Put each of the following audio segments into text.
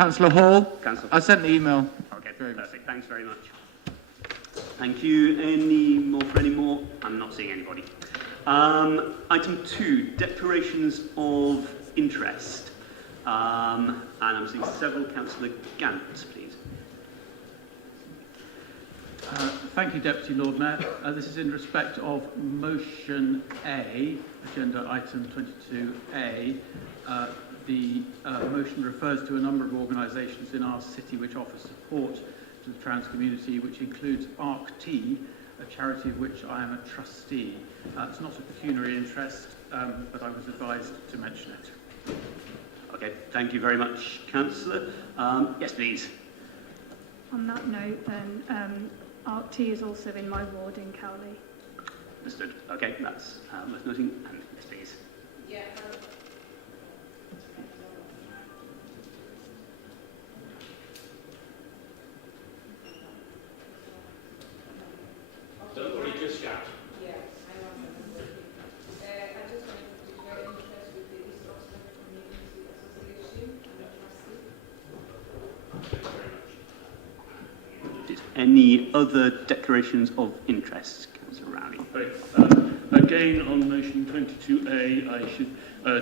Councillor Hall. Councillor. I sent the email. Okay, perfect. Thanks very much. Thank you. Any more for any more? I'm not seeing anybody. Item 2, declarations of interest. And I'm seeing several. Councillor Gant, please. Thank you, Deputy Lord Mayor. This is in respect of motion A, agenda item 22A. The motion refers to a number of organisations in our city which offer support to the trans community, which includes ARC-T, a charity of which I am a trustee. It's not a pecuniary interest, but I was advised to mention it. Okay, thank you very much, Councillor. Yes, please. On that note, then, ARC-T is also in my ward in Cowley. Understood. Okay, that's worth noting. And yes, please. Yeah. Don't worry, just shout. Yeah, I just wanted to declare interest with the East Oxford Community Association and the trustee. Any other declarations of interest, Councillor Rowley? Again, on motion 22A, I should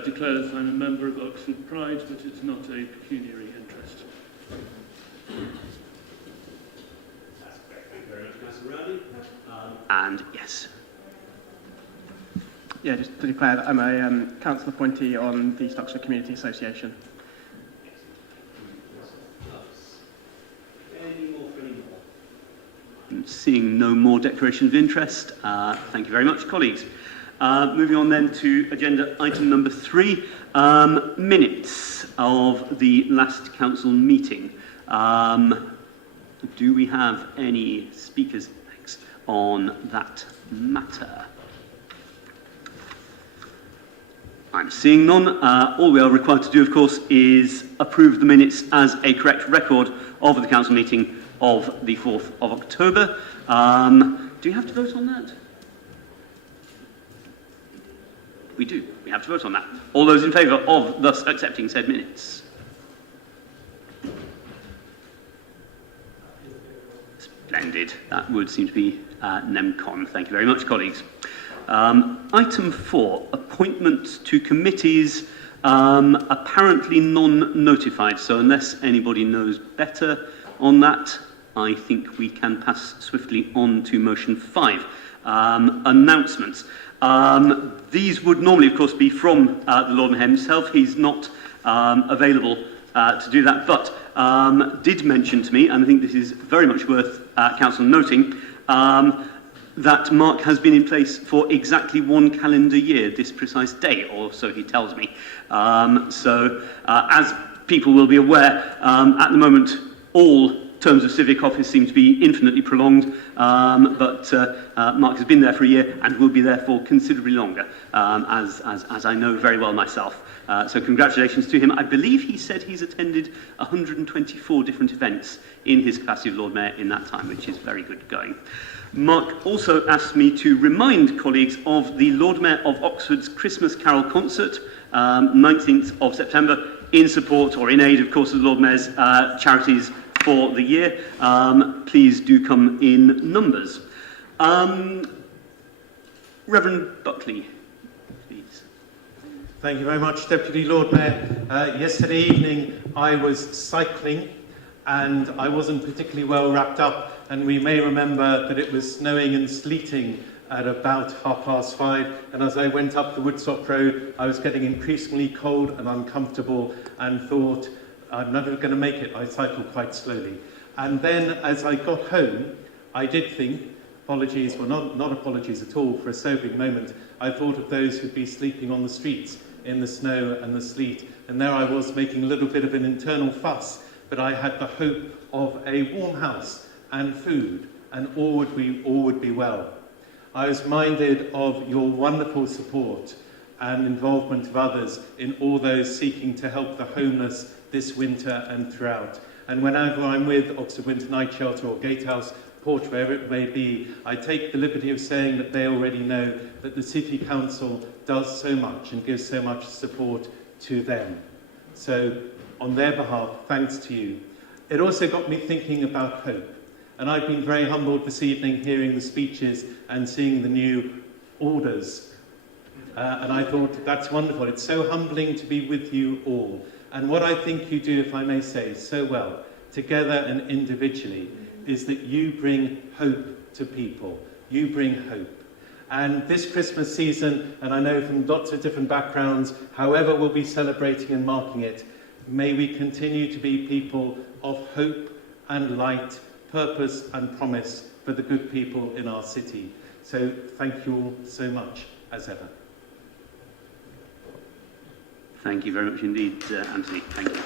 declare that I'm a member of Oxford Pride, but it's not a pecuniary interest. That's correct. Thank you very much, Councillor Rowley. And yes. Yeah, just to declare that I'm a council appointee on the East Oxford Community Association. Seeing no more declarations of interest, thank you very much, colleagues. Moving on then to agenda item number 3, minutes of the last council meeting. Do we have any speakers on that matter? I'm seeing none. All we are required to do, of course, is approve the minutes as a correct record of the council meeting of the 4th of October. Do you have to vote on that? We do. We have to vote on that. All those in favour of thus accepting said minutes? Splendid. That would seem to be NEMCON. Thank you very much, colleagues. Item 4, appointment to committees, apparently non-notified. So unless anybody knows better on that, I think we can pass swiftly on to motion 5. Announcements. These would normally, of course, be from the Lord Mayor himself. He's not available to do that, but did mention to me, and I think this is very much worth council noting, that Mark has been in place for exactly 1 calendar year, this precise day, or so he tells me. As people will be aware, at the moment, all terms of civic office seem to be infinitely prolonged, but Mark has been there for a year and will be there for considerably longer, as I know very well myself. So congratulations to him. I believe he said he's attended 124 different events in his capacity of Lord Mayor in that time, which is very good going. Mark also asked me to remind colleagues of the Lord Mayor of Oxford's Christmas Carol concert, 19th of September, in support or in aid, of course, of the Lord Mayor's charities for the year. Please do come in numbers. Reverend Buckley, please. Thank you very much, Deputy Lord Mayor. Yesterday evening I was cycling and I wasn't particularly well wrapped up, and we may remember that it was snowing and sleeting at about 5:30, and as I went up the Woodstock Road I was getting increasingly cold and uncomfortable and thought, I'm never going to make it. I cycled quite slowly. And then as I got home, I did think, apologies, well not apologies at all, for a sobering moment, I thought of those who'd be sleeping on the streets in the snow and the sleet. And there I was making a little bit of an internal fuss, but I had the hope of a warm house and food, and all would be well. I was minded of your wonderful support and involvement of others in all those seeking to help the homeless this winter and throughout. And whenever I'm with Oxford Winter Night Shelter or Gatehouse, Porch, wherever it may be, I take the liberty of saying that they already know that the City Council does so much and gives so much support to them. So on their behalf, thanks to you. It also got me thinking about hope. And I've been very humbled this evening hearing the speeches and seeing the new orders. And I thought, that's wonderful. It's so humbling to be with you all. And what I think you do, if I may say, so well, together and individually, is that you bring hope to people. You bring hope. And this Christmas season, and I know from lots of different backgrounds, however we'll be celebrating and marking it, may we continue to be people of hope and light, purpose and promise for the good people in our city. So thank you all so much, as ever. Thank you very much indeed, Anthony. Thank you.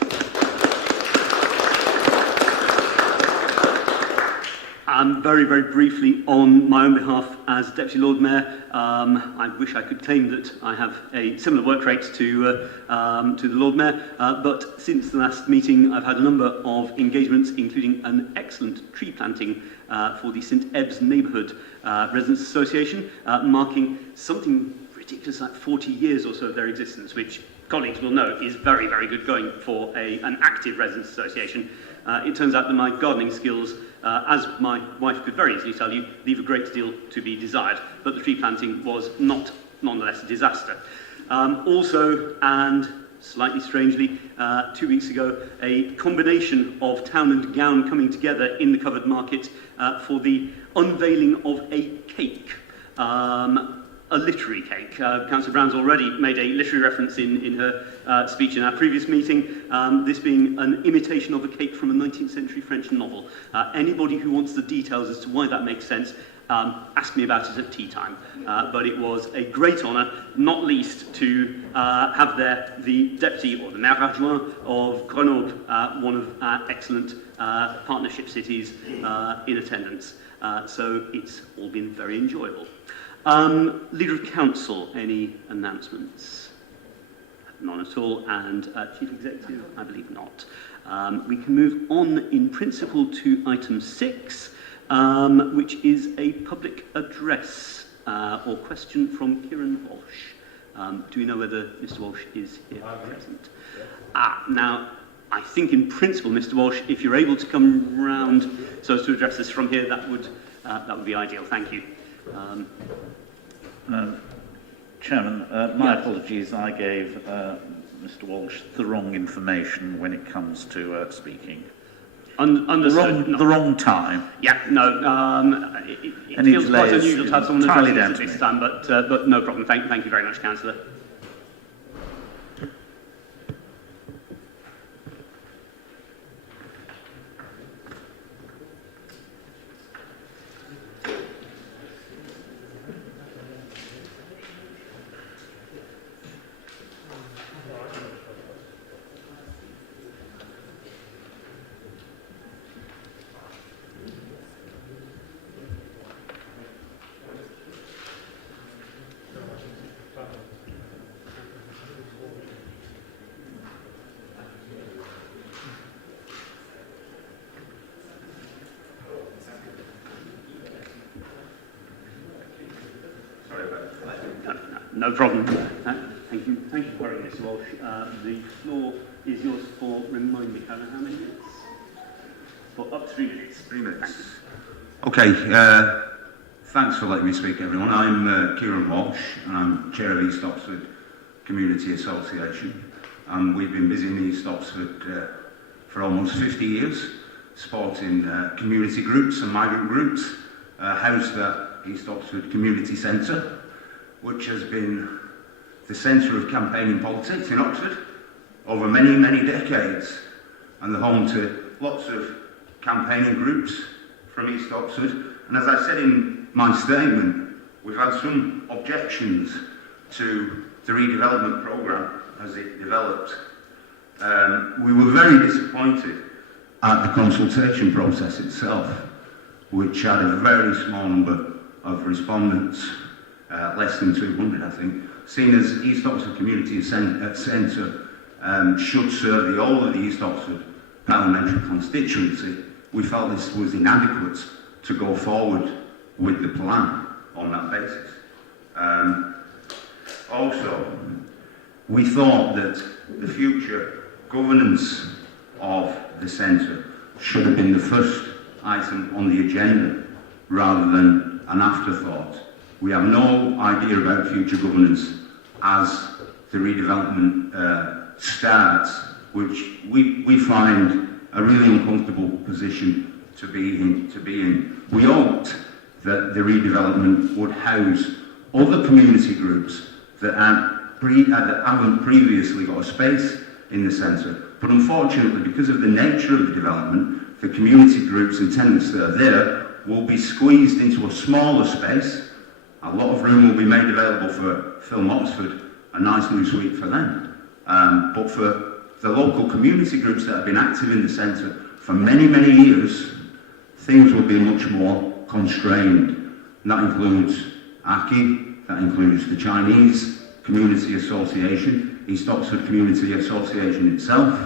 Very, very briefly, on my own behalf as Deputy Lord Mayor, I wish I could claim that I have a similar work rate to the Lord Mayor, but since the last meeting I've had a number of engagements, including an excellent tree planting for the St Ebbs Neighbourhood Residents Association, marking something ridiculous like 40 years or so of their existence, which colleagues will know is very, very good going for an active residents association. It turns out that my gardening skills, as my wife could very easily tell you, leave a great deal to be desired, but the tree planting was not nonetheless a disaster. Also, and slightly strangely, 2 weeks ago, a combination of town and gown coming together in the covered market for the unveiling of a cake. A literary cake. Councillor Brown's already made a literary reference in her speech in our previous meeting, this being an imitation of a cake from a 19th century French novel. Anybody who wants the details as to why that makes sense, ask me about it at tea time. But it was a great honour, not least to have there the deputy or the maire adjoint of Grenoble, one of our excellent partnership cities, in attendance. So it's all been very enjoyable. Leader of Council, any announcements? None at all. And Chief Executive, I believe not. We can move on in principle to item 6, which is a public address or question from Kieran Walsh. Do we know whether Mr. Walsh is here present? Now, I think in principle, Mr. Walsh, if you're able to come round so as to address this from here, that would be ideal. Thank you. Chairman, my apologies. I gave Mr. Walsh the wrong information when it comes to speaking. Understood. The wrong time. Yeah, no. It feels quite unusual to have someone address this at this time, but no problem. Thank you very much, Councillor. No problem. Thank you for hurrying, Mr. Walsh. The floor is yours for, remind me, how many minutes? For up to 3 minutes. 3 minutes. Okay, thanks for letting me speak, everyone. I'm Kieran Walsh, and I'm Chair of East Oxford Community Association. And we've been busy in East Oxford for almost 50 years, supporting community groups and migrant groups, housed at East Oxford Community Centre, which has been the centre of campaigning politics in Oxford over many, many decades, and the home to lots of campaigning groups from East Oxford. And as I said in my statement, we've had some objections to the redevelopment programme as it developed. We were very disappointed at the consultation process itself, which had a very small number of respondents, less than 200, I think. Seen as East Oxford Community Centre should serve the whole of the East Oxford parliamentary constituency, we felt this was inadequate to go forward with the plan on that basis. Also, we thought that the future governance of the centre should have been the first item on the agenda rather than an afterthought. We have no idea about future governance as the redevelopment starts, which we find a really uncomfortable position to be in. We hoped that the redevelopment would house other community groups that haven't previously got a space in the centre. But unfortunately, because of the nature of the development, the community groups and tenants that are there will be squeezed into a smaller space. A lot of room will be made available for Film Oxford, a nice new suite for them. But for the local community groups that have been active in the centre for many, many years, things will be much more constrained. And that includes ACI, that includes the Chinese Community Association, East Oxford Community Association itself,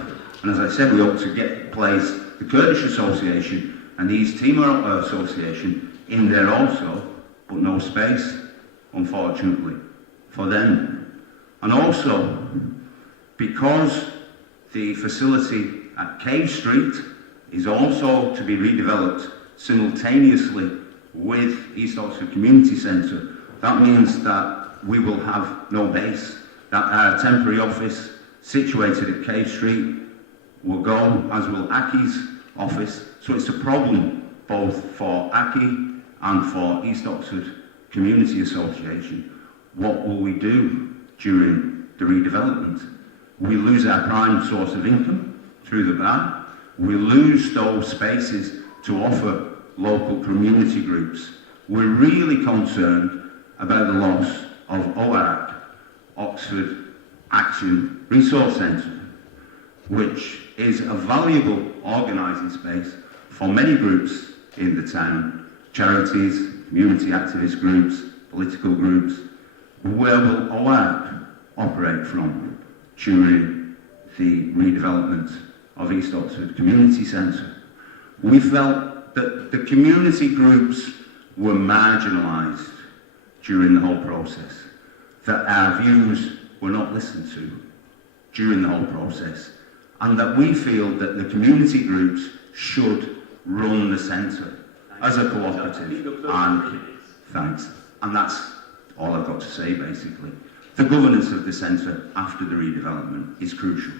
and as I said, we hope to get in place the Kurdish Association and the East Timor Association in there also, but no space, unfortunately, for them. And also, because the facility at Cave Street is also to be redeveloped simultaneously with East Oxford Community Centre, that means that we will have no base, that our temporary office situated at Cave Street will go, as will ACI's office. So it's a problem both for ACI and for East Oxford Community Association. What will we do during the redevelopment? We lose our prime source of income through the bar. We lose those spaces to offer local community groups. We're really concerned about the loss of OARC, Oxford Action Resource Centre, which is a valuable organising space for many groups in the town, charities, community activist groups, political groups. Where will OARC operate from during the redevelopment of East Oxford Community Centre? We felt that the community groups were marginalised during the whole process, that our views were not listened to during the whole process, and that we feel that the community groups should run the centre as a cooperative. And thanks. And that's all I've got to say, basically. The governance of the centre after the redevelopment is crucial,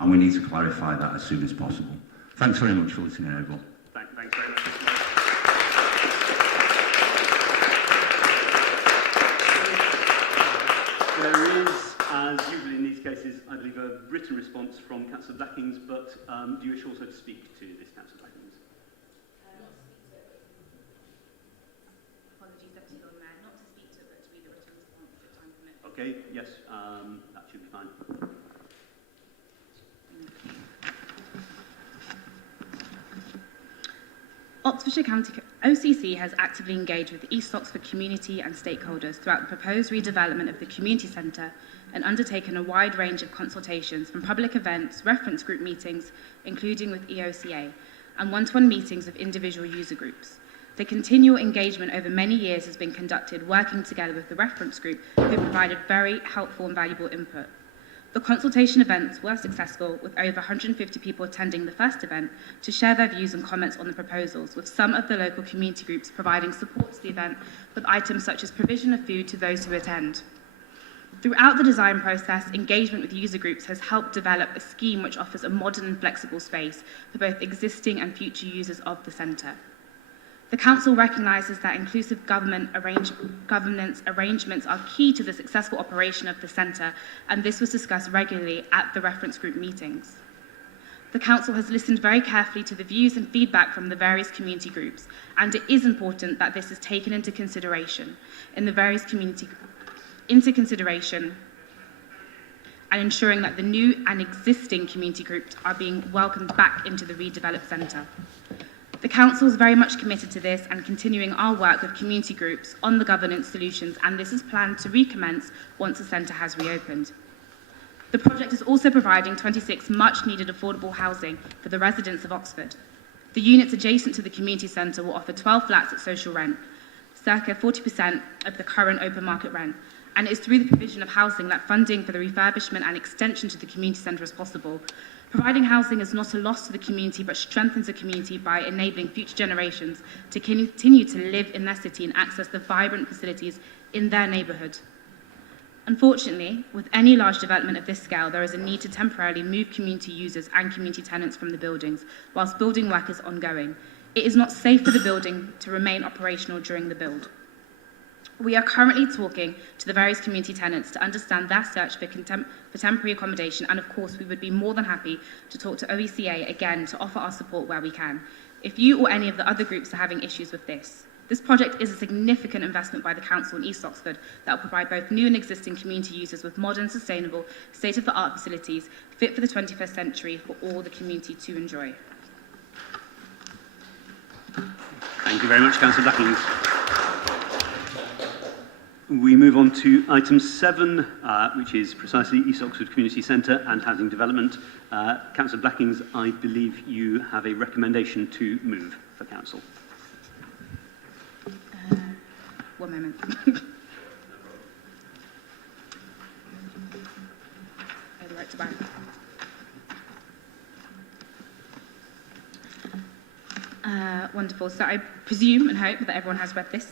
and we need to clarify that as soon as possible. Thanks very much for listening, everyone. Thanks very much. There is, as usually in these cases, I believe, a written response from Councillor Blackings, but do you wish also to speak to this, Councillor Blackings? Apologies, Deputy Lord Mayor, not to speak to it, but to read a written response if time permits. Okay, yes, that should be fine. Oxfordshire County OCC has actively engaged with the East Oxford community and stakeholders throughout the proposed redevelopment of the community centre and undertaken a wide range of consultations from public events, reference group meetings, including with EOCA, and one-to-one meetings of individual user groups. The continual engagement over many years has been conducted working together with the reference group, who provided very helpful and valuable input. The consultation events were successful, with over 150 people attending the first event to share their views and comments on the proposals, with some of the local community groups providing support to the event with items such as provision of food to those who attend. Throughout the design process, engagement with user groups has helped develop a scheme which offers a modern and flexible space for both existing and future users of the centre. The Council recognises that inclusive governance arrangements are key to the successful operation of the centre, and this was discussed regularly at the reference group meetings. The Council has listened very carefully to the views and feedback from the various community groups, and it is important that this is taken into consideration and ensuring that the new and existing community groups are being welcomed back into the redeveloped centre. The Council is very much committed to this and continuing our work with community groups on the governance solutions, and this is planned to recommence once the centre has reopened. The project is also providing 26 much-needed affordable housing for the residents of Oxford. The units adjacent to the community centre will offer 12 flats at social rent, circa 40% of the current open market rent, and it is through the provision of housing that funding for the refurbishment and extension to the community centre is possible, Providing housing is not a loss to the community, but strengthens the community by enabling future generations to continue to live in their city and access the vibrant facilities in their neighbourhood. Unfortunately, with any large development of this scale, there is a need to temporarily move community users and community tenants from the buildings, whilst building work is ongoing. It is not safe for the building to remain operational during the build. We are currently talking to the various community tenants to understand their search for temporary accommodation, and of course we would be more than happy to talk to OECA again to offer our support where we can. If you or any of the other groups are having issues with this project is a significant investment by the Council in East Oxford that will provide both new and existing community users with modern, sustainable, state-of-the-art facilities fit for the 21st century for all the community to enjoy. Thank you very much, Councillor Blackings. We move on to item 7, which is precisely East Oxford Community Centre and Housing Development. Councillor Blackings, I believe you have a recommendation to move for Council. One moment. The right to buy. Wonderful. So I presume and hope that everyone has read this.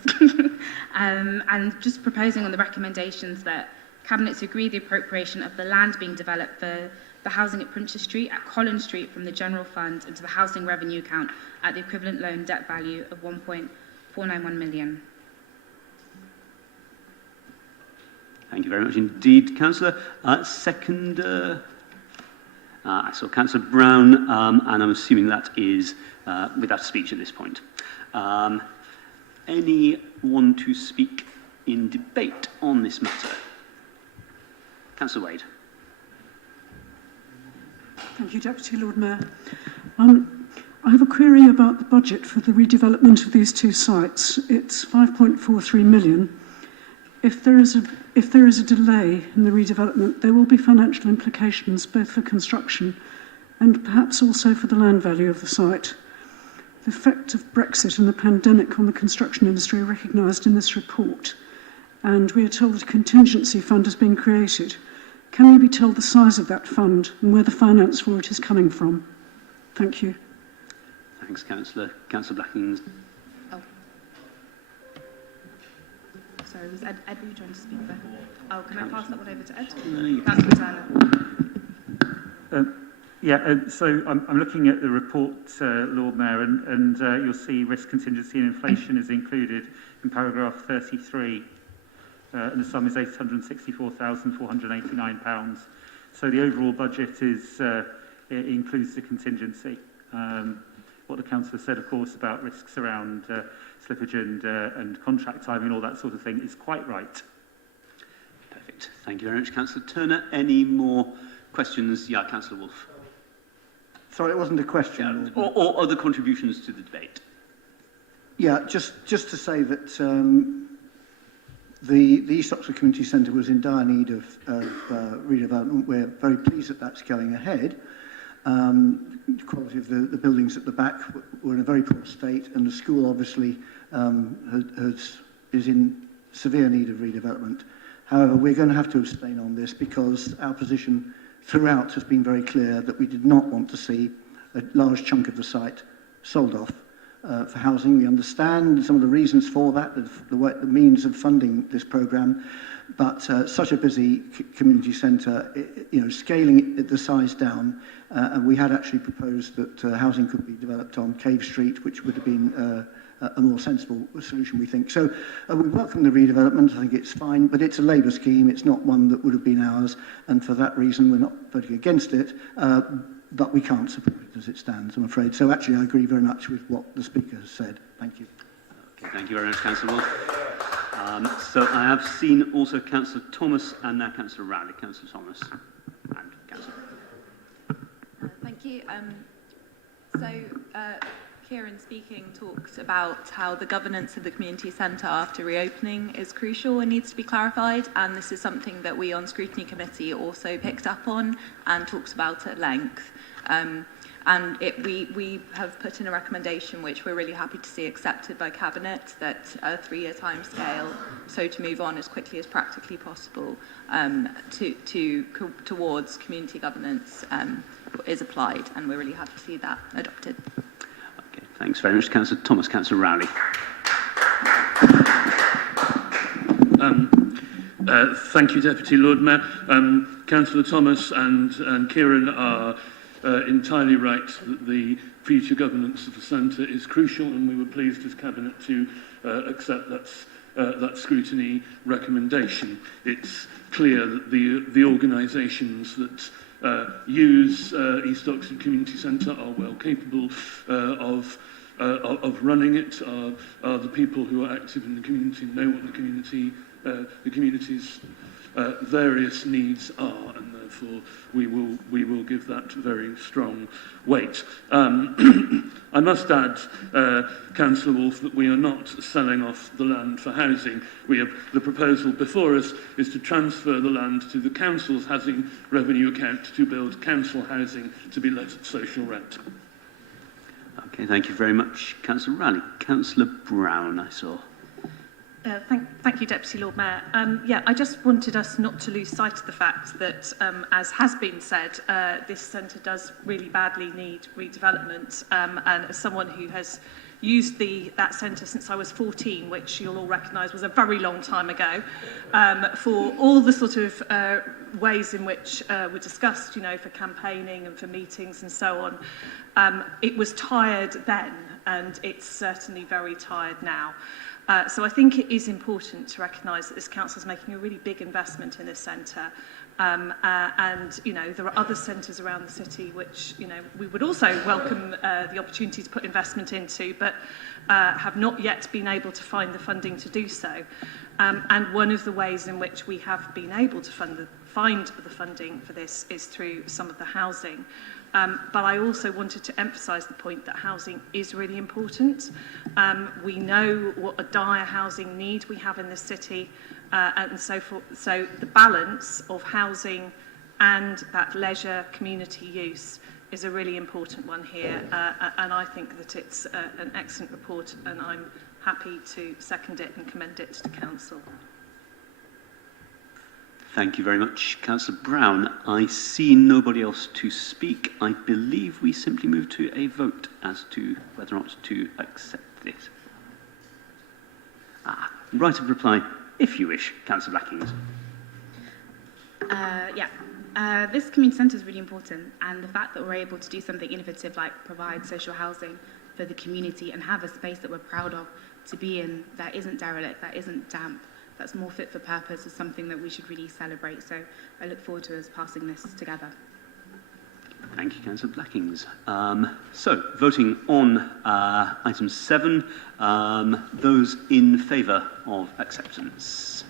And just proposing on the recommendations that Cabinet to agree the appropriation of the land being developed for the housing at Princess Street, at Collins Street from the General Fund into the Housing Revenue Account at the equivalent loan debt value of 1.491 million. Thank you very much indeed, Councillor. Second, I saw Councillor Brown, and I'm assuming that is without speech at this point. Anyone to speak in debate on this matter? Councillor Wade. Thank you, Deputy Lord Mayor. I have a query about the budget for the redevelopment of these two sites. It's 5.43 million. If there is a delay in the redevelopment, there will be financial implications both for construction and perhaps also for the land value of the site. The effect of Brexit and the pandemic on the construction industry are recognised in this report, and we are told that a contingency fund has been created. Can we be told the size of that fund and where the finance for it is coming from? Thank you. Thanks, Councillor. Councillor Blackings. Sorry, was Ed were you trying to speak there? Oh, can I pass that one over to Ed? Councillor Turner. So I'm looking at the report, Lord Mayor, and you'll see risk contingency and inflation is included in paragraph 33, and the sum is £864,489. So the overall budget it includes the contingency. What the councillor said, of course, about risks around slippage and contract timing and all that sort of thing is quite right. Perfect. Thank you very much, Councillor Turner. Any more questions? Yeah, Councillor Wolfe. Sorry, it wasn't a question. Yeah, or other contributions to the debate. Yeah, just to say that the East Oxford Community Centre was in dire need of redevelopment. We're very pleased that that's going ahead. The quality of the buildings at the back were in a very poor state, and the school obviously is in severe need of redevelopment. However, we're going to have to abstain on this because our position throughout has been very clear that we did not want to see a large chunk of the site sold off for housing. We understand some of the reasons for that, the means of funding this programme, but such a busy community centre, scaling the size down, and we had actually proposed that housing could be developed on Cave Street, which would have been a more sensible solution, we think. So we welcome the redevelopment. I think it's fine, but it's a Labour scheme. It's not one that would have been ours, and for that reason we're not voting against it, but we can't support it as it stands, I'm afraid. So actually I agree very much with what the Speaker has said. Thank you. Okay, thank you very much, Councillor Wolfe. So I have seen also Councillor Thomas and now Councillor Rowley. Councillor Thomas and Councillor. Thank you. Kieran speaking talked about how the governance of the community centre after reopening is crucial and needs to be clarified, and this is something that we on Scrutiny Committee also picked up on and talked about at length. We have put in a recommendation which we're really happy to see accepted by Cabinet, that a 3-year timescale, so to move on as quickly as practically possible towards community governance is applied, and we're really happy to see that adopted. Okay, thanks very much, Councillor Thomas. Councillor Rowley. Thank you, Deputy Lord Mayor. Councillor Thomas and Kieran are entirely right that the future governance of the centre is crucial, and we were pleased as Cabinet to accept that scrutiny recommendation. It's clear that the organisations that use East Oxford Community Centre are well capable of running it, are the people who are active in the community, know what the community's various needs are, and therefore we will give that very strong weight. I must add, Councillor Wolfe, that we are not selling off the land for housing. The proposal before us is to transfer the land to the council's housing revenue account to build council housing to be let at social rent. Okay, thank you very much, Councillor Rowley. Councillor Brown, I saw. Thank you, Deputy Lord Mayor. I just wanted us not to lose sight of the fact that, as has been said, this centre does really badly need redevelopment. And as someone who has used that centre since I was 14, which you'll all recognise was a very long time ago, for all the sort of ways in which were discussed, for campaigning and for meetings and so on, it was tired then, and it's certainly very tired now. So I think it is important to recognise that this council is making a really big investment in this centre. And, there are other centres around the city which, we would also welcome the opportunity to put investment into, but have not yet been able to find the funding to do so. And one of the ways in which we have been able to find the funding for this is through some of the housing. But I also wanted to emphasise the point that housing is really important. We know what a dire housing need we have in this city, and so forth. So the balance of housing and that leisure community use is a really important one here, and I think that it's an excellent report, and I'm happy to second it and commend it to Council. Thank you very much, Councillor Brown. I see nobody else to speak. I believe we simply move to a vote as to whether or not to accept this. Right of reply, if you wish, Councillor Blackings. This community centre is really important, and the fact that we're able to do something innovative like provide social housing for the community and have a space that we're proud of to be in that isn't derelict, that isn't damp, that's more fit for purpose, is something that we should really celebrate. So I look forward to us passing this together. Thank you, Councillor Blackings. So, voting on item 7, those in favour of acceptance.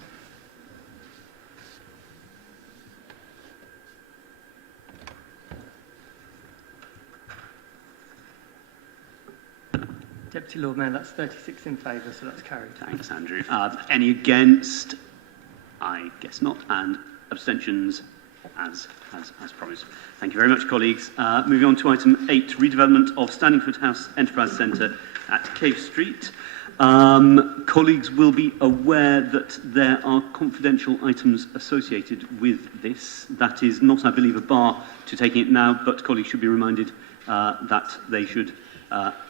Deputy Lord Mayor, that's 36 in favour, so that's carried. Thanks, Andrew. Any against? I guess not. And abstentions, as promised. Thank you very much, colleagues. Moving on to item 8, redevelopment of Standingford House Enterprise Centre at Cave Street. Colleagues will be aware that there are confidential items associated with this. That is not, I believe, a bar to taking it now, but colleagues should be reminded that they should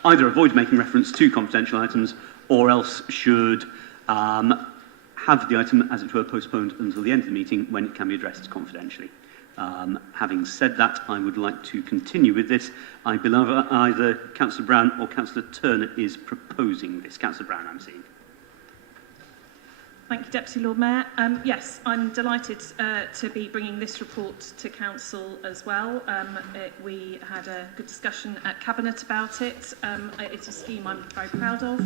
either avoid making reference to confidential items or else should have the item, as it were, postponed until the end of the meeting when it can be addressed confidentially. Having said that, I would like to continue with this. I believe either Councillor Brown or Councillor Turner is proposing this. Councillor Brown, I'm seeing. Thank you, Deputy Lord Mayor. Yes, I'm delighted to be bringing this report to Council as well. We had a good discussion at Cabinet about it. It's a scheme I'm very proud of.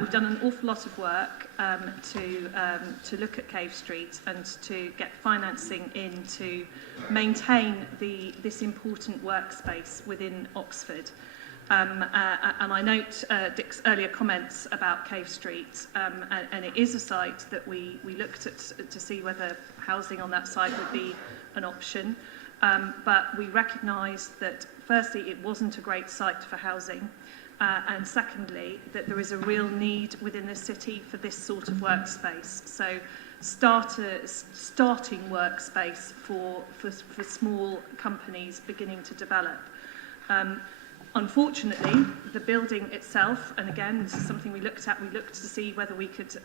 We've done an awful lot of work to look at Cave Street and to get financing in to maintain this important workspace within Oxford. And I note Dick's earlier comments about Cave Street, and it is a site that we looked at to see whether housing on that site would be an option. But we recognised that, firstly, it wasn't a great site for housing, and secondly, that there is a real need within the city for this sort of workspace. So starting workspace for small companies beginning to develop. Unfortunately, the building itself, and again, this is something we looked to see whether we could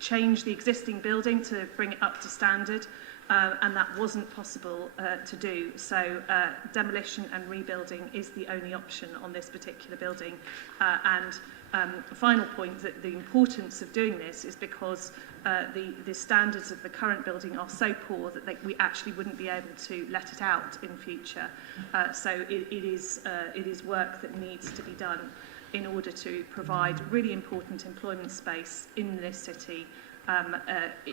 change the existing building to bring it up to standard, and that wasn't possible to do. So demolition and rebuilding is the only option on this particular building. The final point, that the importance of doing this is because the standards of the current building are so poor that we actually wouldn't be able to let it out in future. So it is work that needs to be done in order to provide really important employment space in this city,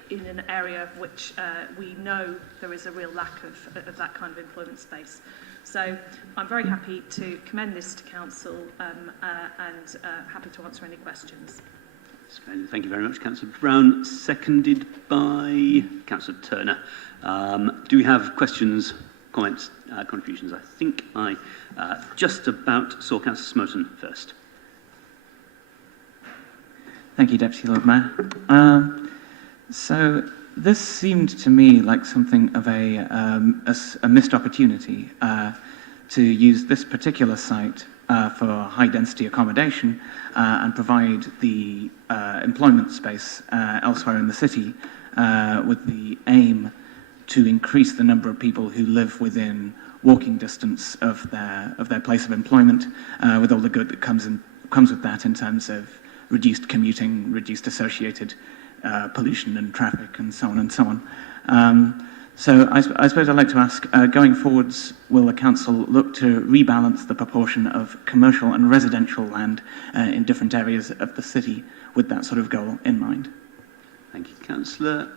in an area of which we know there is a real lack of that kind of employment space. So I'm very happy to commend this to Council and happy to answer any questions. Thank you very much, Councillor Brown. Seconded by Councillor Turner. Do we have questions, comments, contributions? I think I just about saw Councillor Smoten first. Thank you, Deputy Lord Mayor. So this seemed to me like something of a missed opportunity to use this particular site for high-density accommodation and provide the employment space elsewhere in the city with the aim to increase the number of people who live within walking distance of their place of employment, with all the good that comes with that in terms of reduced commuting, reduced associated pollution and traffic, and so on and so on. So I suppose I'd like to ask, going forwards, will the Council look to rebalance the proportion of commercial and residential land in different areas of the city with that sort of goal in mind? Thank you, Councillor.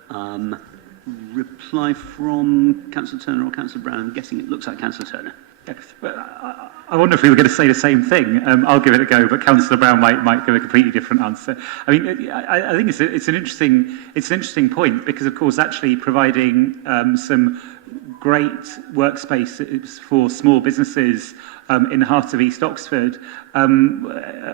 Reply from Councillor Turner or Councillor Brown? I'm guessing it looks like Councillor Turner. Yes, but I wonder if we were going to say the same thing. I'll give it a go, but Councillor Brown might give a completely different answer. I mean, I think it's an interesting point, because, of course, actually providing some great workspace for small businesses in the heart of East Oxford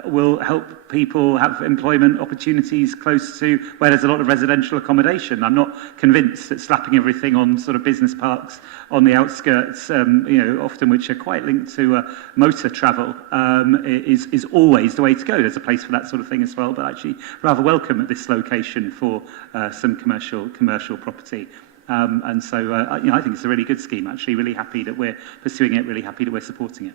will help people have employment opportunities close to where there's a lot of residential accommodation. I'm not convinced that slapping everything on sort of business parks on the outskirts, often which are quite linked to motor travel, is always the way to go. There's a place for that sort of thing as well, but actually rather welcome at this location for some commercial property. And so, I think it's a really good scheme, actually. Really happy that we're pursuing it, really happy that we're supporting it.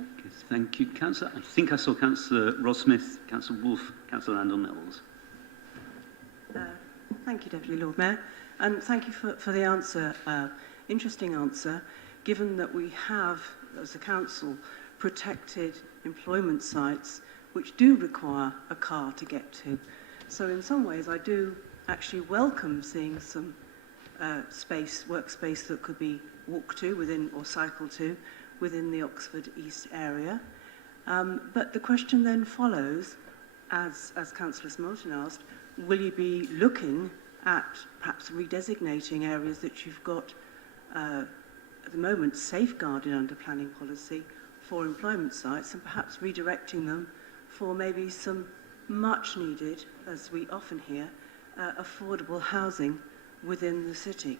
Okay, thank you, Councillor. I think I saw Councillor Ross-Smith, Councillor Wolfe, Councillor Landell-Mills. Thank you, Deputy Lord Mayor. And thank you for the answer, interesting answer, given that we have, as a council, protected employment sites which do require a car to get to. So in some ways, I do actually welcome seeing some workspace that could be walked to within or cycled to within the Oxford East area. But the question then follows, as Councillor Smoten asked, will you be looking at perhaps redesignating areas that you've got at the moment safeguarded under planning policy for employment sites, and perhaps redirecting them for maybe some much needed, as we often hear, affordable housing within the city?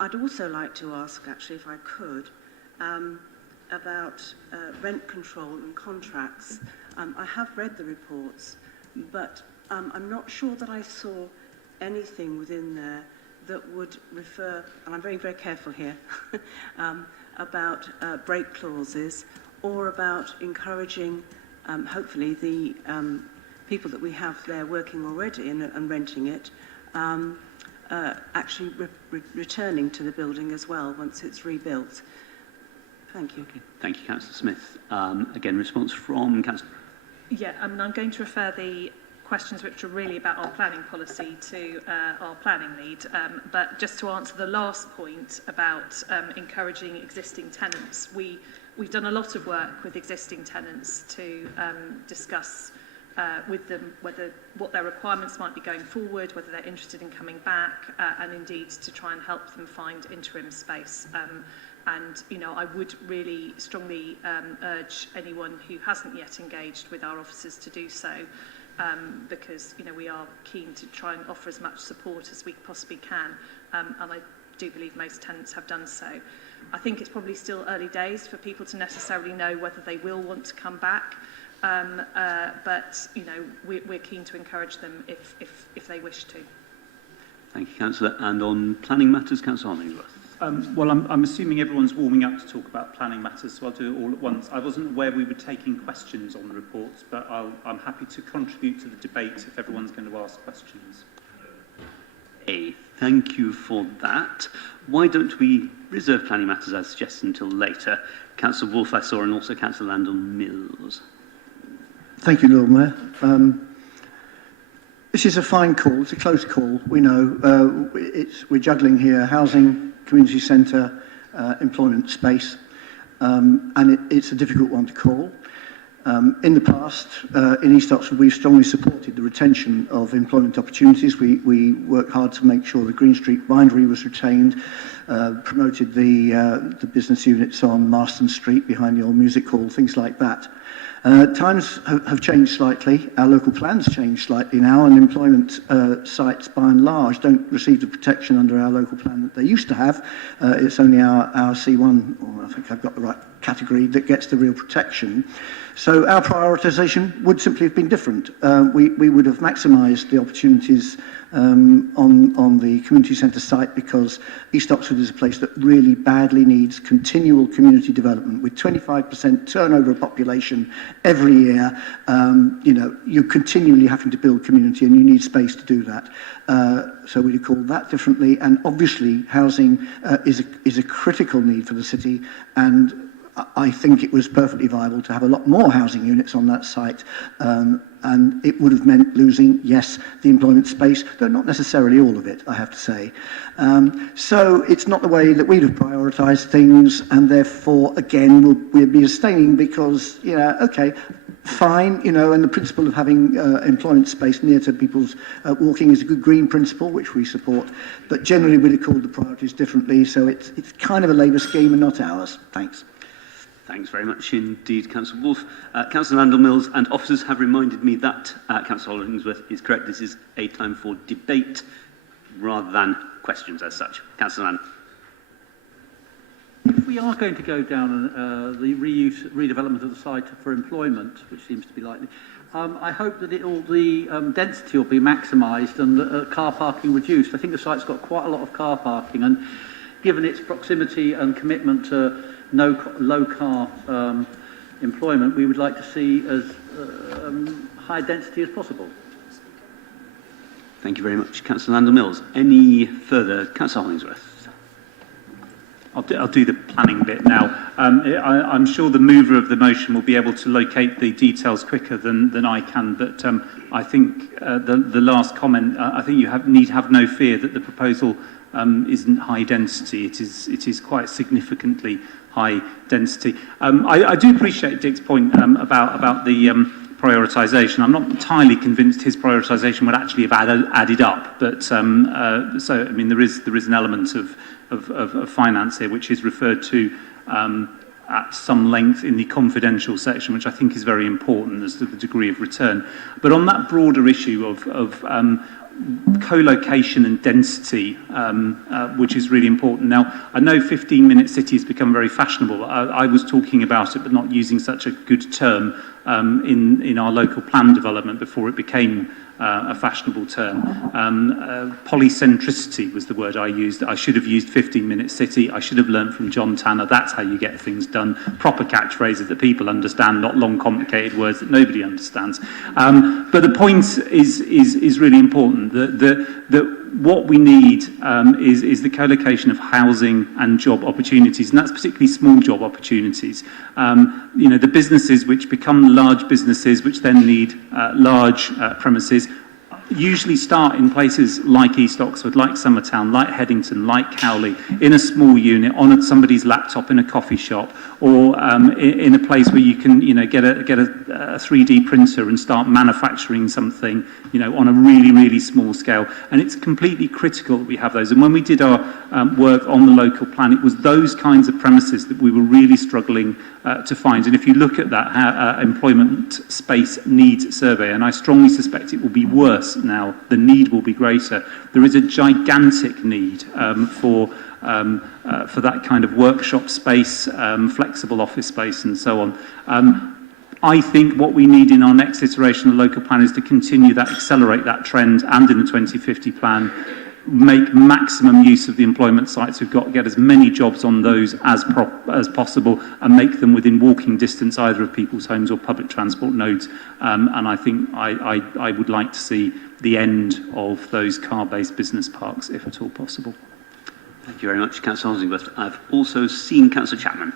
I'd also like to ask, actually, if I could, about rent control and contracts. I have read the reports, but I'm not sure that I saw anything within there that would refer, and I'm very, very careful here, about break clauses, or about encouraging, hopefully, the people that we have there working already and renting it, actually returning to the building as well once it's rebuilt. Thank you. Okay. Thank you, Councillor Smith. Again, response from Councillor. Yeah, I'm going to refer the questions which are really about our planning policy to our planning lead. But just to answer the last point about encouraging existing tenants, we've done a lot of work with existing tenants to discuss with them what their requirements might be going forward, whether they're interested in coming back, and indeed to try and help them find interim space. And, I would really strongly urge anyone who hasn't yet engaged with our officers to do so. because we are keen to try and offer as much support as we possibly can, and I do believe most tenants have done so. I think it's probably still early days for people to necessarily know whether they will want to come back, but we're keen to encourage them if they wish to. Thank you, Councillor. And on planning matters, Councillor Hollingsworth. Well, I'm assuming everyone's warming up to talk about planning matters, so I'll do it all at once. I wasn't aware we were taking questions on the reports, but I'm happy to contribute to the debate if everyone's going to ask questions. Hey, thank you for that. Why don't we reserve planning matters as suggested until later? Councillor Wolfe, I saw, and also Councillor Landon-Mills. Thank you, Lord Mayor. This is a fine call. It's a close call. We know we're juggling here housing, community centre, employment space, and it's a difficult one to call. In the past, in East Oxford, we've strongly supported the retention of employment opportunities. We worked hard to make sure the Green Street Bindery was retained, promoted the business units on Marston Street behind the old music hall, things like that. Times have changed slightly. Our local plans changed slightly now, and employment sites, by and large, don't receive the protection under our local plan that they used to have. It's only our C1, or I think I've got the right category, that gets the real protection. So our prioritisation would simply have been different. We would have maximised the opportunities on the community centre site, because East Oxford is a place that really badly needs continual community development. With 25% turnover of population every year, you're continually having to build community, and you need space to do that. So we'd have called that differently, and obviously housing is a critical need for the city, and I think it was perfectly viable to have a lot more housing units on that site, and it would have meant losing, yes, the employment space, though not necessarily all of it, I have to say. So it's not the way that we'd have prioritised things, and therefore, again, we'll be abstaining because, okay, fine, and the principle of having employment space near to people's walking is a good green principle, which we support, but generally we'd have called the priorities differently, so it's kind of a Labour scheme and not ours. Thanks. Thanks very much indeed, Councillor Wolfe. Councillor Landon-Mills and officers have reminded me that Councillor Hollingsworth is correct. This is a time for debate rather than questions as such. Councillor Landon. If we are going to go down the redevelopment of the site for employment, which seems to be likely, I hope that the density will be maximised and the car parking reduced. I think the site's got quite a lot of car parking, and given its proximity and commitment to low car employment, we would like to see as high density as possible. Thank you very much, Councillor Landon-Mills. Any further? Councillor Hollingsworth. I'll do the planning bit now. I'm sure the mover of the motion will be able to locate the details quicker than I can, but I think the last comment, I think you need have no fear that the proposal isn't high density. It is quite significantly high density. I do appreciate Dick's point about the prioritisation. I'm not entirely convinced his prioritisation would actually have added up, but so I mean there is an element of finance here which is referred to at some length in the confidential section, which I think is very important as to the degree of return. But on that broader issue of co-location and density, which is really important. Now, I know 15-minute cities become very fashionable. I was talking about it, but not using such a good term in our local plan development before it became a fashionable term. Polycentricity was the word I used. I should have used 15-minute city. I should have learned from John Tanner. That's how you get things done. Proper catchphrases that people understand, not long, complicated words that nobody understands. But the point is really important. That what we need is the co-location of housing and job opportunities, and that's particularly small job opportunities. The businesses which become large businesses, which then need large premises, usually start in places like East Oxford, like Summertown, like Headington, like Cowley, in a small unit, on somebody's laptop in a coffee shop, or in a place where you can, get a 3D printer and start manufacturing something, on a really, really small scale. And it's completely critical that we have those. And when we did our work on the local plan, it was those kinds of premises that we were really struggling to find. And if you look at that employment space needs survey, and I strongly suspect it will be worse now, the need will be greater. There is a gigantic need for that kind of workshop space, flexible office space, and so on. I think what we need in our next iteration of the local plan is to continue that, accelerate that trend, and in the 2050 plan, make maximum use of the employment sites we've got, get as many jobs on those as possible, and make them within walking distance either of people's homes or public transport nodes. And I think I would like to see the end of those car-based business parks, if at all possible. Thank you very much, Councillor Holdingworth. I've also seen Councillor Chapman.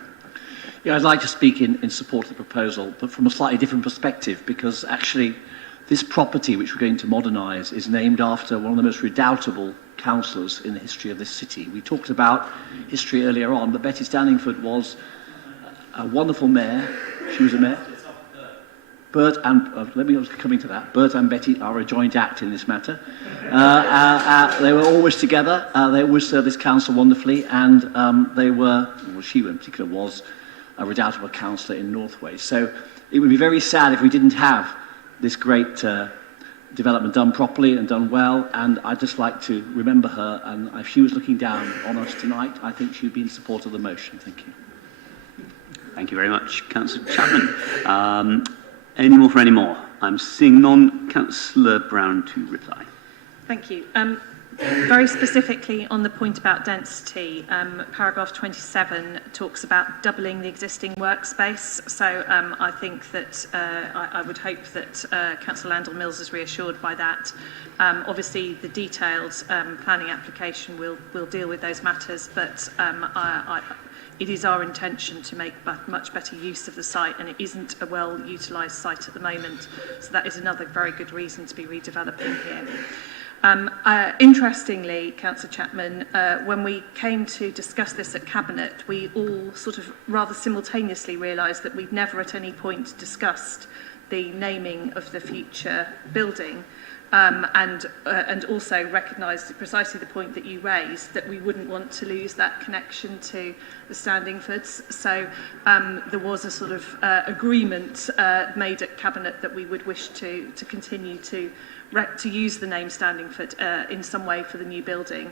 Yeah, I'd like to speak in support of the proposal, but from a slightly different perspective, because actually this property which we're going to modernise is named after one of the most redoubtable councillors in the history of this city. We talked about history earlier on, but Betty Standingford was a wonderful mayor. She was a mayor. Bert and, let me coming to that, Bert and Betty are a joint act in this matter. They were always together, they always served this council wonderfully, and she in particular was a redoubtable councillor in Northway. So it would be very sad if we didn't have this great development done properly and done well, and I'd just like to remember her, and if she was looking down on us tonight, I think she'd be in support of the motion. Thank you. Thank you very much, Councillor Chapman. Any more for any more? I'm seeing none. Councillor Brown to reply. Thank you. Very specifically on the point about density, paragraph 27 talks about doubling the existing workspace. So I think that I would hope that Councillor Landell-Mills is reassured by that. Obviously, the detailed planning application will deal with those matters, but it is our intention to make much better use of the site, and it isn't a well-utilised site at the moment. So that is another very good reason to be redeveloping here. Interestingly, Councillor Chapman, when we came to discuss this at Cabinet, we all sort of rather simultaneously realised that we'd never at any point discussed the naming of the future building, and also recognised precisely the point that you raised, that we wouldn't want to lose that connection to the Standingfords. So there was a sort of agreement made at Cabinet that we would wish to continue to use the name Standingford in some way for the new building.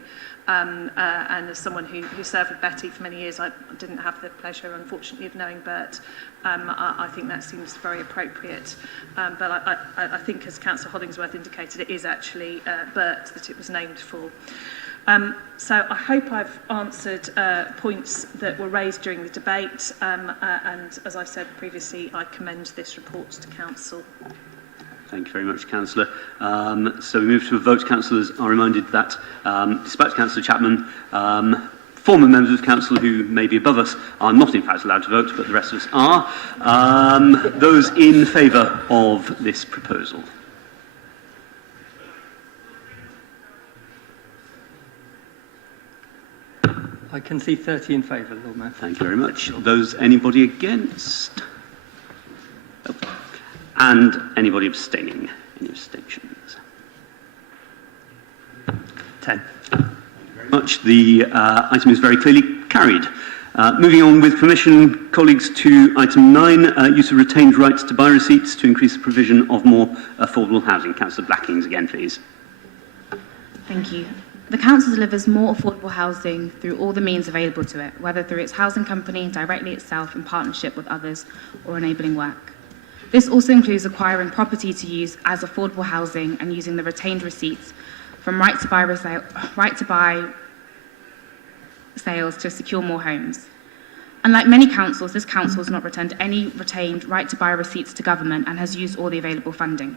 And as someone who served with Betty for many years, I didn't have the pleasure, unfortunately, of knowing Bert. I think that seems very appropriate. But I think, as Councillor Hollingsworth indicated, it is actually Bert that it was named for. So I hope I've answered points that were raised during the debate. And as I said previously, I commend this report to Council. Thank you very much, Councillor. So we move to a vote. Councillors are reminded that, despite Councillor Chapman, former members of Council who may be above us are not in fact allowed to vote, but the rest of us are. Those in favour of this proposal? I can see 30 in favour, Lord Mayor. Thank you very much. Anybody against? Oh. And anybody abstaining? Any abstentions? 10. Thank you very much. The item is very clearly carried. Moving on with permission, colleagues, to item 9, use of retained rights to buy receipts to increase the provision of more affordable housing. Councillor Blackings again, please. Thank you. The Council delivers more affordable housing through all the means available to it, whether through its housing company, directly itself in partnership with others, or enabling work. This also includes acquiring property to use as affordable housing and using the retained receipts from right to buy sales to secure more homes. Unlike many councils, this council has not returned any retained right to buy receipts to government and has used all the available funding.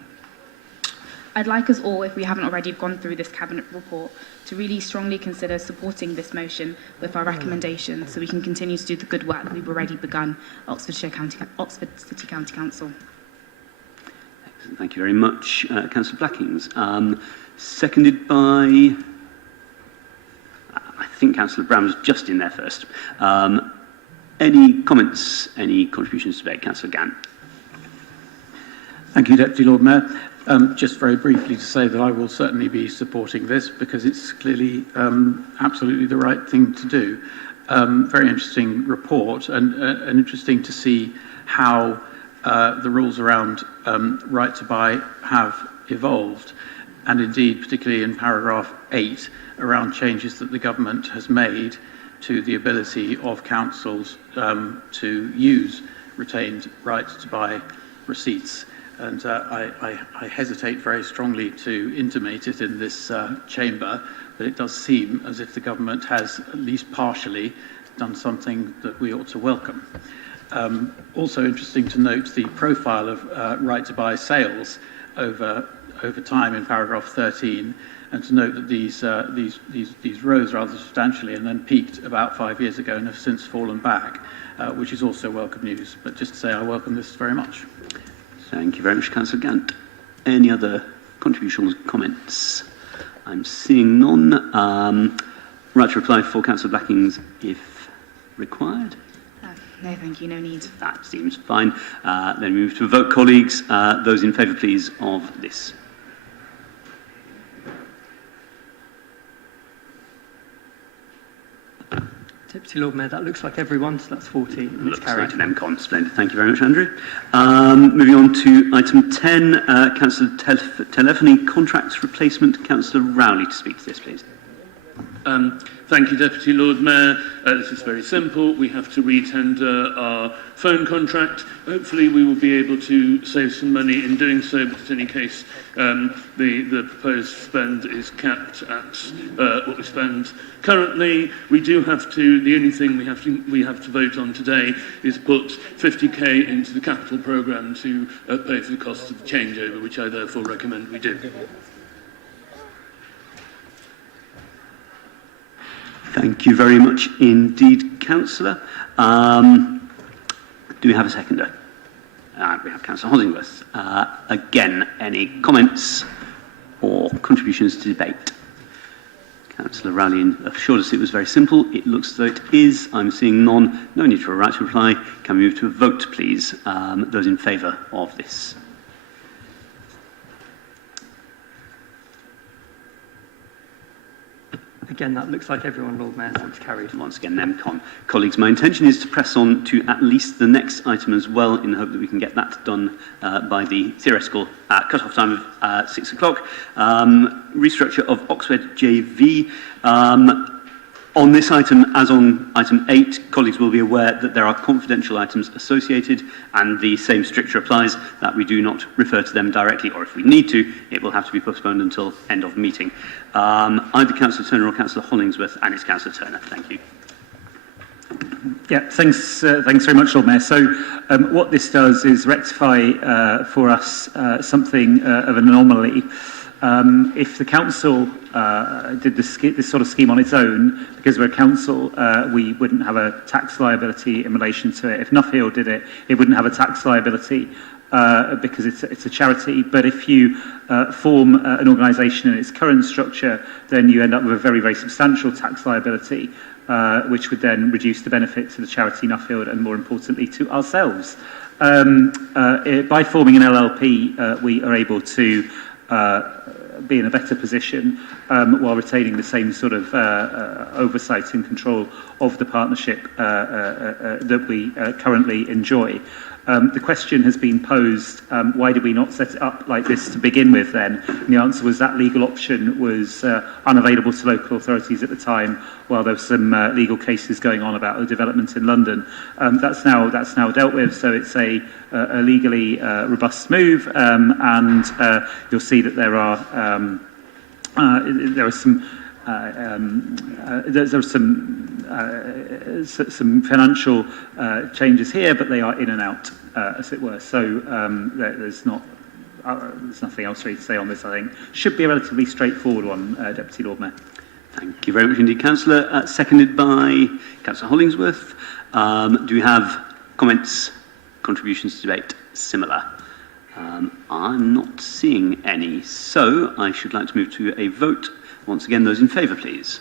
I'd like us all, if we haven't already gone through this Cabinet report, to really strongly consider supporting this motion with our recommendations so we can continue to do the good work we've already begun at Oxford City County Council. Thank you very much, Councillor Blackings. Seconded by, I think Councillor Brown was just in there first. Any comments, any contributions to debate? Councillor Gant. Thank you, Deputy Lord Mayor. Just very briefly to say that I will certainly be supporting this because it's clearly absolutely the right thing to do. Very interesting report and interesting to see how the rules around right to buy have evolved, and indeed particularly in paragraph 8 around changes that the government has made to the ability of councils to use retained right to buy receipts. And I hesitate very strongly to intimate it in this chamber, but it does seem as if the government has at least partially done something that we ought to welcome. Also interesting to note the profile of right to buy sales over time in paragraph 13, and to note that these rose rather substantially and then peaked about 5 years ago and have since fallen back, which is also welcome news. But just to say I welcome this very much. Thank you very much, Councillor Gant. Any other contributions, comments? I'm seeing none. Right to reply for Councillor Blackings if required. No, thank you, no need. That seems fine. Then we move to a vote, colleagues. Those in favour, please, of this. Deputy Lord Mayor, that looks like everyone, so that's 40. And Looks it's carried. like an MCON. Splendid. Thank you very much, Andrew. Moving on to item 10, Councillor Telephony Contracts Replacement. Councillor Rowley to speak to this, please. Thank you, Deputy Lord Mayor. This is very simple. We have to retender our phone contract. Hopefully we will be able to save some money in doing so, but in any case, the proposed spend is capped at what we spend currently. We do have to, the only thing we have to vote on today is put 50k into the capital programme to pay for the cost of the changeover, which I therefore recommend we do. Thank you very much indeed, Councillor. Do we have a seconder? We have Councillor Hollingworth. Again, any comments or contributions to debate? Councillor Rowley assured us it was very simple. It looks as though it is. I'm seeing none. No need for a right to reply. Can we move to a vote, please? Those in favour of this? Again, that looks like everyone, Lord Mayor, so it's carried. Once again, NEMCON. Colleagues, my intention is to press on to at least the next item as well, in the hope that we can get that done by the theoretical cut-off time of 6 o'clock. Restructure of Oxford JV. On this item, as on item 8, colleagues will be aware that there are confidential items associated, and the same stricture applies, that we do not refer to them directly, or if we need to, it will have to be postponed until end of meeting. Either Councillor Turner or Councillor Hollingsworth, and it's Councillor Turner. Thank you. Yeah, thanks very much, Lord Mayor. So what this does is rectify for us something of an anomaly. If the council did this sort of scheme on its own, because we're a council, we wouldn't have a tax liability in relation to it. If Nuffield did it, it wouldn't have a tax liability because it's a charity. But if you form an organisation in its current structure, then you end up with a very, very substantial tax liability, which would then reduce the benefit to the charity Nuffield and, more importantly, to ourselves. By forming an LLP, we are able to be in a better position while retaining the same sort of oversight and control of the partnership that we currently enjoy. The question has been posed, why did we not set it up like this to begin with then? And the answer was that legal option was unavailable to local authorities at the time, while there were some legal cases going on about the development in London. That's now dealt with, so it's a legally robust move, and you'll see that there are some financial changes here, but they are in and out, as it were. So there's nothing else really to say on this, I think. Should be a relatively straightforward one, Deputy Lord Mayor. Thank you very much indeed, Councillor. Seconded by Councillor Hollingsworth. Do we have comments, contributions to debate? Similar. I'm not seeing any, so I should like to move to a vote. Once again, those in favour, please.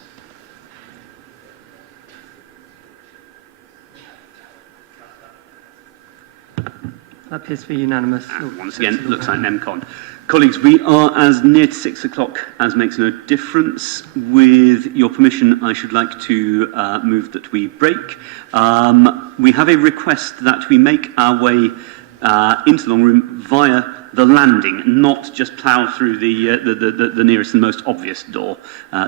That appears to be unanimous. Once again, looks like NEMCON. Colleagues, we are as near to 6 o'clock as makes no difference. With your permission, I should like to move that we break. We have a request that we make our way into the long room via the landing, not just plough through the nearest and most obvious door.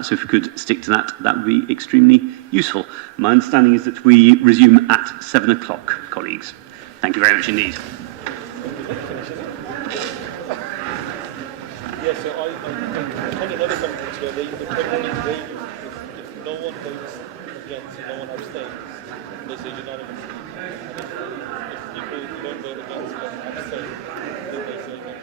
So if we could stick to that, that would be extremely useful. My understanding is that we resume at 7 o'clock, colleagues. Thank you very much indeed. Yeah, so I think another comment here, the criminal waivers, if no one votes against, no one abstains, there's a unanimous. And if people don't vote against but abstain, then they say no.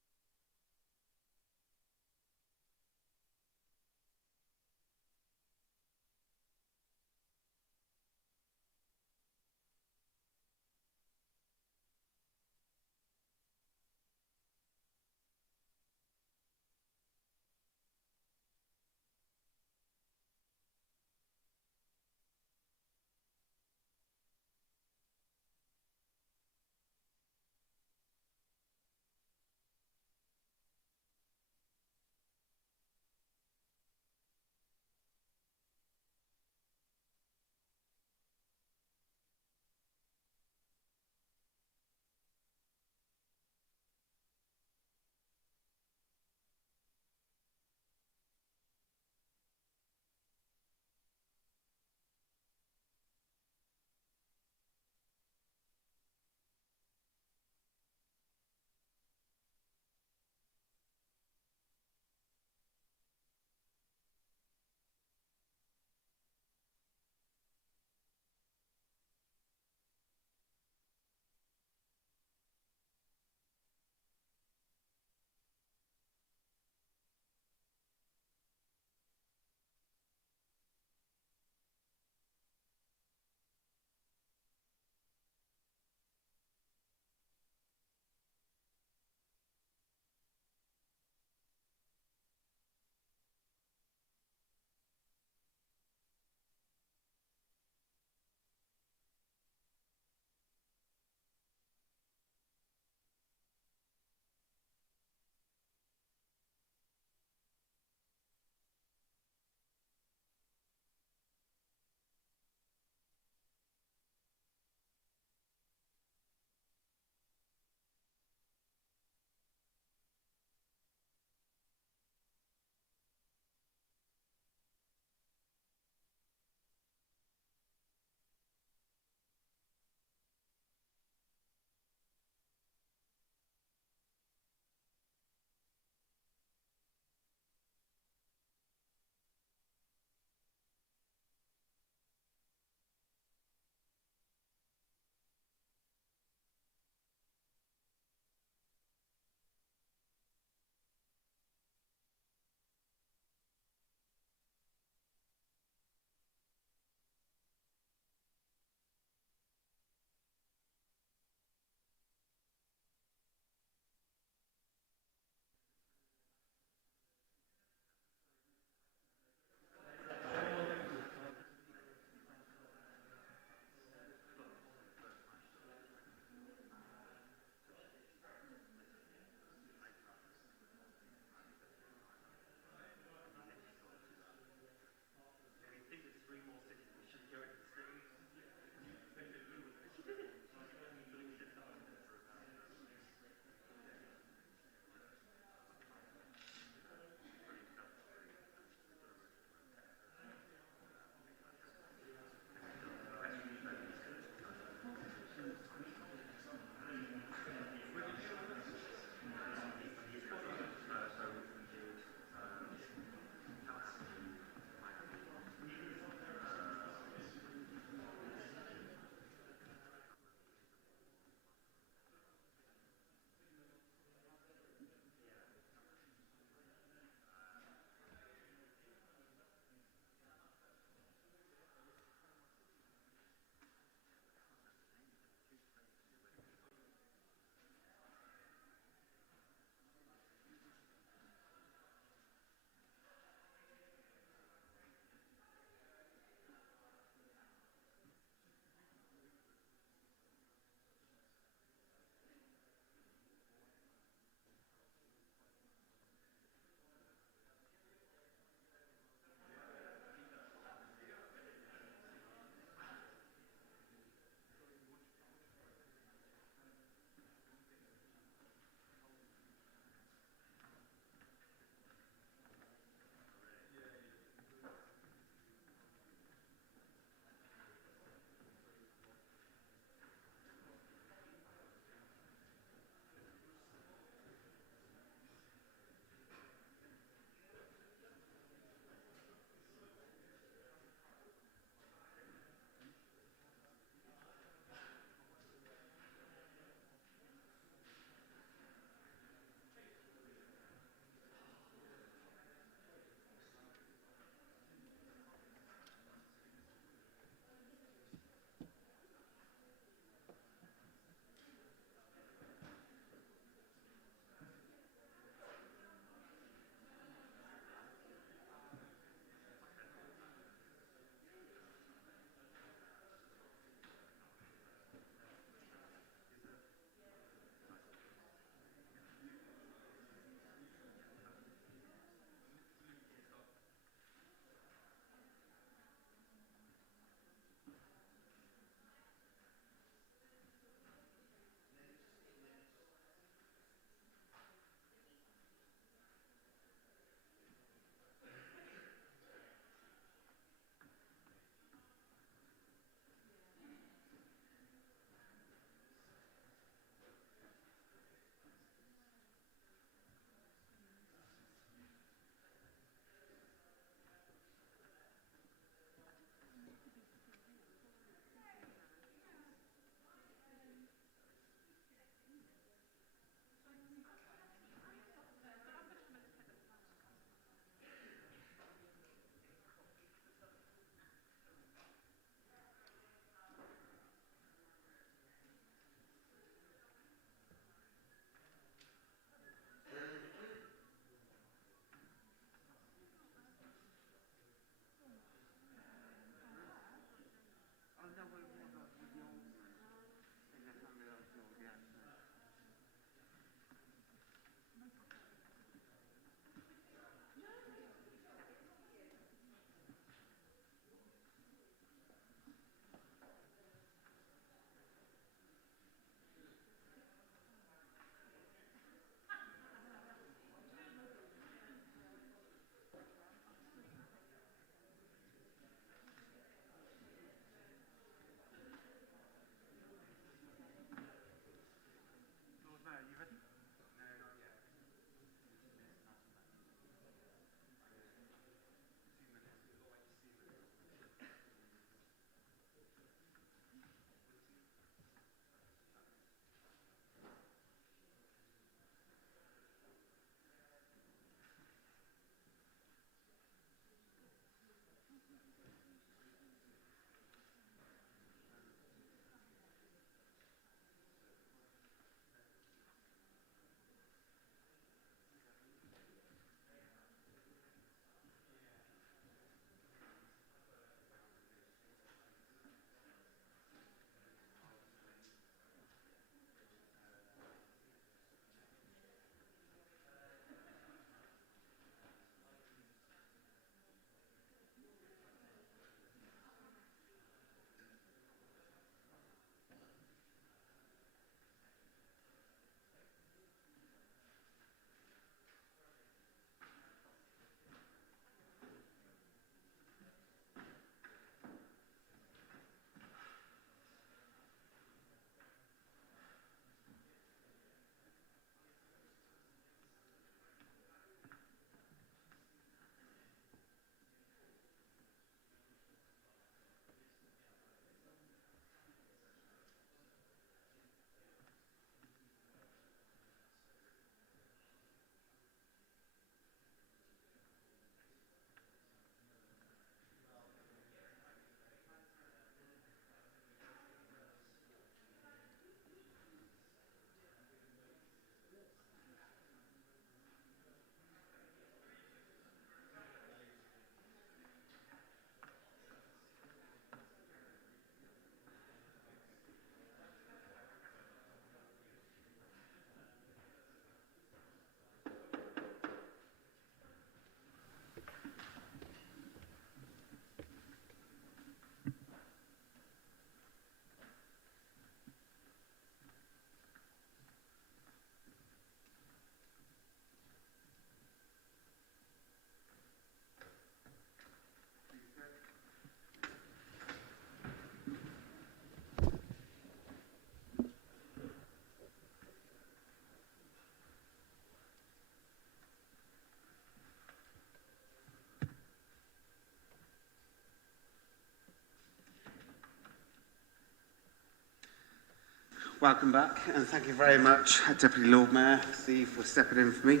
Welcome back, and thank you very much, Deputy Lord Mayor Steve, for stepping in for me.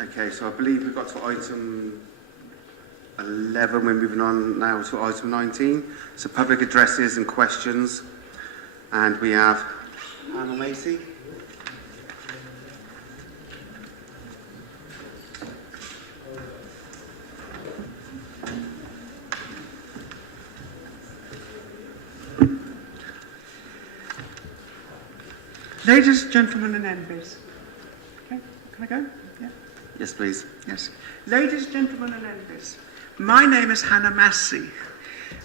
Okay, so I believe we've got to item 11. We're moving on now to item 19. So public addresses and questions, and we have Hannah Macy. Ladies, gentlemen and MPs. Okay, can I go? Yeah. Yes, please. Yes. Ladies, gentlemen and MPs, my name is Hannah Massey,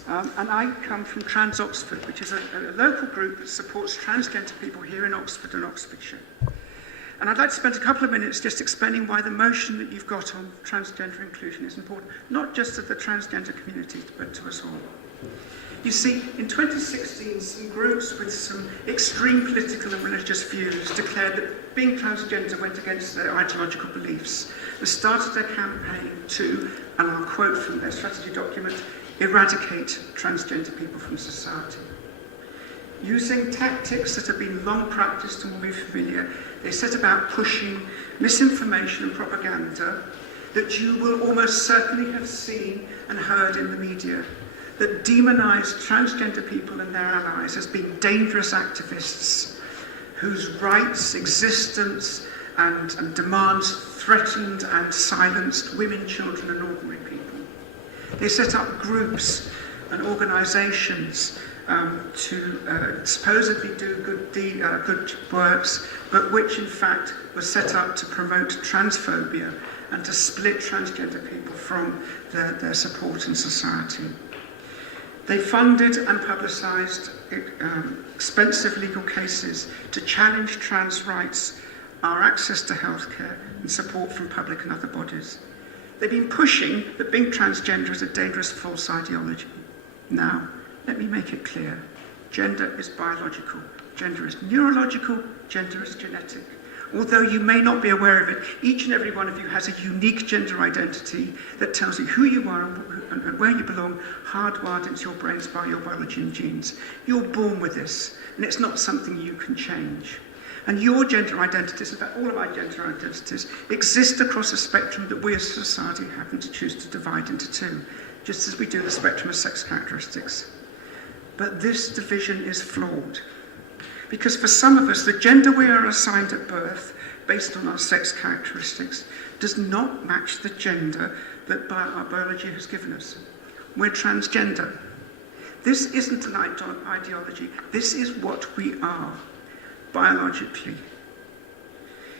and I come from Trans Oxford, which is a local group that supports transgender people here in Oxford and Oxfordshire. And I'd like to spend a couple of minutes just explaining why the motion that you've got on transgender inclusion is important, not just to the transgender community, but to us all. You see, in 2016, some groups with some extreme political and religious views declared that being transgender went against their ideological beliefs and started a campaign to, and I'll quote from their strategy document, eradicate transgender people from society. Using tactics that have been long practiced and will be familiar, they set about pushing misinformation and propaganda that you will almost certainly have seen and heard in the media, that demonise transgender people and their allies as being dangerous activists whose rights, existence and demands threatened and silenced women, children and ordinary people. They set up groups and organisations to supposedly do good works, but which in fact were set up to promote transphobia and to split transgender people from their support in society. They funded and publicised expensive legal cases to challenge trans rights, our access to healthcare and support from public and other bodies. They've been pushing that being transgender is a dangerous false ideology. Now, let me make it clear. Gender is biological, gender is neurological, gender is genetic. Although you may not be aware of it, each and every one of you has a unique gender identity that tells you who you are and where you belong, hardwired into your brains by your biology and genes. You're born with this, and it's not something you can change. And your gender identities, in fact all of our gender identities, exist across a spectrum that we as a society happen to choose to divide into two, just as we do the spectrum of sex characteristics. But this division is flawed. Because for some of us, the gender we are assigned at birth, based on our sex characteristics, does not match the gender that our biology has given us. We're transgender. This isn't an ideology. This is what we are, biologically.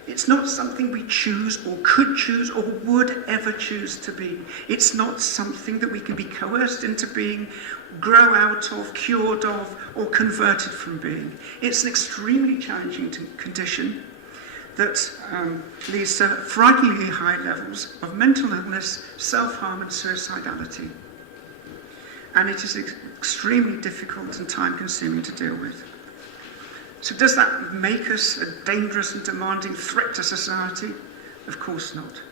It's not something we choose or could choose or would ever choose to be. It's not something that we can be coerced into being, grow out of, cured of, or converted from being. It's an extremely challenging condition that leads to frighteningly high levels of mental illness, self-harm and suicidality. And it is extremely difficult and time-consuming to deal with. So does that make us a dangerous and demanding threat to society? Of course not.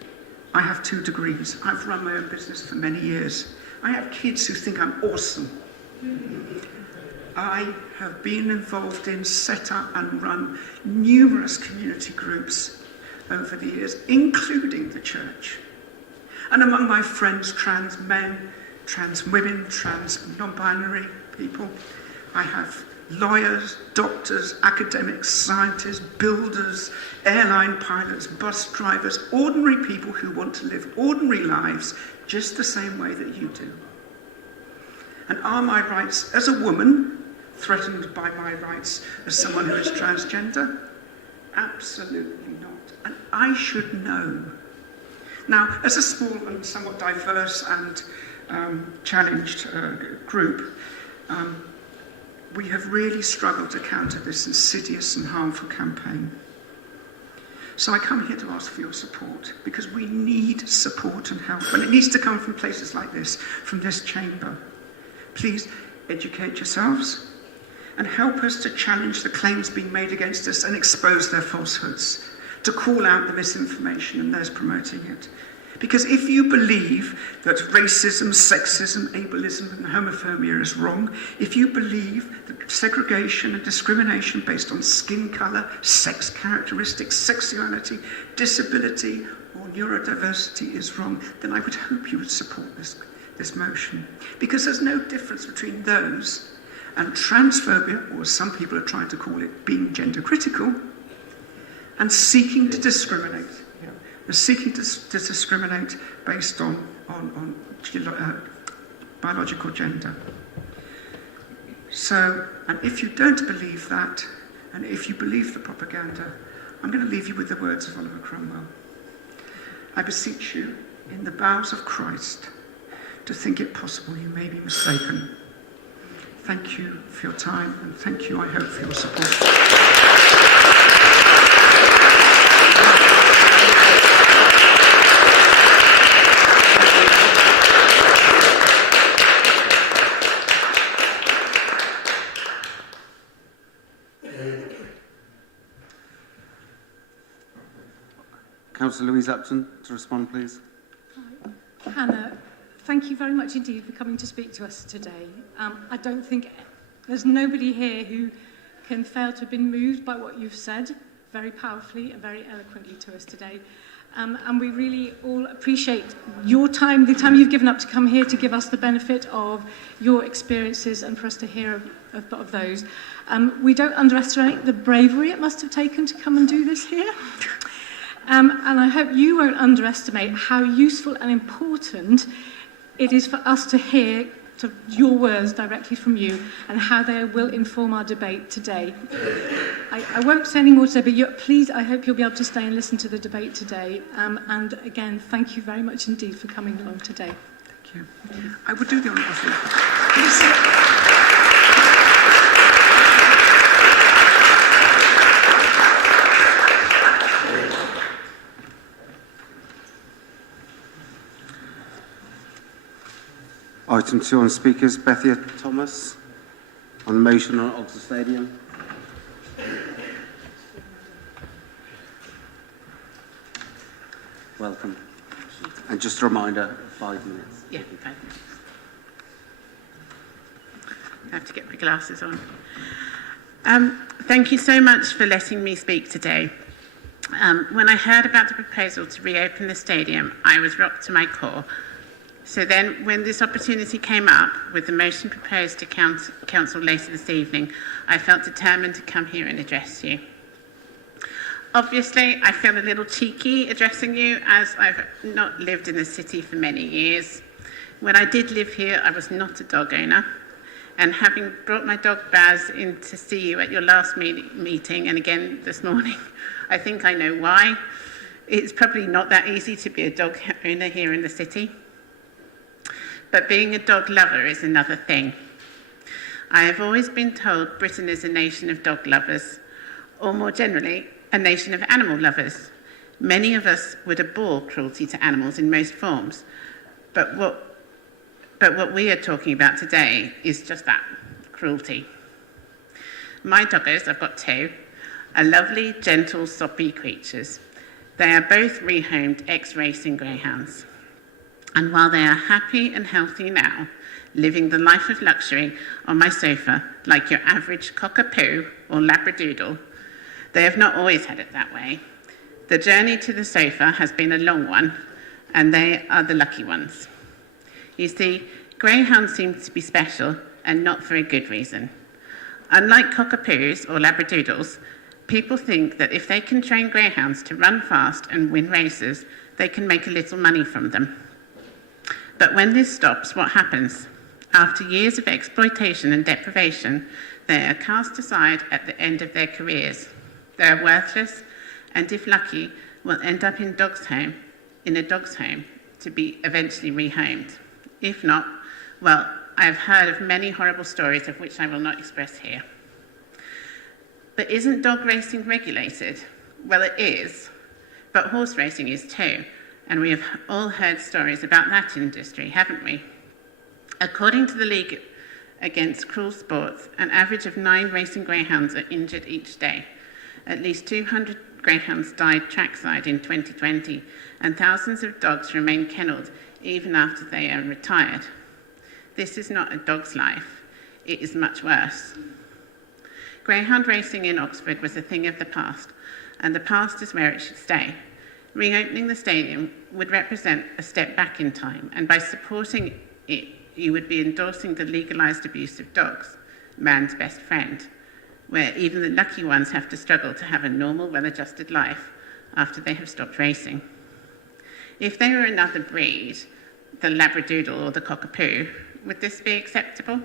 I have 2 degrees. I've run my own business for many years. I have kids who think I'm awesome. I have been involved in, set up and run numerous community groups over the years, including the church. And among my friends, trans men, trans women, trans non-binary people, I have lawyers, doctors, academics, scientists, builders, airline pilots, bus drivers, ordinary people who want to live ordinary lives just the same way that you do. And are my rights as a woman threatened by my rights as someone who is transgender? Absolutely not. And I should know. Now, as a small and somewhat diverse and challenged group, we have really struggled to counter this insidious and harmful campaign. So I come here to ask for your support, because we need support and help, and it needs to come from places like this, from this chamber. Please educate yourselves and help us to challenge the claims being made against us and expose their falsehoods, to call out the misinformation and those promoting it. Because if you believe that racism, sexism, ableism and homophobia is wrong, if you believe that segregation and discrimination based on skin colour, sex characteristics, sexuality, disability or neurodiversity is wrong, then I would hope you would support this motion. Because there's no difference between those and transphobia, or some people are trying to call it being gender critical, and seeking to discriminate. Seeking to discriminate based on biological gender. So, and if you don't believe that, and if you believe the propaganda, I'm going to leave you with the words of Oliver Cromwell. I beseech you, in the bowels of Christ, to think it possible you may be mistaken. Thank you for your time, and thank you, I hope, for your support. Councillor Louise Upton to respond, please. Hannah, thank you very much indeed for coming to speak to us today. I don't think there's nobody here who can fail to have been moved by what you've said very powerfully and very eloquently to us today. And we really all appreciate your time, the time you've given up to come here to give us the benefit of your experiences and for us to hear of those. We don't underestimate the bravery it must have taken to come and do this here. And I hope you won't underestimate how useful and important it is for us to hear your words directly from you and how they will inform our debate today. I won't say any more today, but please, I hope you'll be able to stay and listen to the debate today. And again, thank you very much indeed for coming along today. Thank you. I would do the honourable thing. Item 2 on speakers, Bethia Thomas, on the motion on Oxford Stadium. Welcome. And just a reminder, 5 minutes. Yeah, 5 minutes. I have to get my glasses on. Thank you so much for letting me speak today. When I heard about the proposal to reopen the stadium, I was rocked to my core. So then, when this opportunity came up with the motion proposed to council later this evening, I felt determined to come here and address you. Obviously, I feel a little cheeky addressing you as I've not lived in the city for many years. When I did live here, I was not a dog owner. And having brought my dog Baz in to see you at your last meeting and again this morning, I think I know why. It's probably not that easy to be a dog owner here in the city. But being a dog lover is another thing. I have always been told Britain is a nation of dog lovers, or more generally, a nation of animal lovers. Many of us would abhor cruelty to animals in most forms, but what we are talking about today is just that, cruelty. My doggos, I've got 2, are lovely, gentle, soppy creatures. They are both rehomed ex-racing greyhounds. And while they are happy and healthy now, living the life of luxury on my sofa like your average cockapoo or labradoodle, they have not always had it that way. The journey to the sofa has been a long one, and they are the lucky ones. You see, greyhounds seem to be special, and not for a good reason. Unlike cockapoos or labradoodles, people think that if they can train greyhounds to run fast and win races, they can make a little money from them. But when this stops, what happens? After years of exploitation and deprivation, they are cast aside at the end of their careers. They are worthless, and if lucky, will end up in a dog's home to be eventually rehomed. If not, well, I have heard of many horrible stories of which I will not express here. But isn't dog racing regulated? Well, it is, but horse racing is too. And we have all heard stories about that industry, haven't we? According to the League Against Cruel Sports, an average of 9 racing greyhounds are injured each day. At least 200 greyhounds died trackside in 2020, and thousands of dogs remain kennelled even after they are retired. This is not a dog's life. It is much worse. Greyhound racing in Oxford was a thing of the past, and the past is where it should stay. Reopening the stadium would represent a step back in time, and by supporting it, you would be endorsing the legalised abuse of dogs, man's best friend, where even the lucky ones have to struggle to have a normal, well-adjusted life after they have stopped racing. If they were another breed, the Labradoodle or the Cockapoo, would this be acceptable?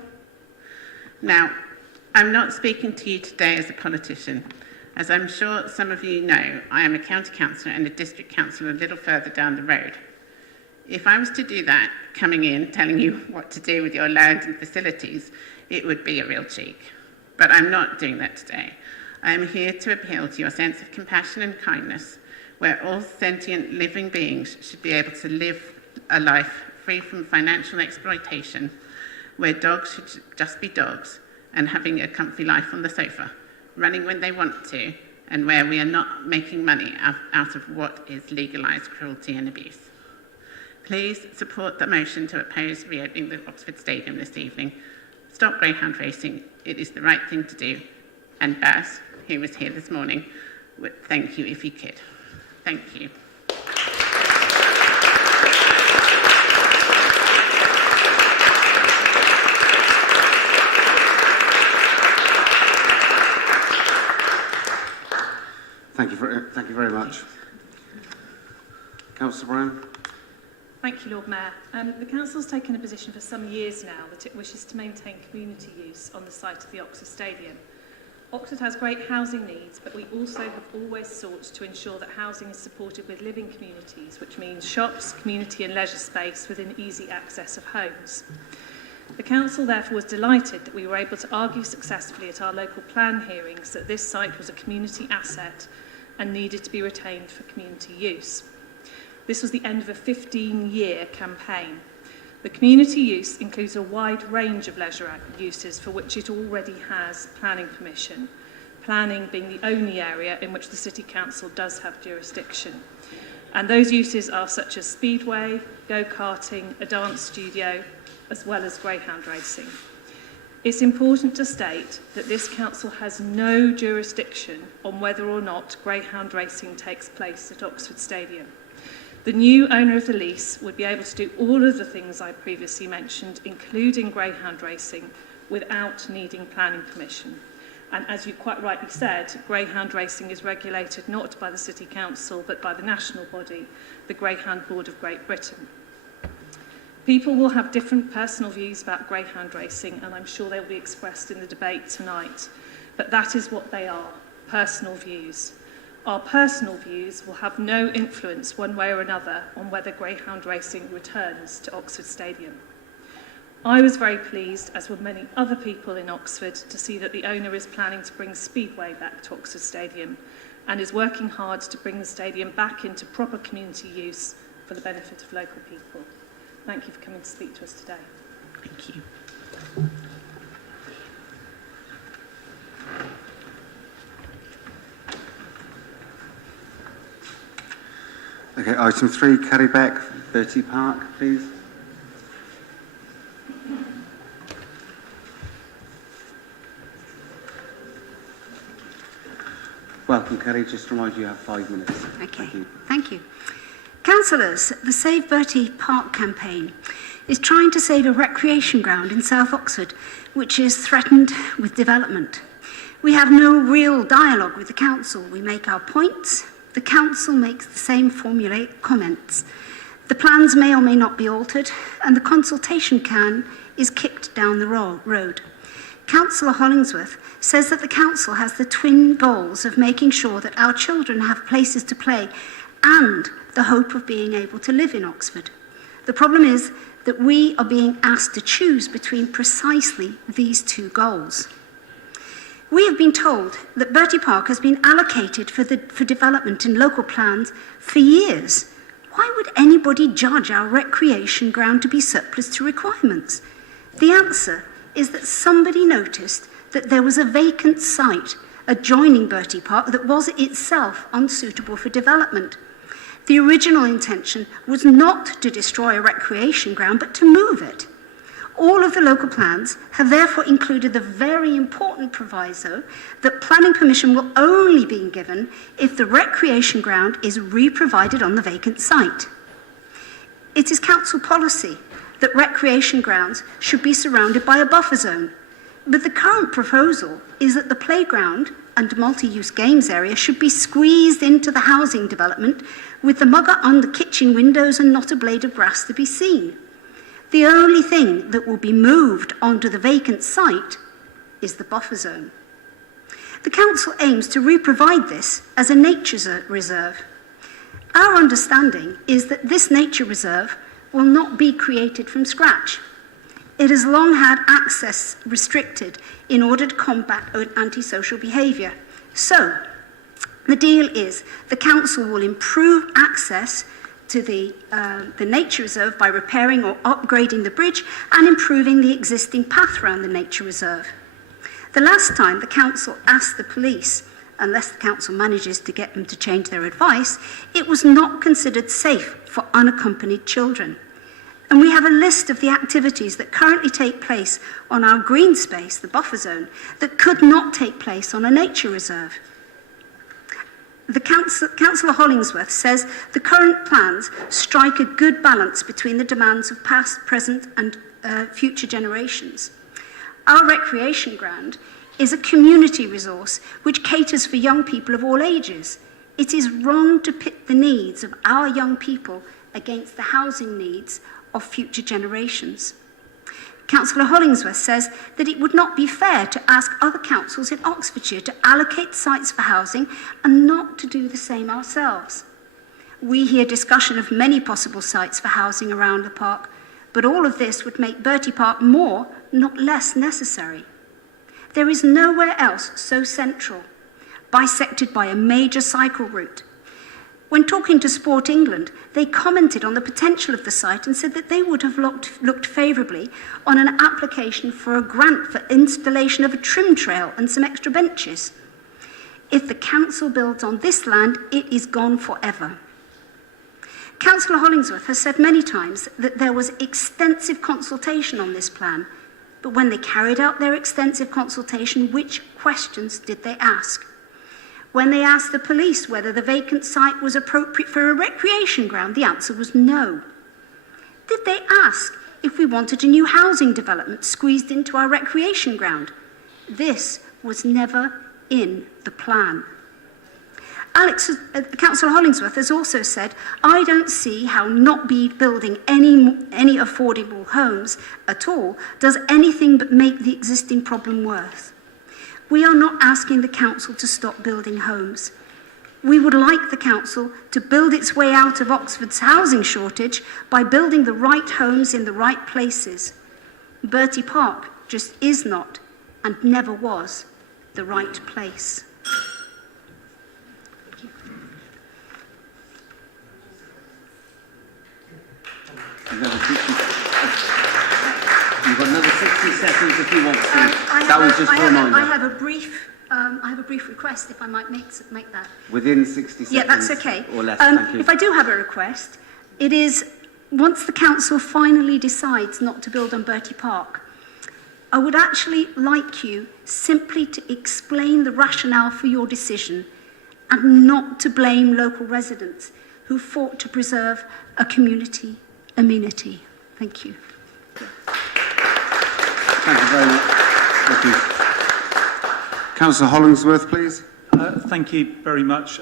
Now, I'm not speaking to you today as a politician. As I'm sure some of you know, I am a county councillor and a district councillor a little further down the road. If I was to do that, coming in, telling you what to do with your land and facilities, it would be a real cheek. But I'm not doing that today. I am here to appeal to your sense of compassion and kindness, where all sentient living beings should be able to live a life free from financial exploitation, where dogs should just be dogs and having a comfy life on the sofa, running when they want to, and where we are not making money out of what is legalised cruelty and abuse. Please support the motion to oppose reopening the Oxford Stadium this evening. Stop greyhound racing. It is the right thing to do. And Baz, who was here this morning, would thank you if he could. Thank you. Thank you very much. Councillor Brown. Thank you, Lord Mayor. The Council's taken a position for some years now that it wishes to maintain community use on the site of the Oxford Stadium. Oxford has great housing needs, but we also have always sought to ensure that housing is supported with living communities, which means shops, community and leisure space within easy access of homes. The Council therefore was delighted that we were able to argue successfully at our local plan hearings that this site was a community asset and needed to be retained for community use. This was the end of a 15-year campaign. The community use includes a wide range of leisure uses for which it already has planning permission, planning being the only area in which the City Council does have jurisdiction. And those uses are such as speedway, go-karting, a dance studio, as well as greyhound racing. It's important to state that this council has no jurisdiction on whether or not greyhound racing takes place at Oxford Stadium. The new owner of the lease would be able to do all of the things I previously mentioned, including greyhound racing, without needing planning permission. And as you quite rightly said, greyhound racing is regulated not by the City Council, but by the national body, the Greyhound Board of Great Britain. People will have different personal views about greyhound racing, and I'm sure they'll be expressed in the debate tonight. But that is what they are, personal views. Our personal views will have no influence one way or another on whether greyhound racing returns to Oxford Stadium. I was very pleased, as were many other people in Oxford, to see that the owner is planning to bring Speedway back to Oxford Stadium and is working hard to bring the stadium back into proper community use for the benefit of local people. Thank you for coming to speak to us today. Thank you. Okay, item 3, Carrie Beck, Bertie Park, please. Welcome, Carrie. Just to remind you, you have 5 minutes. Okay, thank you. Councillors, the Save Bertie Park campaign is trying to save a recreation ground in South Oxford, which is threatened with development. We have no real dialogue with the council. We make our points. The council makes the same formulaic comments. The plans may or may not be altered, and the consultation can is kicked down the road. Councillor Hollingsworth says that the council has the twin goals of making sure that our children have places to play and the hope of being able to live in Oxford. The problem is that we are being asked to choose between precisely these two goals. We have been told that Bertie Park has been allocated for development in local plans for years. Why would anybody judge our recreation ground to be surplus to requirements? The answer is that somebody noticed that there was a vacant site adjoining Bertie Park that was itself unsuitable for development. The original intention was not to destroy a recreation ground, but to move it. All of the local plans have therefore included the very important proviso that planning permission will only be given if the recreation ground is re-provided on the vacant site. It is council policy that recreation grounds should be surrounded by a buffer zone, but the current proposal is that the playground and multi-use games area should be squeezed into the housing development with the mugger under kitchen windows and not a blade of grass to be seen. The only thing that will be moved onto the vacant site is the buffer zone. The council aims to re-provide this as a nature reserve. Our understanding is that this nature reserve will not be created from scratch. It has long had access restricted in order to combat antisocial behaviour. So, the deal is the council will improve access to the nature reserve by repairing or upgrading the bridge and improving the existing path around the nature reserve. The last time the council asked the police, unless the council manages to get them to change their advice, it was not considered safe for unaccompanied children. And we have a list of the activities that currently take place on our green space, the buffer zone, that could not take place on a nature reserve. Councillor Hollingsworth says the current plans strike a good balance between the demands of past, present and future generations. Our recreation ground is a community resource which caters for young people of all ages. It is wrong to pit the needs of our young people against the housing needs of future generations. Councillor Hollingsworth says that it would not be fair to ask other councils in Oxfordshire to allocate sites for housing and not to do the same ourselves. We hear discussion of many possible sites for housing around the park, but all of this would make Bertie Park more, not less necessary. There is nowhere else so central, bisected by a major cycle route. When talking to Sport England, they commented on the potential of the site and said that they would have looked favourably on an application for a grant for installation of a trim trail and some extra benches. If the council builds on this land, it is gone forever. Councillor Hollingsworth has said many times that there was extensive consultation on this plan, but when they carried out their extensive consultation, which questions did they ask? When they asked the police whether the vacant site was appropriate for a recreation ground, the answer was no. Did they ask if we wanted a new housing development squeezed into our recreation ground? This was never in the plan. Councillor Hollingsworth has also said, I don't see how not building any affordable homes at all does anything but make the existing problem worse. We are not asking the council to stop building homes. We would like the council to build its way out of Oxford's housing shortage by building the right homes in the right places. Bertie Park just is not and never was the right place. You've got another 60 seconds if you want to. I have a brief request, if I might make that. Within 60 seconds. Yeah, that's okay. Or less, thank you. If I do have a request, it is once the council finally decides not to build on Bertie Park, I would actually like you simply to explain the rationale for your decision and not to blame local residents who fought to preserve a community amenity. Thank you. Thank you very much. Thank you. Councillor Hollingsworth, please. Thank you very much.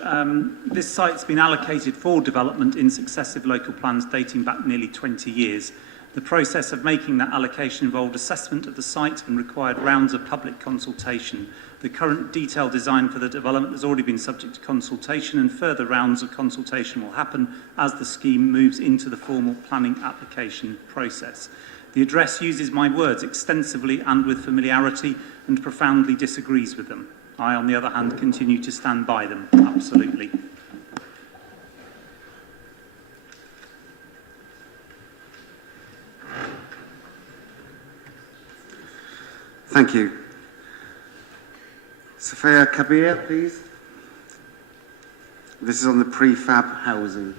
This site's been allocated for development in successive local plans dating back nearly 20 years. The process of making that allocation involved assessment of the site and required rounds of public consultation. The current detailed design for the development has already been subject to consultation, and further rounds of consultation will happen as the scheme moves into the formal planning application process. The address uses my words extensively and with familiarity and profoundly disagrees with them. I, on the other hand, continue to stand by them, absolutely. Thank you. So Sophia Kabir, please. This is on the prefab housing.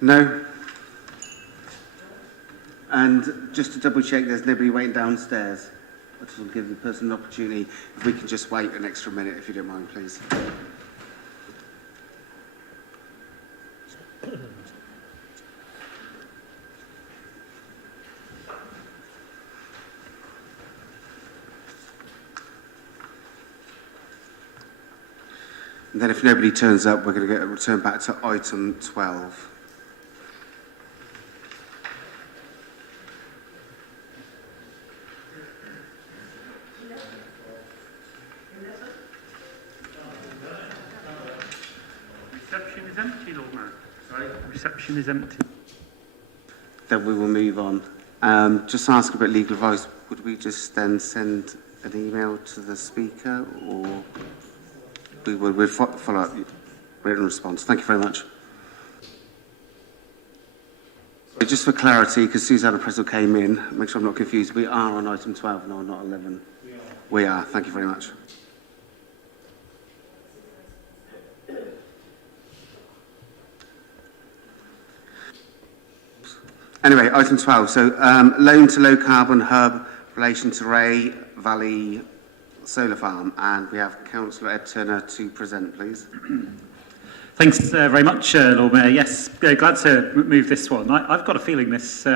No? And just to double check, there's nobody waiting downstairs. I just want to give the person an opportunity. If we can just wait an extra minute, if you don't mind, please. And then if nobody turns up, we're going to return back to item 12. Reception is empty, Lord Mayor. Sorry? Reception is empty. Then we will move on. Just ask about legal advice. Would we just then send an email to the speaker, or we'll follow up written response? Thank you very much. Just for clarity, because Susanna Presell came in, make sure I'm not confused, we are on item 12 now, not 11. We are. Thank you very much. Anyway, item 12. So, loan to low carbon hub relation to Ray Valley Solar Farm. And we have Councillor Ed Turner to present, please. Thanks very much, Lord Mayor. Yes, glad to move this one. I've got a feeling this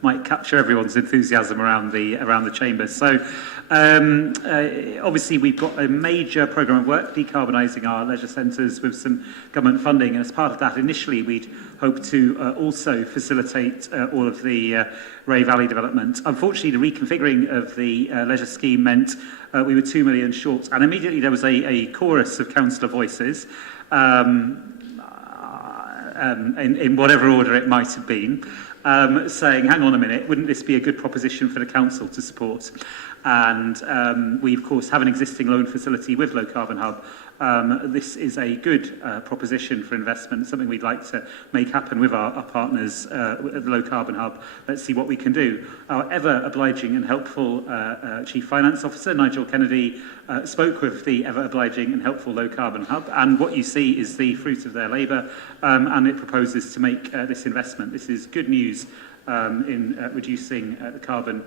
might capture everyone's enthusiasm around the chamber. So, obviously, we've got a major programme of work decarbonising our leisure centres with some government funding, and as part of that, initially we'd hope to also facilitate all of the Ray Valley development. Unfortunately, the reconfiguring of the leisure scheme meant we were 2 million short, and immediately there was a chorus of councillor voices. In whatever order it might have been, saying, hang on a minute, wouldn't this be a good proposition for the council to support? And we, of course, have an existing loan facility with Low Carbon Hub. This is a good proposition for investment, something we'd like to make happen with our partners at the Low Carbon Hub. Let's see what we can do. Our ever obliging and helpful Chief Finance Officer, Nigel Kennedy, spoke with the ever obliging and helpful Low Carbon Hub, and what you see is the fruit of their labour, and it proposes to make this investment. This is good news in reducing the carbon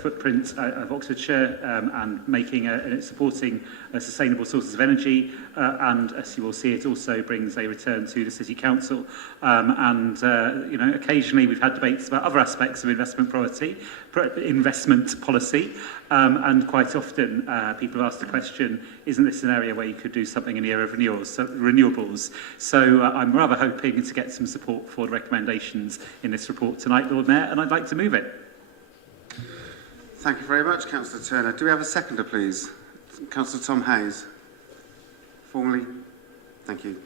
footprint of Oxfordshire and supporting sustainable sources of energy, and as you will see, it also brings a return to the City Council. Occasionally we've had debates about other aspects of investment policy, and quite often people ask the question, isn't this an area where you could do something in the area of renewables? So I'm rather hoping to get some support for the recommendations in this report tonight, Lord Mayor, and I'd like to move it. Thank you very much, Councillor Turner. Do we have a seconder, please? Councillor Tom Hayes. Formally. Thank you.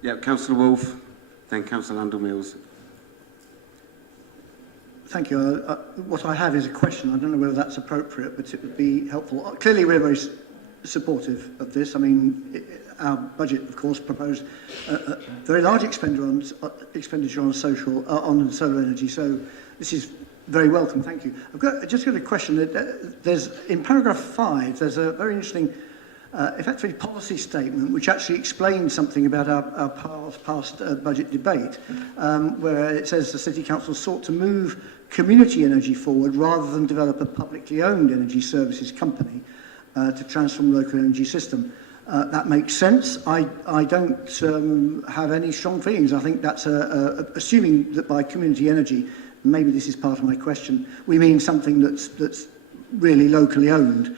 Yeah, Councillor Wolfe, then Councillor Landell-Mills. Thank you. What I have is a question. I don't know whether that's appropriate, but it would be helpful. Clearly, we're very supportive of this. I mean, our budget, of course, proposed a very large expenditure on solar energy. So this is very welcome. Thank you. I've just got a question. There's in paragraph 5. There's a very interesting, effectively policy statement which actually explains something about our past budget debate, where it says the City Council sought to move community energy forward rather than develop a publicly owned energy services company to transform the local energy system. That makes sense. I don't have any strong feelings. I think that's assuming that by community energy, maybe this is part of my question, we mean something that's really locally owned,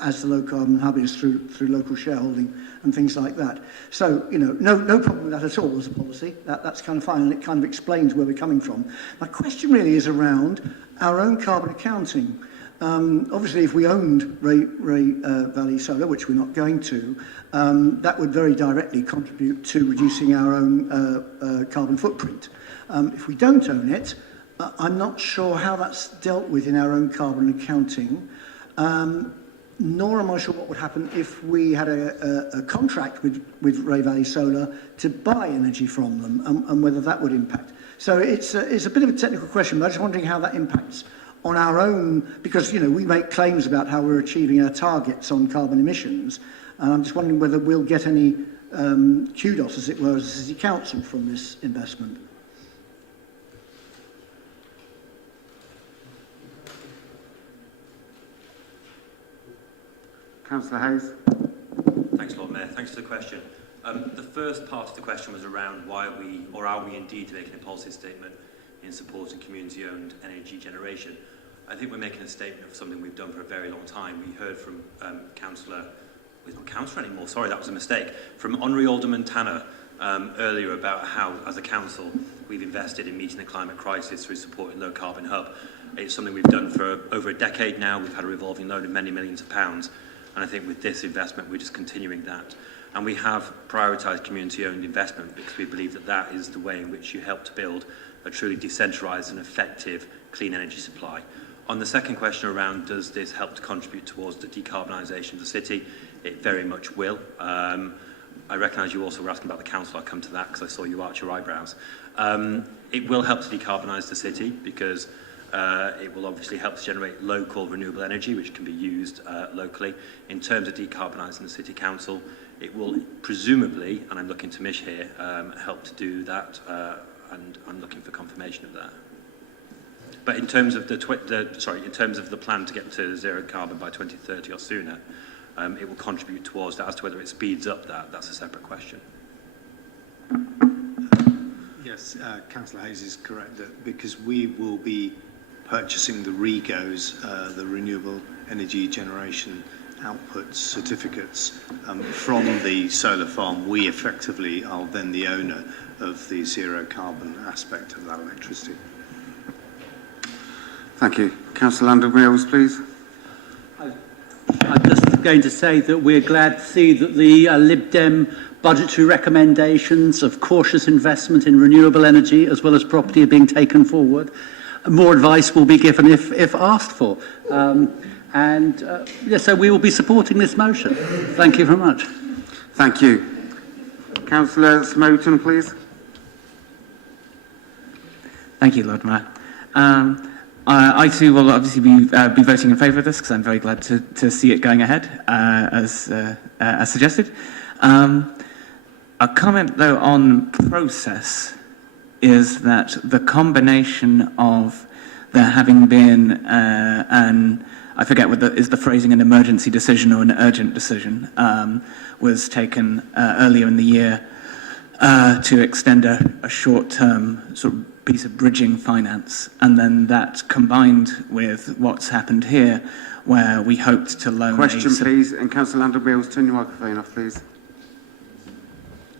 as the Low Carbon Hub is through local shareholding and things like that. So, no problem with that at all as a policy. That's kind of fine, and it kind of explains where we're coming from. My question really is around our own carbon accounting. Obviously, if we owned Ray Valley Solar, which we're not going to, that would very directly contribute to reducing our own carbon footprint. If we don't own it, I'm not sure how that's dealt with in our own carbon accounting, nor am I sure what would happen if we had a contract with Ray Valley Solar to buy energy from them, and whether that would impact. So it's a bit of a technical question, but I'm just wondering how that impacts on our own, because, you know, we make claims about how we're achieving our targets on carbon emissions, and I'm just wondering whether we'll get any kudos, as it were, as a City Council from this investment. Councillor Hayes. Thanks, Lord Mayor. Thanks for the question. The first part of the question was around why are we indeed making a policy statement in supporting community-owned energy generation. I think we're making a statement of something we've done for a very long time. We heard from Councillor, he's not Councillor anymore, sorry, that was a mistake, from Honorary Alderman Tanner earlier about how, as a council, we've invested in meeting the climate crisis through supporting Low Carbon Hub. It's something we've done for over a decade now. We've had a revolving loan of many millions of pounds. And I think with this investment, we're just continuing that. And we have prioritised community-owned investment because we believe that that is the way in which you help to build a truly decentralised and effective clean energy supply. On the second question around does this help to contribute towards the decarbonisation of the city, it very much will. I recognise you also were asking about the council. I'll come to that because I saw you arch your eyebrows. It will help to decarbonise the city because it will obviously help to generate local renewable energy, which can be used locally. In terms of decarbonising the City Council, it will presumably, and I'm looking to Mish here, help to do that, and I'm looking for confirmation of that. But in terms of in terms of the plan to get to zero carbon by 2030 or sooner, it will contribute towards that. As to whether it speeds up that, that's a separate question. Yes, Councillor Hayes is correct, that because we will be purchasing the REGOs, the Renewable Energy Generation Output Certificates, from the solar farm, we effectively are then the owner of the zero carbon aspect of that electricity. Thank you. Councillor Landon-Wales, please. I'm just going to say that we're glad to see that the Lib Dem budgetary recommendations of cautious investment in renewable energy as well as property are being taken forward. More advice will be given if asked for. Yes, so we will be supporting this motion. Thank you very much. Thank you. Councillor Smoton, please. Thank you, Lord Mayor. I too will obviously be voting in favour of this because I'm very glad to see it going ahead as suggested. A comment though on process is that the combination of there having been I forget what is the phrasing, an emergency decision or an urgent decision, was taken earlier in the year to extend a short-term sort of piece of bridging finance, and then that combined with what's happened here, where we hoped to loan Question, please, and Councillor Landon-Wales, turn your microphone off, please.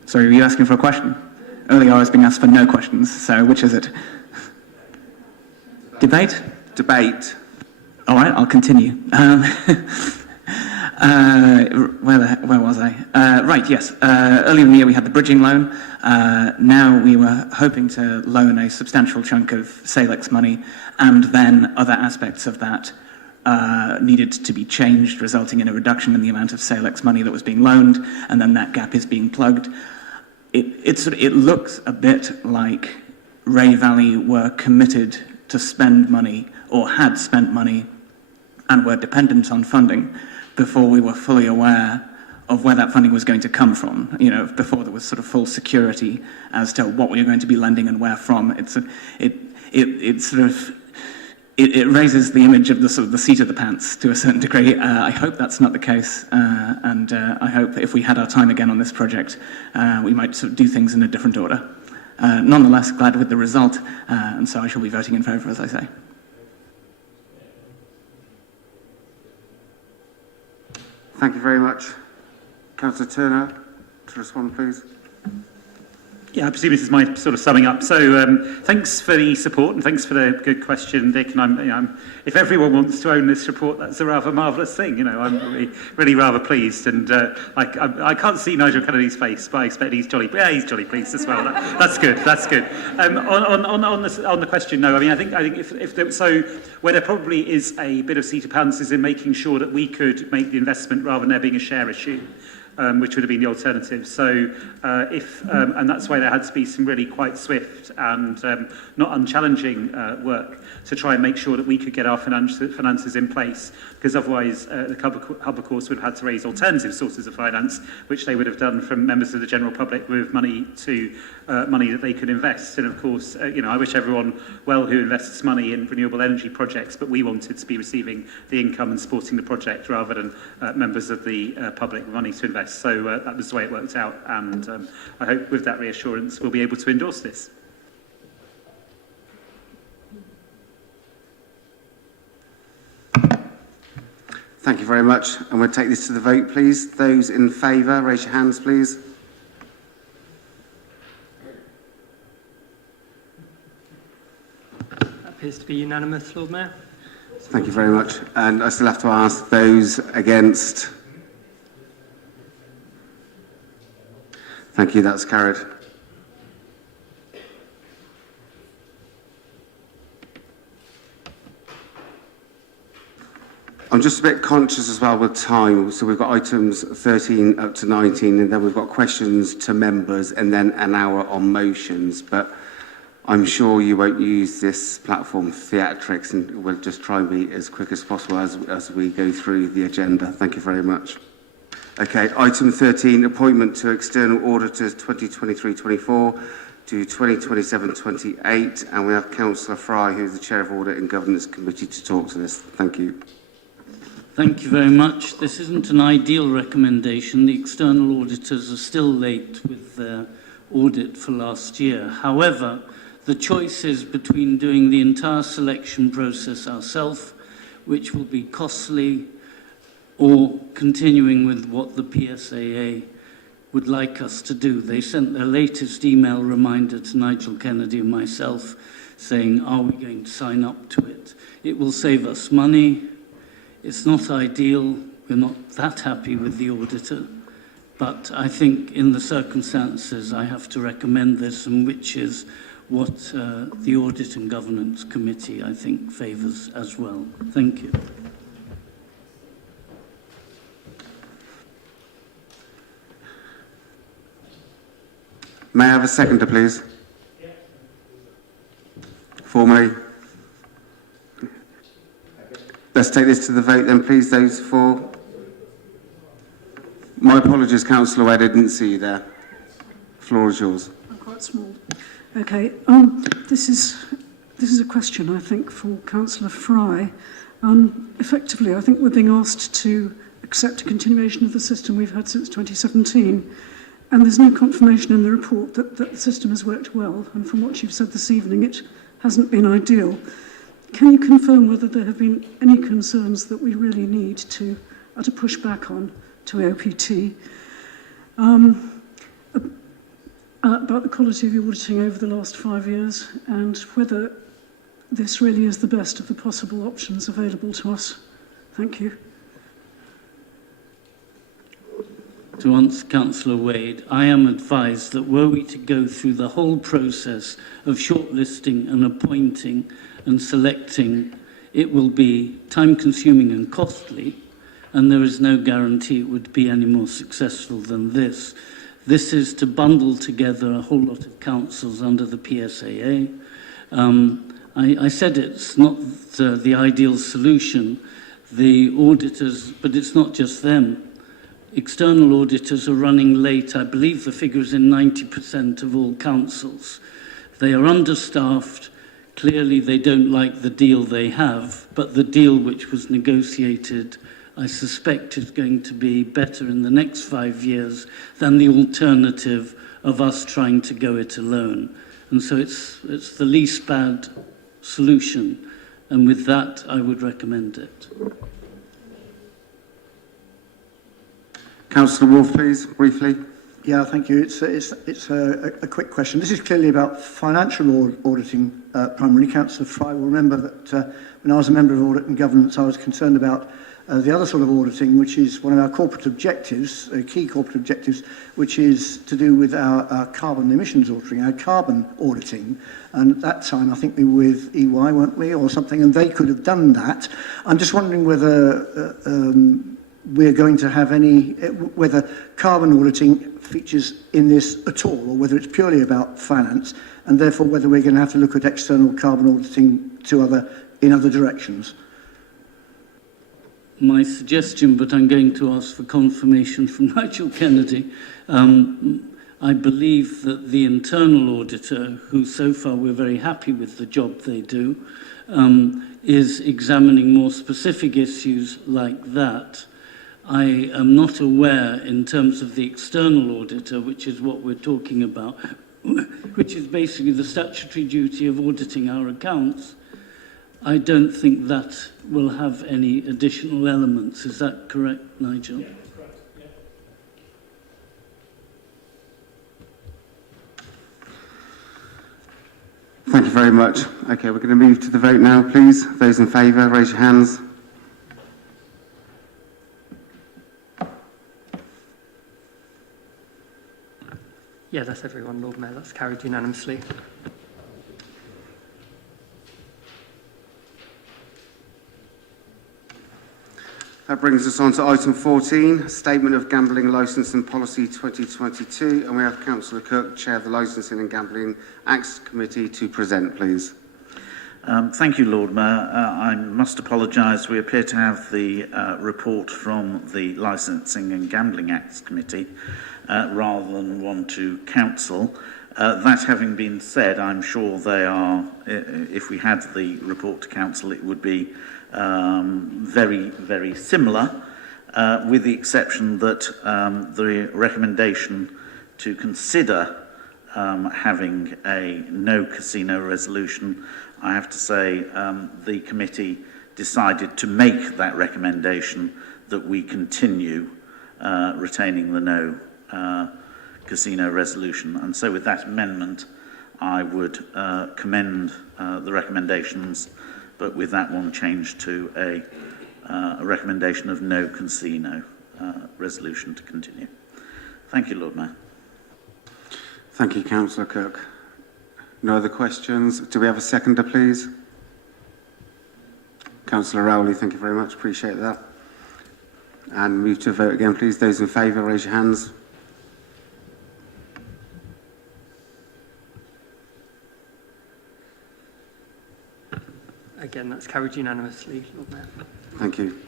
Sorry, were you asking for a question? Earlier I was being asked for no questions, so which is it? Debate? Debate. All right, I'll continue. Where was I? Right, yes. Earlier in the year we had the bridging loan. Now we were hoping to loan a substantial chunk of Salix money, and then other aspects of that needed to be changed, resulting in a reduction in the amount of Salix money that was being loaned, and then that gap is being plugged. It looks a bit like Ray Valley were committed to spend money, or had spent money, and were dependent on funding before we were fully aware of where that funding was going to come from. You know, before there was sort of full security as to what we were going to be lending and where from. It raises the image of the sort of the seat of the pants to a certain degree. I hope that's not the case, and I hope if we had our time again on this project, we might sort of do things in a different order. Nonetheless, glad with the result, and so I shall be voting in favour, as I say. Thank you very much. Councillor Turner, to respond, please. Yeah, I presume this is my sort of summing up. So thanks for the support and thanks for the good question, Dick. And if everyone wants to own this report, that's a rather marvellous thing. You know, I'm really rather pleased. And I can't see Nigel Kennedy's face, but I expect he's jolly. Yeah, he's jolly pleased as well. That's good. That's good. On the question, no. I mean, I think if there, so where there probably is a bit of seat of pants is in making sure that we could make the investment rather than there being a share issue. Which would have been the alternative. So and that's why there had to be some really quite swift and not unchallenging work to try and make sure that we could get our finances in place, because otherwise the hub, of course, would have had to raise alternative sources of finance, which they would have done from members of the general public with money that they could invest. And of course, I wish everyone well who invests money in renewable energy projects, but we wanted to be receiving the income and supporting the project rather than members of the public with money to invest. So that was the way it worked out, and I hope with that reassurance we'll be able to endorse this. Thank you very much. And we'll take this to the vote, please. Those in favour, raise your hands, please. Appears to be unanimous, Lord Mayor. Thank you very much. And I still have to ask those against. Thank you, that's carried. I'm just a bit conscious as well with time. So we've got items 13 up to 19, and then we've got questions to members, and then an hour on motions. But I'm sure you won't use this platform for theatrics, and we'll just try and be as quick as possible as we go through the agenda. Thank you very much. Okay, item 13, appointment to external auditors 2023-24 to 2027-28, and we have Councillor Fry, who is the Chair of Audit and Governance Committee, to talk to this. Thank you. Thank you very much. This isn't an ideal recommendation. The external auditors are still late with their audit for last year. However, the choice is between doing the entire selection process ourselves, which will be costly, or continuing with what the PSAA would like us to do. They sent their latest email reminder to Nigel Kennedy and myself saying, are we going to sign up to it? It will save us money. It's not ideal. We're not that happy with the auditor. But I think in the circumstances, I have to recommend this, and which is what the Audit and Governance Committee, I think, favours as well. Thank you. May I have a seconder, please? Formally. Let's take this to the vote then, please. Those for. My apologies, Councillor Wade, I didn't see you there. The floor is yours. I'm quite small. Okay. This is a question, I think, for Councillor Fry. Effectively, I think we're being asked to accept a continuation of the system we've had since 2017. And there's no confirmation in the report that the system has worked well. And from what you've said this evening, it hasn't been ideal. Can you confirm whether there have been any concerns that we really need to push back on to OPT? About the quality of the auditing over the last 5 years, and whether this really is the best of the possible options available to us. Thank you. To answer Councillor Wade, I am advised that were we to go through the whole process of shortlisting and appointing and selecting, it will be time-consuming and costly, and there is no guarantee it would be any more successful than this. This is to bundle together a whole lot of councils under the PSAA. I said it's not the ideal solution. The auditors, but it's not just them. External auditors are running late. I believe the figure is in 90% of all councils. They are understaffed. Clearly, they don't like the deal they have, but the deal which was negotiated, I suspect, is going to be better in the next 5 years than the alternative of us trying to go it alone. And so it's the least bad solution. And with that, I would recommend it. Councillor Wolfe, please, briefly. Yeah, thank you. It's a quick question. This is clearly about financial auditing, primarily. Councillor Fry will remember that when I was a member of Audit and Governance, I was concerned about the other sort of auditing, which is one of our corporate objectives, key corporate objectives, which is to do with our carbon emissions auditing, our carbon auditing. And at that time, I think we were with EY, weren't we, or something, and they could have done that. I'm just wondering whether we're going to have whether carbon auditing features in this at all, or whether it's purely about finance, and therefore whether we're going to have to look at external carbon auditing in other directions. My suggestion, but I'm going to ask for confirmation from Nigel Kennedy. I believe that the internal auditor, who so far we're very happy with the job they do, is examining more specific issues like that. I am not aware, in terms of the external auditor, which is what we're talking about, which is basically the statutory duty of auditing our accounts. I don't think that will have any additional elements. Is that correct, Nigel? Yeah, that's correct. Yeah. Thank you very much. Okay, we're going to move to the vote now, please. Those in favour, raise your hands. Yeah, that's everyone, Lord Mayor. That's carried unanimously. That brings us on to item 14, Statement of Gambling Licence and Policy 2022, and we have Councillor Cook, Chair of the Licensing and Gambling Acts Committee, to present, please. Thank you, Lord Mayor. I must apologise. We appear to have the report from the Licensing and Gambling Acts Committee rather than one to Council. That having been said, I'm sure they are, if we had the report to Council, it would be very, very similar, with the exception that the recommendation to consider having a no casino resolution, I have to say the committee decided to make that recommendation that we continue retaining the no casino resolution. And so with that amendment, I would commend the recommendations, but with that one changed to a recommendation of no casino resolution to continue. Thank you, Lord Mayor. Thank you, Councillor Cook. No other questions? Do we have a seconder, please? Councillor Rowley, thank you very much. Appreciate that. And move to a vote again, please. Those in favour, raise your hands. Again, that's carried unanimously, Lord Mayor. Thank you.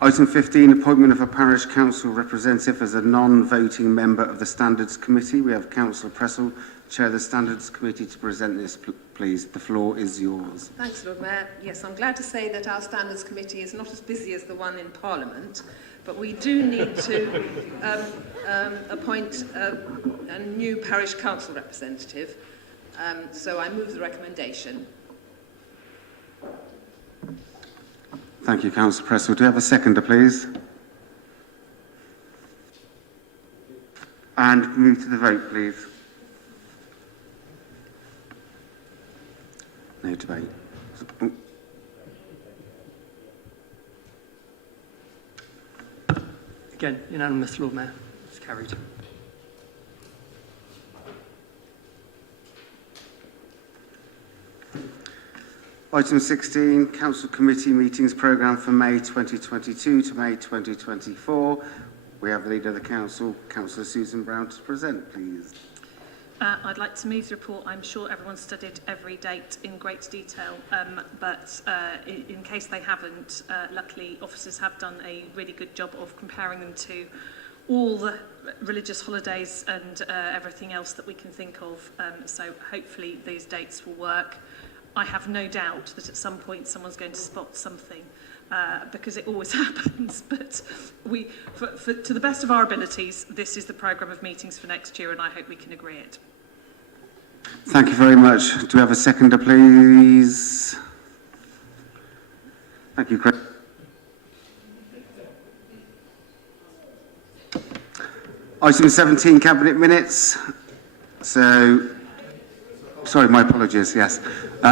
Item 15, appointment of a parish council representative as a non-voting member of the Standards Committee. We have Councillor Pressel, Chair of the Standards Committee, to present this, please. The floor is yours. Thanks, Lord Mayor. Yes, I'm glad to say that our Standards Committee is not as busy as the one in Parliament, but we do need to appoint a new parish council representative. So I move the recommendation. Thank you, Councillor Pressel. Do you have a seconder, please? And move to the vote, please. No debate. Again, unanimous, Lord Mayor. It's carried. Item 16, Council Committee Meetings Programme for May 2022 to May 2024. We have the Leader of the Council, Councillor Susan Brown, to present, please. I'd like to move the report. I'm sure everyone's studied every date in great detail, but in case they haven't, luckily officers have done a really good job of comparing them to all the religious holidays and everything else that we can think of. So hopefully these dates will work. I have no doubt that at some point someone's going to spot something because it always happens. But to the best of our abilities, this is the programme of meetings for next year, and I hope we can agree it. Thank you very much. Do we have a seconder, please? Thank you, Chris. Item 17, Cabinet Minutes. So, sorry, my apologies, yes.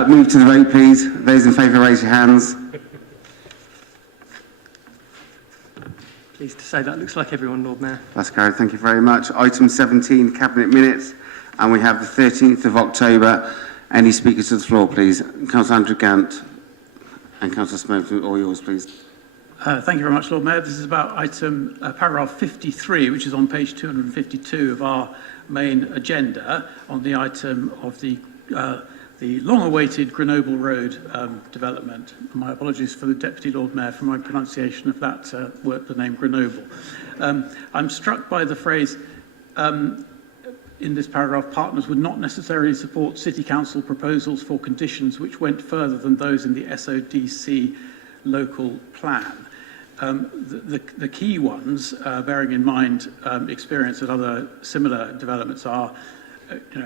Move to the vote, please. Those in favour, raise your hands. Pleased to say that looks like everyone, Lord Mayor. That's carried, thank you very much. Item 17, Cabinet Minutes. And we have the 13th of October. Any speakers to the floor, please? Councillor Andrew Gant and Councillor Smoke, all yours, please. Thank you very much, Lord Mayor. This is about item paragraph 53, which is on page 252 of our main agenda on the item of the long-awaited Grenoble Road development. My apologies for the Deputy Lord Mayor for my pronunciation of that word, the name Grenoble. I'm struck by the phrase in this paragraph, partners would not necessarily support City Council proposals for conditions which went further than those in the SODC local plan. The key ones, bearing in mind experience at other similar developments, are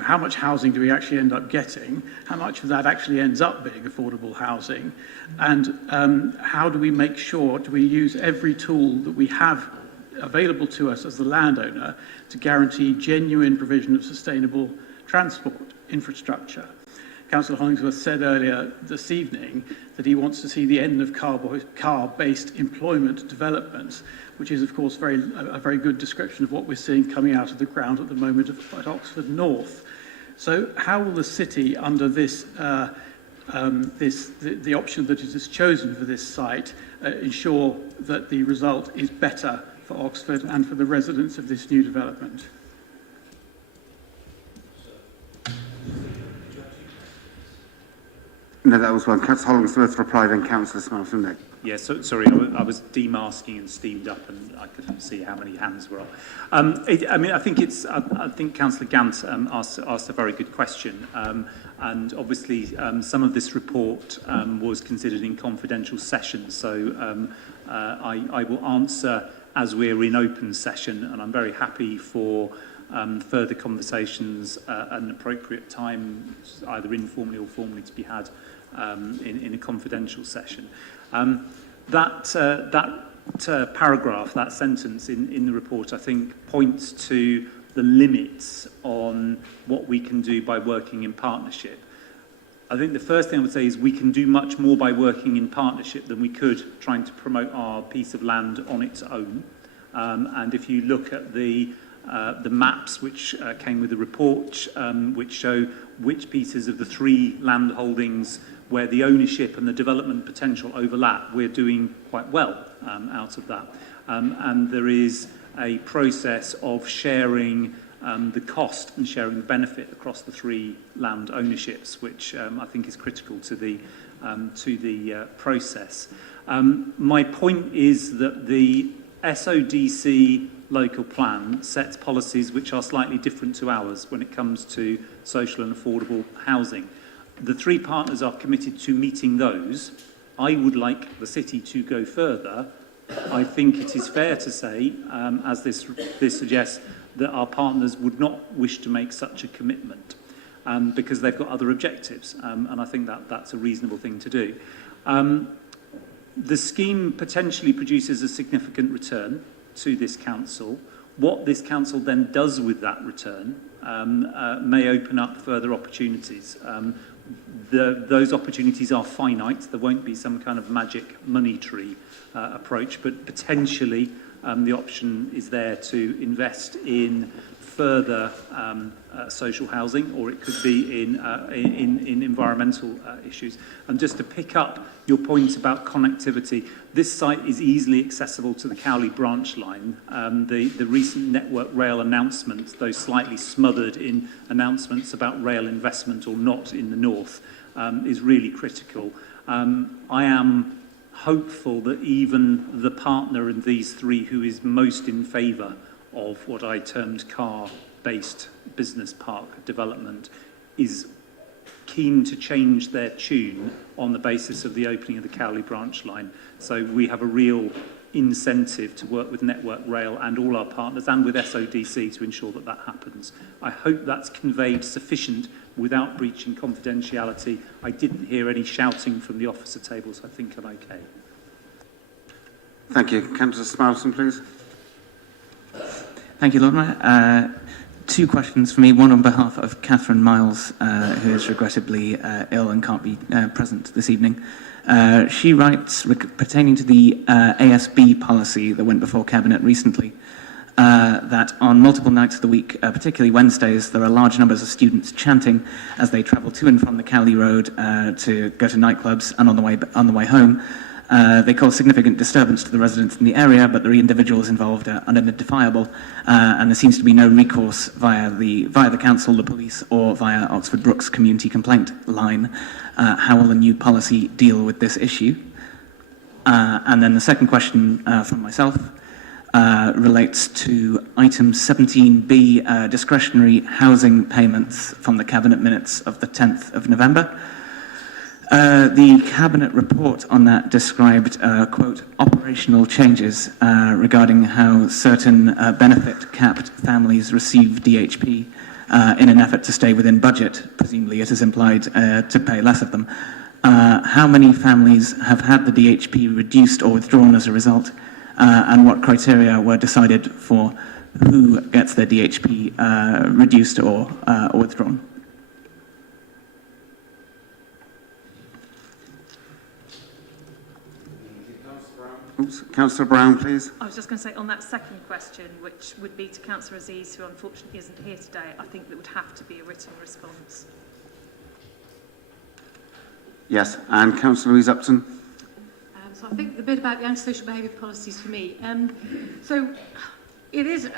how much housing do we actually end up getting, how much of that actually ends up being affordable housing, and how do we make sure, do we use every tool that we have available to us as the landowner to guarantee genuine provision of sustainable transport infrastructure. Councillor Hollingsworth said earlier this evening that he wants to see the end of car-based employment developments, which is, of course, a very good description of what we're seeing coming out of the ground at the moment at Oxford North. So how will the city, under this, the option that it has chosen for this site, ensure that the result is better for Oxford and for the residents of this new development? No, that was one. Councillor Hollingsworth replied, then Councillor Smelton. Yeah, sorry, I was demasking and steamed up, and I couldn't see how many hands were up. I think Councillor Gant asked a very good question, and obviously some of this report was considered in confidential session, so I will answer as we're in open session, and I'm very happy for further conversations at an appropriate time, either informally or formally, to be had in a confidential session. That paragraph, that sentence in the report, I think points to the limits on what we can do by working in partnership. I think the first thing I would say is we can do much more by working in partnership than we could trying to promote our piece of land on its own. And if you look at the maps which came with the report, which show which pieces of the three land holdings where the ownership and the development potential overlap, we're doing quite well out of that. And there is a process of sharing the cost and sharing the benefit across the three land ownerships, which I think is critical to the process. My point is that the SODC local plan sets policies which are slightly different to ours when it comes to social and affordable housing. The three partners are committed to meeting those. I would like the city to go further. I think it is fair to say, as this suggests, that our partners would not wish to make such a commitment because they've got other objectives, and I think that's a reasonable thing to do. The scheme potentially produces a significant return to this council. What this council then does with that return may open up further opportunities. Those opportunities are finite. There won't be some kind of magic money tree approach, but potentially the option is there to invest in further social housing, or it could be in environmental issues. And just to pick up your point about connectivity, this site is easily accessible to the Cowley branch line. The recent Network Rail announcement, though slightly smothered in announcements about rail investment or not in the north, is really critical. I am hopeful that even the partner in these three who is most in favour of what I termed car-based business park development is keen to change their tune on the basis of the opening of the Cowley branch line. So we have a real incentive to work with Network Rail and all our partners and with SODC to ensure that that happens. I hope that's conveyed sufficient without breaching confidentiality. I didn't hear any shouting from the officer table, so I think I'm okay. Thank you. Councillor Smelton, please. Thank you, Lord Mayor. Two questions for me, one on behalf of Catherine Miles, who is regrettably ill and can't be present this evening. She writes, pertaining to the ASB policy that went before Cabinet recently, that on multiple nights of the week, particularly Wednesdays, there are large numbers of students chanting as they travel to and from the Cowley Road to go to nightclubs and on the way home. They cause significant disturbance to the residents in the area, but the individuals involved are unidentifiable, and there seems to be no recourse via the council, the police, or via Oxford Brookes community complaint line. How will the new policy deal with this issue? And then the second question from myself relates to item 17B, discretionary housing payments from the Cabinet minutes of the 10th of November. The Cabinet report on that described, quote, operational changes regarding how certain benefit-capped families receive DHP in an effort to stay within budget. Presumably it is implied to pay less of them. How many families have had the DHP reduced or withdrawn as a result? And what criteria were decided for who gets their DHP reduced or withdrawn? Councillor Brown, please. I was just going to say on that second question, which would be to Councillor Aziz, who unfortunately isn't here today, I think there would have to be a written response. Yes, and Councillor Louise Upton. So I think the bit about the antisocial behaviour policies for me. So it is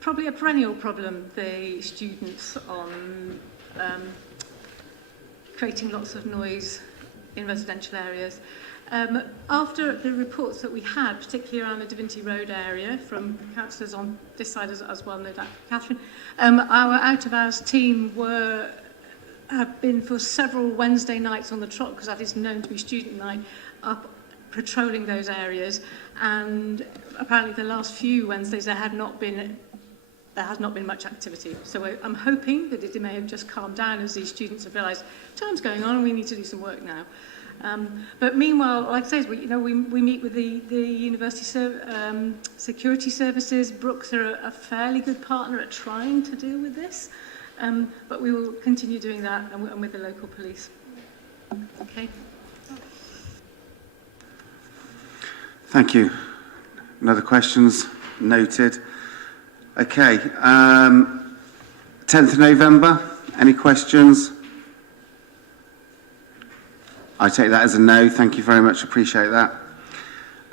probably a perennial problem, the students on creating lots of noise in residential areas. After the reports that we had, particularly around the Divinity Road area, from councillors on this side as well, no doubt, Catherine, our out-of-hours team have been for several Wednesday nights on the trot, because that is known to be student night, up patrolling those areas. And apparently the last few Wednesdays there has not been much activity. So I'm hoping that it may have just calmed down as these students have realised time's going on and we need to do some work now. But meanwhile, like I say, we meet with the university security services. Brookes are a fairly good partner at trying to deal with this, but we will continue doing that and with the local police. Okay. Thank you. No other questions? Noted. Okay. 10th of November. Any questions? I take that as a no. Thank you very much. Appreciate that.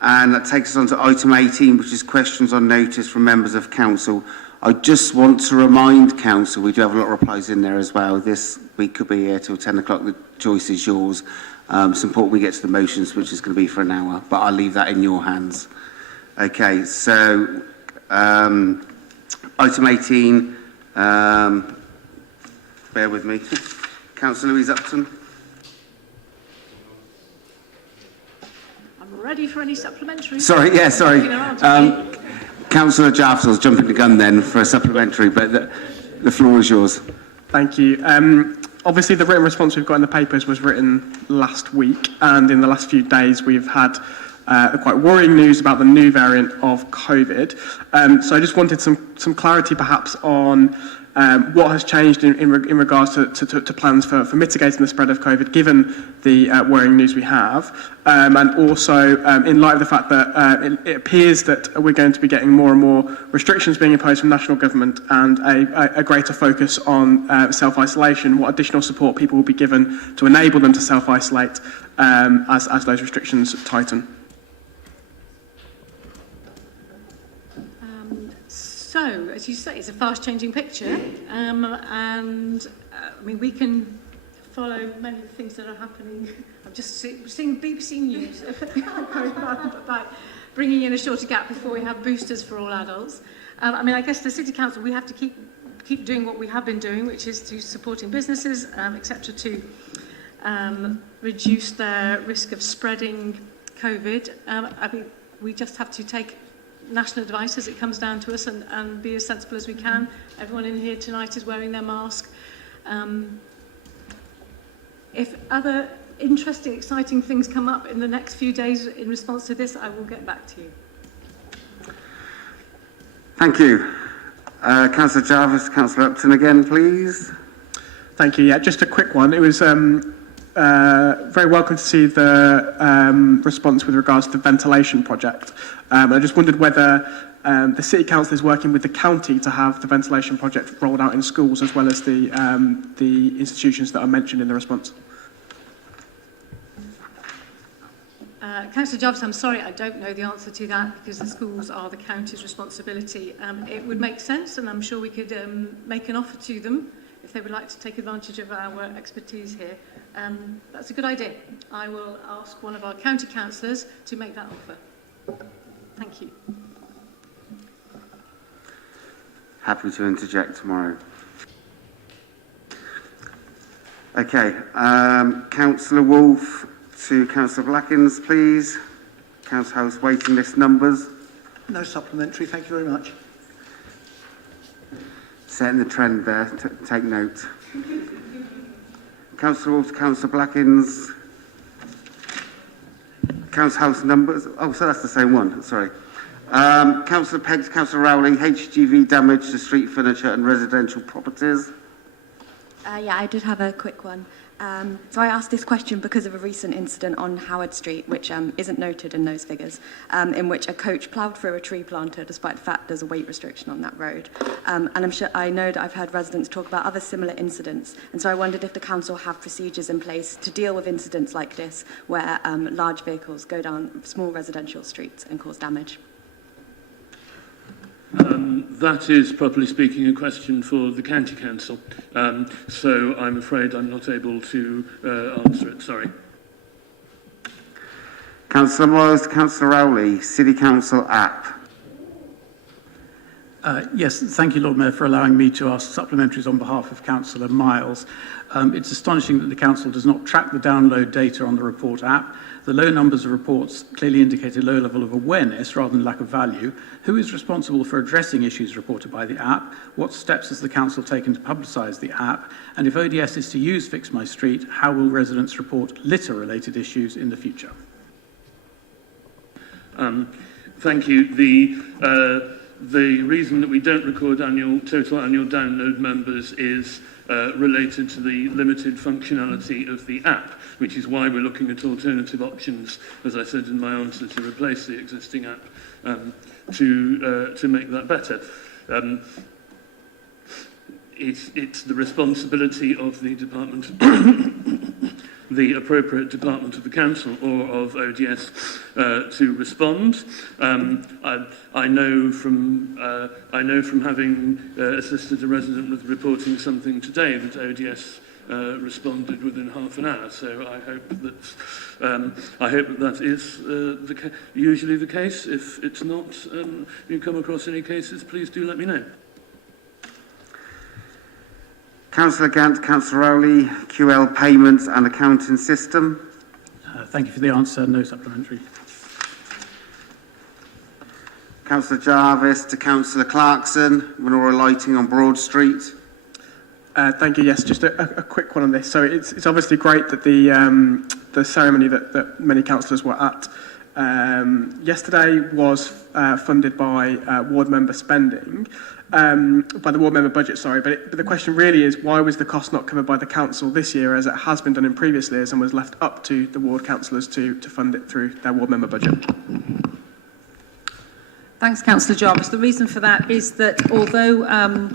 And that takes us on to item 18, which is questions on notice from members of council. I just want to remind council, we do have a lot of replies in there as well. This week could be here till 10 o'clock. The choice is yours. It's important we get to the motions, which is going to be for an hour, but I'll leave that in your hands. Okay, so item 18, bear with me. Councillor Louise Upton. I'm ready for any supplementary. Sorry. Councillor Jarvis's jumping the gun then for a supplementary, but the floor is yours. Thank you. Obviously, the written response we've got in the papers was written last week, and in the last few days we've had quite worrying news about the new variant of COVID. So I just wanted some clarity perhaps on what has changed in regards to plans for mitigating the spread of COVID, given the worrying news we have, and also in light of the fact that it appears that we're going to be getting more and more restrictions being imposed from national government and a greater focus on self-isolation, what additional support people will be given to enable them to self-isolate as those restrictions tighten. So, as you say, it's a fast-changing picture, and I mean, we can follow many of the things that are happening. I've just seen BBC News about bringing in a shorter gap before we have boosters for all adults. I mean, I guess the City Council, we have to keep doing what we have been doing, which is to supporting businesses, etc., to reduce their risk of spreading COVID. I mean, we just have to take national advice as it comes down to us and be as sensible as we can. Everyone in here tonight is wearing their mask. If other interesting, exciting things come up in the next few days in response to this, I will get back to you. Thank you. Councillor Jarvis, Councillor Upton again, please. Thank you. Yeah, just a quick one. It was very welcome to see the response with regards to the ventilation project. I just wondered whether the City Council is working with the county to have the ventilation project rolled out in schools as well as the institutions that are mentioned in the response. Councillor Jarvis, I'm sorry, I don't know the answer to that because the schools are the county's responsibility. It would make sense, and I'm sure we could make an offer to them if they would like to take advantage of our expertise here. That's a good idea. I will ask one of our county councillors to make that offer. Thank you. Happy to interject tomorrow. Okay, Councillor Wolfe to Councillor Blackins, please. Council House waiting list numbers. No supplementary, thank you very much. Setting the trend there, take note. Councillor Wolfe to Councillor Blackins. Council House numbers. Oh, so that's the same one, sorry. Councillor Pegg to Councillor Rowley, HGV damage to street furniture and residential properties. Yeah, I did have a quick one. So I asked this question because of a recent incident on Howard Street, which isn't noted in those figures, in which a coach ploughed through a tree planter despite the fact there's a weight restriction on that road. And I know that I've heard residents talk about other similar incidents, and so I wondered if the council have procedures in place to deal with incidents like this, where large vehicles go down small residential streets and cause damage. That is, properly speaking, a question for the County Council. So I'm afraid I'm not able to answer it, sorry. Councillor Moyles to Councillor Rowley, City Council app. Yes, thank you, Lord Mayor, for allowing me to ask supplementaries on behalf of Councillor Miles. It's astonishing that the Council does not track the download data on the report app. The low numbers of reports clearly indicate a low level of awareness rather than lack of value. Who is responsible for addressing issues reported by the app? What steps has the Council taken to publicise the app? And if ODS is to use Fix My Street, how will residents report litter-related issues in the future? Thank you. The reason that we don't record total annual download numbers is related to the limited functionality of the app, which is why we're looking at alternative options, as I said in my answer, to replace the existing app to make that better. It's the responsibility of the department, the appropriate department of the council or of ODS to respond. I know from having assisted a resident with reporting something today that ODS responded within half an hour. So I hope that is usually the case. If it's not, you come across any cases, please do let me know. Councillor Gant, Councillor Rowley, QL payments and accounting system. Thank you for the answer. No supplementary. Councillor Jarvis to Councillor Clarkson, menorah lighting on Broad Street. Thank you. Yes, just a quick one on this. So it's obviously great that the ceremony that many councillors were at yesterday was funded by ward member spending, by the ward member budget, sorry. But the question really is, why was the cost not covered by the council this year, as it has been done in previous years, and was left up to the ward councillors to fund it through their ward member budget? Thanks, Councillor Jarvis. The reason for that is that although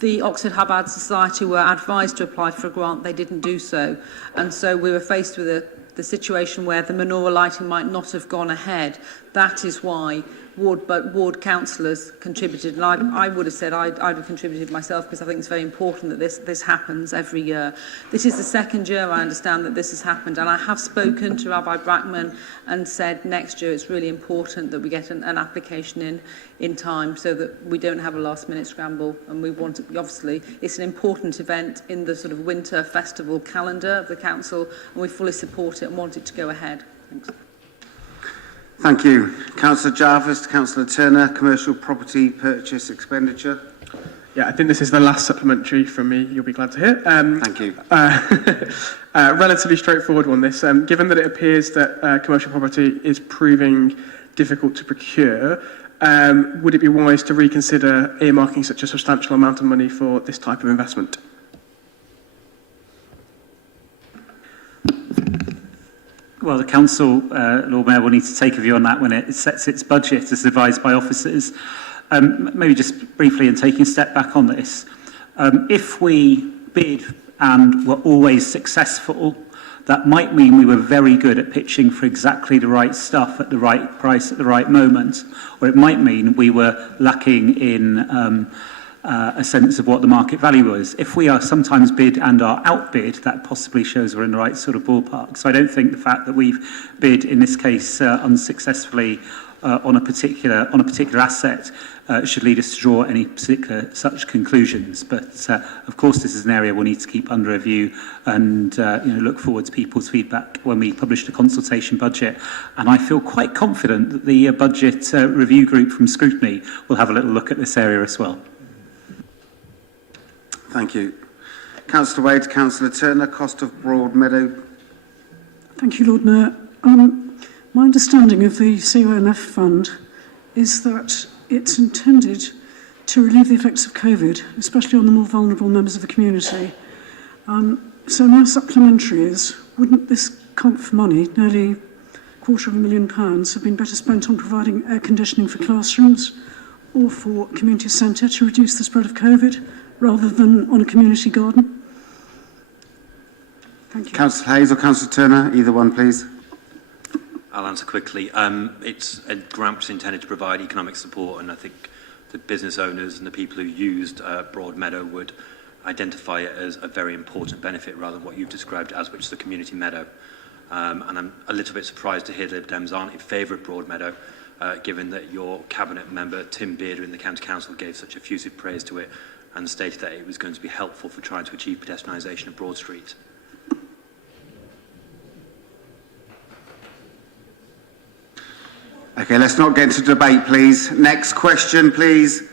the Oxford Hubbard Society were advised to apply for a grant, they didn't do so. And so we were faced with the situation where the menorah lighting might not have gone ahead. That is why ward councillors contributed, and I would have said I'd have contributed myself, because I think it's very important that this happens every year. This is the second year, I understand, that this has happened, and I have spoken to Rabbi Brackman and said next year it's really important that we get an application in time so that we don't have a last-minute scramble. And we want to, obviously, it's an important event in the sort of winter festival calendar of the council, and we fully support it and want it to go ahead. Thanks. Thank you. Councillor Jarvis to Councillor Turner, commercial property purchase expenditure. Yeah, I think this is the last supplementary from me, you'll be glad to hear. Thank you. Relatively straightforward one, this. Given that it appears that commercial property is proving difficult to procure, would it be wise to reconsider earmarking such a substantial amount of money for this type of investment? Well, the Council, Lord Mayor, will need to take a view on that when it sets its budget as advised by officers. Maybe just briefly, and taking a step back on this, if we bid and were always successful, that might mean we were very good at pitching for exactly the right stuff at the right price at the right moment, or it might mean we were lacking in a sense of what the market value was. If we are sometimes bid and are outbid, that possibly shows we're in the right sort of ballpark. So I don't think the fact that we've bid, in this case, unsuccessfully on a particular asset should lead us to draw any particular such conclusions. But of course, this is an area we'll need to keep under review and look forward to people's feedback when we publish the consultation budget. And I feel quite confident that the budget review group from Scrutiny will have a little look at this area as well. Thank you. Councillor Wade, Councillor Turner, cost of Broadmeadow. Thank you, Lord Mayor. My understanding of the COMF fund is that it's intended to relieve the effects of COVID, especially on the more vulnerable members of the community. So my supplementary is, wouldn't this conf money, nearly £250,000, have been better spent on providing air conditioning for classrooms or for a community centre to reduce the spread of COVID, rather than on a community garden? Thank you. Councillor Hayes or Councillor Turner, either one, please. I'll answer quickly. It's a grant which is intended to provide economic support, and I think the business owners and the people who used Broadmeadow would identify it as a very important benefit rather than what you've described as, which is a community meadow. And I'm a little bit surprised to hear the Lib Dems aren't in favour of Broadmeadow, given that your cabinet member Tim Bearder in the County Council gave such effusive praise to it and stated that it was going to be helpful for trying to achieve pedestrianisation of Broad Street. Okay, let's not get into debate, please. Next question, please.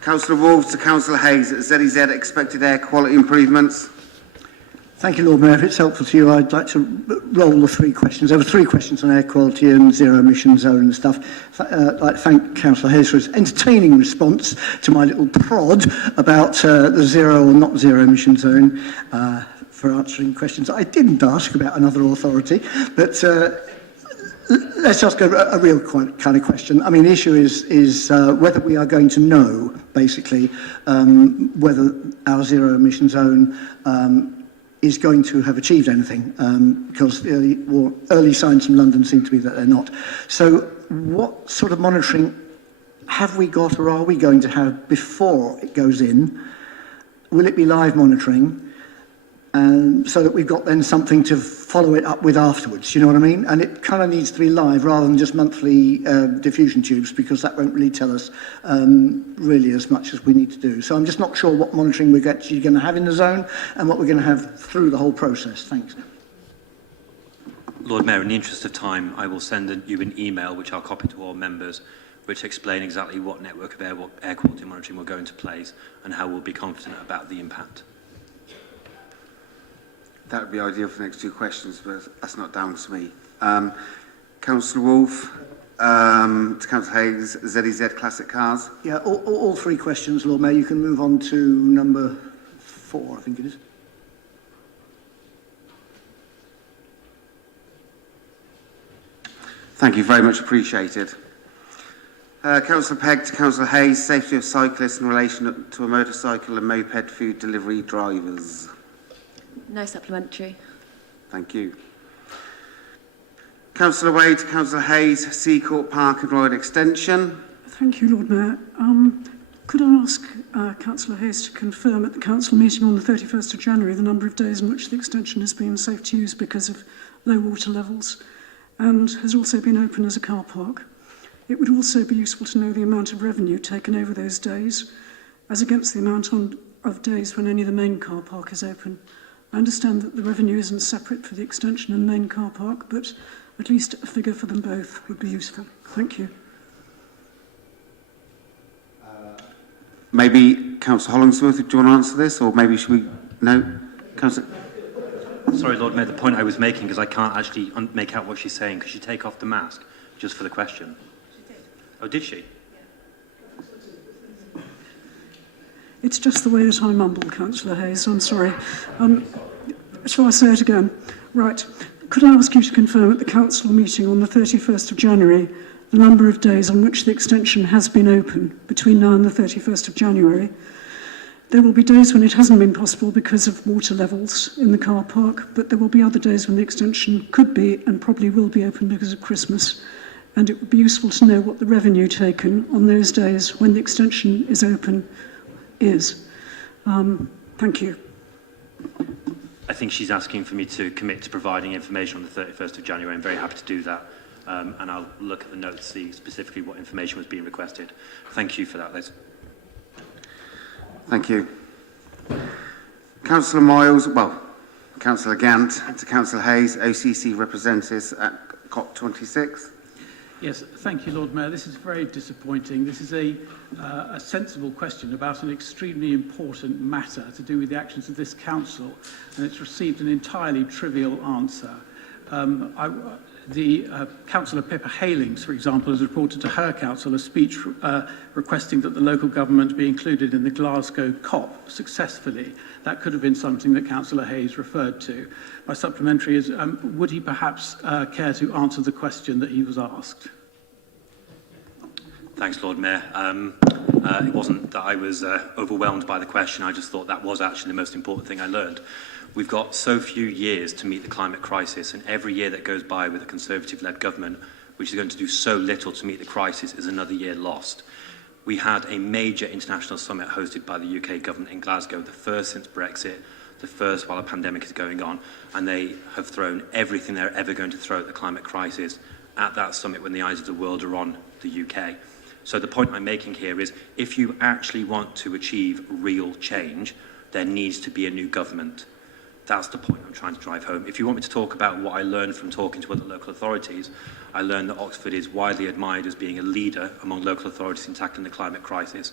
Councillor Wolves to Councillor Hayes. ZEZ expected air quality improvements. Thank you, Lord Mayor. If it's helpful to you, I'd like to roll the three questions. There were three questions on air quality and zero emission zone and stuff. I'd like to thank Councillor Hayes for his entertaining response to my little prod about the zero or not zero emission zone for answering questions I didn't ask about another authority. But let's ask a real kind of question. I mean, the issue is whether we are going to know, basically, whether our zero emission zone is going to have achieved anything, because the early signs from London seem to be that they're not. So what sort of monitoring have we got or are we going to have before it goes in? Will it be live monitoring? So that we've got then something to follow it up with afterwards, you know what I mean? And it kind of needs to be live rather than just monthly diffusion tubes, because that won't really tell us really as much as we need to do. So I'm just not sure what monitoring we're actually going to have in the zone and what we're going to have through the whole process. Thanks. Lord Mayor, in the interest of time, I will send you an email, which I'll copy to all members, which explain exactly what network of air quality monitoring will go into place and how we'll be confident about the impact. That would be ideal for the next two questions, but that's not down to me. Councillor Wolfe, to Councillor Hayes, ZEZ Classic Cars. Yeah, all three questions, Lord Mayor. You can move on to number 4, I think it is. Thank you, very much appreciated. Councillor Pegg to Councillor Hayes, safety of cyclists in relation to a motorcycle and moped food delivery drivers. No supplementary. Thank you. Councillor Wade to Councillor Hayes, Seacourt Park and Royal Extension. Thank you, Lord Mayor. Could I ask Councillor Hayes to confirm at the council meeting on the 31st of January the number of days in which the extension has been safe to use because of low water levels and has also been open as a car park? It would also be useful to know the amount of revenue taken over those days as against the amount of days when only the main car park is open. I understand that the revenue isn't separate for the extension and main car park, but at least a figure for them both would be useful. Thank you. Maybe Councillor Hollingsworth, do you want to answer this, or maybe should we? No, Councillor. Sorry, Lord Mayor, the point I was making is I can't actually make out what she's saying. Could you take off the mask? just for the question. She did. Oh, did she? It's just the way that I mumble, Councillor Hayes. I'm sorry. Shall I say it again? Right. Could I ask you to confirm at the council meeting on the 31st of January the number of days on which the extension has been open between now and the 31st of January? There will be days when it hasn't been possible because of water levels in the car park, but there will be other days when the extension could be and probably will be open because of Christmas. And it would be useful to know what the revenue taken on those days when the extension is open is. Thank you. I think she's asking for me to commit to providing information on the 31st of January. I'm very happy to do that. And I'll look at the notes, see specifically what information was being requested. Thank you for that, Liz. Thank you. Councillor Miles, Councillor Gant to Councillor Hayes, OCC representatives at COP26. Yes, thank you, Lord Mayor. This is very disappointing. This is a sensible question about an extremely important matter to do with the actions of this council, and it's received an entirely trivial answer. Councillor Pippa Halings, for example, has reported to her council a speech requesting that the local government be included in the Glasgow COP successfully. That could have been something that Councillor Hayes referred to. My supplementary is, would he perhaps care to answer the question that he was asked? Thanks, Lord Mayor. It wasn't that I was overwhelmed by the question. I just thought that was actually the most important thing I learned. We've got so few years to meet the climate crisis, and every year that goes by with a Conservative-led government, which is going to do so little to meet the crisis, is another year lost. We had a major international summit hosted by the UK government in Glasgow, the first since Brexit, the first while a pandemic is going on, and they have thrown everything they're ever going to throw at the climate crisis at that summit when the eyes of the world are on the UK. So the point I'm making here is, if you actually want to achieve real change, there needs to be a new government. That's the point I'm trying to drive home. If you want me to talk about what I learned from talking to other local authorities, I learned that Oxford is widely admired as being a leader among local authorities in tackling the climate crisis,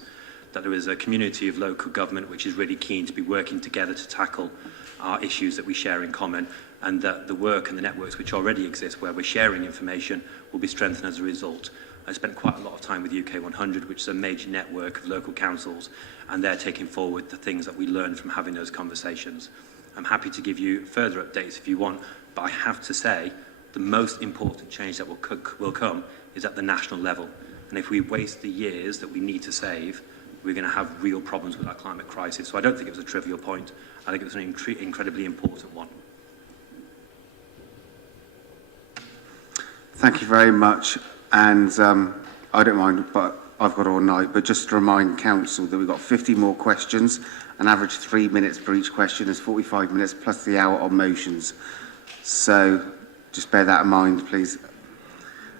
that there is a community of local government which is really keen to be working together to tackle our issues that we share in common, and that the work and the networks which already exist where we're sharing information will be strengthened as a result. I spent quite a lot of time with UK 100, which is a major network of local councils, and they're taking forward the things that we learned from having those conversations. I'm happy to give you further updates if you want, but I have to say the most important change that will come is at the national level. And if we waste the years that we need to save, we're going to have real problems with our climate crisis. So I don't think it was a trivial point. I think it was an incredibly important one. Thank you very much. And I don't mind, but I've got all night. But just to remind Council that we've got 50 more questions. An average 3 minutes per each question is 45 minutes plus the hour on motions. So just bear that in mind, please.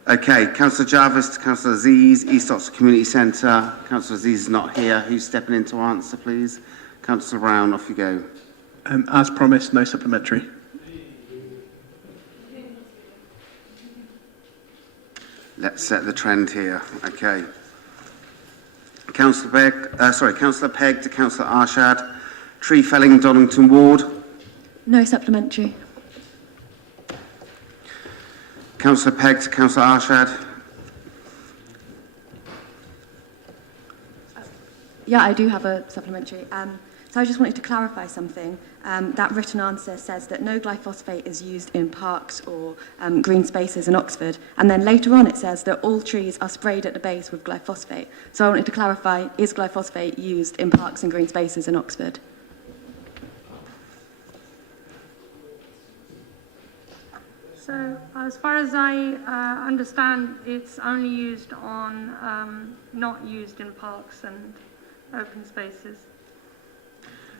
Okay, Councillor Jarvis to Councillor Aziz, East Oxford Community Centre. Councillor Aziz is not here. Who's stepping in to answer, please? Councillor Brown, off you go. As promised, no supplementary. Let's set the trend here. Okay. Councillor Pegg to Councillor Arshad. Tree felling, Donington Ward. No supplementary. Councillor Pegg to Councillor Arshad. Yeah, I do have a supplementary. So I just wanted to clarify something. That written answer says that no glyphosate is used in parks or green spaces in Oxford. And then later on it says that all trees are sprayed at the base with glyphosate. So I wanted to clarify, is glyphosate used in parks and green spaces in Oxford? So, as far as I understand, it's only used on, not used in parks and open spaces.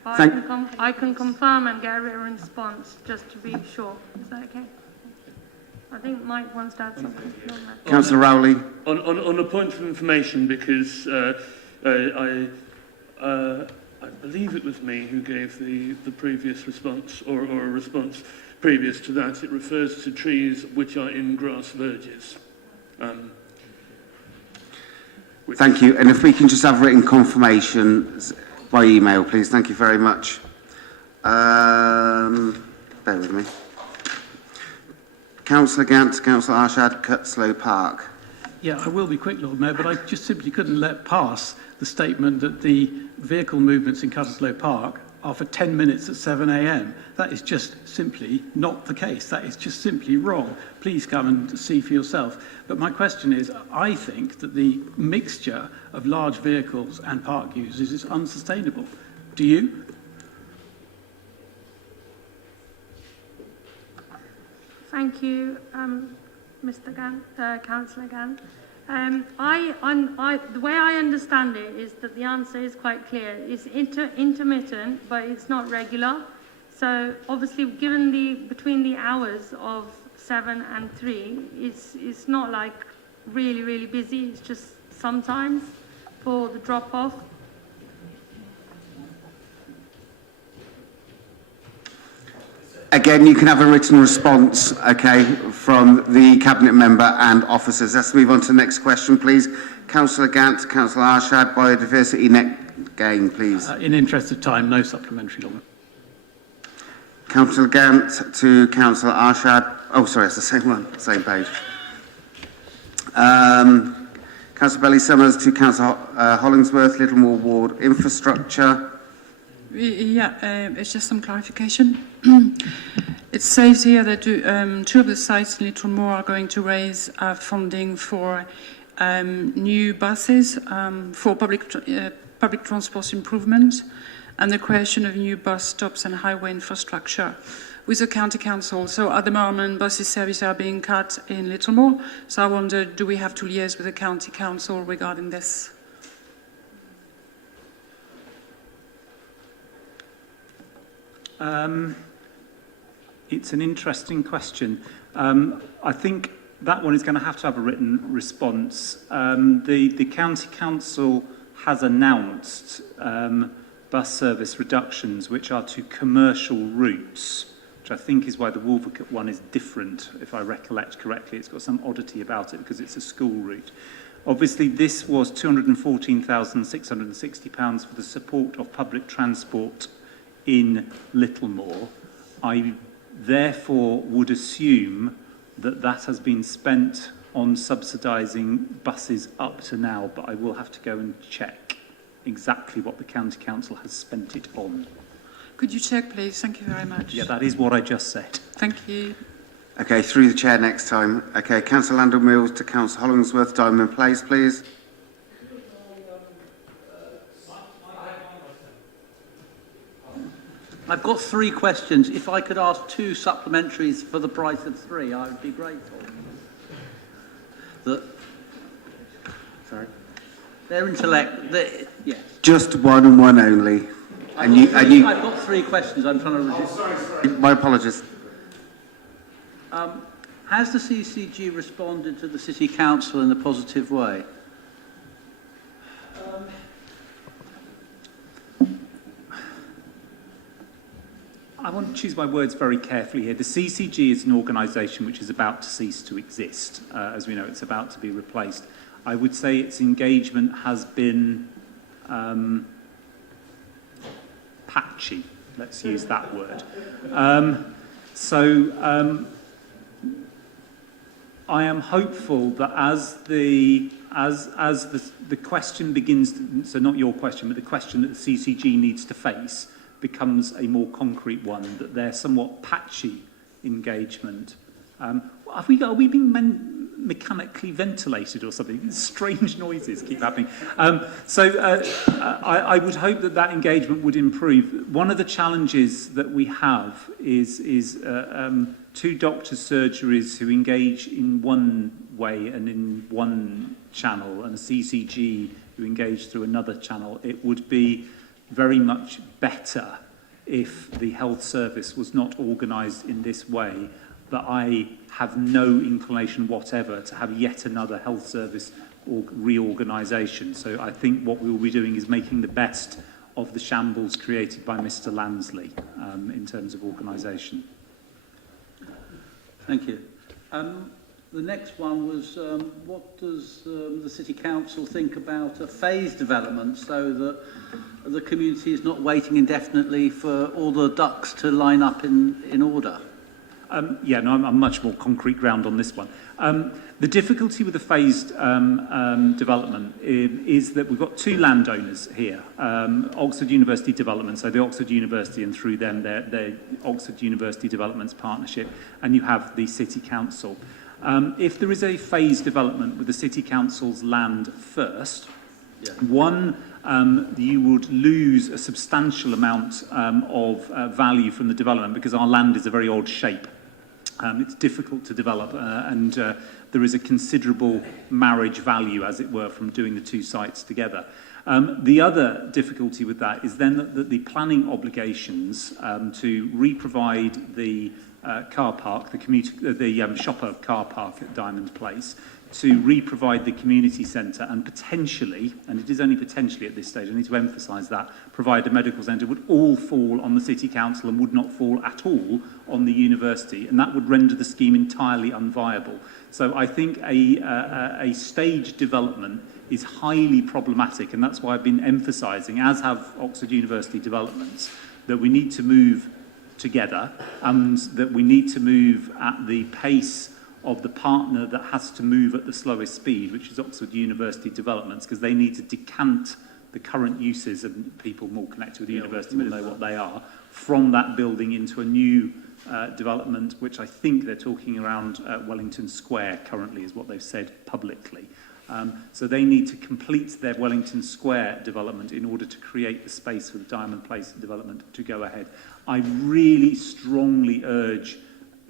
I can confirm and get a written response just to be sure. Is that okay? I think Mike wants to add something. Councillor Rowley. On a point of information, because I believe it was me who gave the previous response, or a response previous to that. It refers to trees which are in grass verges. Thank you. And if we can just have written confirmation by email, please. Thank you very much. Bear with me. Councillor Gant, Councillor Arshad, Cutslow Park. Yeah, I will be quick, Lord Mayor, but I just simply couldn't let pass the statement that the vehicle movements in Cutteslow Park are for 10 minutes at 7 a.m. That is just simply not the case. That is just simply wrong. Please come and see for yourself. But my question is, I think that the mixture of large vehicles and park users is unsustainable. Do you? Thank you, Mr. Gant, Councillor Gant. The way I understand it is that the answer is quite clear. It's intermittent, but it's not regular. So obviously, given between the hours of 7 and 3, it's not like really, really busy. It's just sometimes for the drop-off. Again, you can have a written response, okay, from the Cabinet member and officers. Let's move on to the next question, please. Councillor Gant, Councillor Arshad, biodiversity net gain, please. In interest of time, no supplementary, Lord Mayor. Councillor Gant to Councillor Arshad. Oh, sorry, it's the same one, same page. Councillor Belly-Summers to Councillor Hollingsworth, Littlemore Ward Infrastructure. Yeah, it's just some clarification. It says here that two of the sites in Littlemore are going to raise funding for new buses for public transport improvement and the creation of new bus stops and highway infrastructure with the county council. So at the moment, buses services are being cut in Littlemore. So I wonder, do we have to liaise with the county council regarding this? It's an interesting question. I think that one is going to have a written response. The County Council has announced bus service reductions which are to commercial routes, which I think is why the Wolvercote one is different, if I recollect correctly. It's got some oddity about it because it's a school route. Obviously, this was £214,660 for the support of public transport in Littlemore. I therefore would assume that that has been spent on subsidising buses up to now, but I will have to go and check exactly what the County Council has spent it on. Could you check, please? Thank you very much. Yeah, that is what I just said. Thank you. Okay, through the chair next time. Okay, Councillor Landell Mills to Councillor Hollingsworth, Diamond Place, please. I've got 3 questions. If I could ask 2 supplementaries for the price of 3, I would be grateful. Sorry? They're yes. Just one and one only. I've got 3 questions. I'm trying to resist. Sorry. My apologies. Has the CCG responded to the City Council in a positive way? I want to choose my words very carefully here. The CCG is an organisation which is about to cease to exist. As we know, it's about to be replaced. I would say its engagement has been patchy. Let's use that word. I am hopeful that as the question begins, so not your question, but the question that the CCG needs to face becomes a more concrete one, that their somewhat patchy engagement. Are we being mechanically ventilated or something? Strange noises keep happening. I would hope that that engagement would improve. One of the challenges that we have is 2 doctors' surgeries who engage in one way and in one channel, and a CCG who engage through another channel. It would be very much better if the health service was not organised in this way, but I have no inclination whatever to have yet another health service reorganisation. So I think what we will be doing is making the best of the shambles created by Mr. Lansley in terms of organisation. Thank you. The next one was, what does the City Council think about a phased development so that the community is not waiting indefinitely for all the ducks to line up in order? I'm much more concrete ground on this one. The difficulty with the phased development is that we've got two landowners here, Oxford University Development, so the Oxford University and through them their Oxford University Developments Partnership, and you have the City Council. If there is a phased development with the City Council's land first, you would lose a substantial amount of value from the development because our land is a very odd shape. It's difficult to develop and there is a considerable marriage value, as it were, from doing the two sites together. The other difficulty with that is then that the planning obligations to re-provide the car park, the shopper car park at Diamond Place, to re-provide the community centre and potentially, and it is only potentially at this stage, I need to emphasise that, provide a medical centre would all fall on the City Council and would not fall at all on the university, and that would render the scheme entirely unviable. So I think a staged development is highly problematic, and that's why I've been emphasising, as have Oxford University Developments, that we need to move together and that we need to move at the pace of the partner that has to move at the slowest speed, which is Oxford University Developments, because they need to decant the current uses, and people more connected with the university will know what they are, from that building into a new development, which I think they're talking around Wellington Square currently, is what they've said publicly. So they need to complete their Wellington Square development in order to create the space for the Diamond Place development to go ahead. I really strongly urge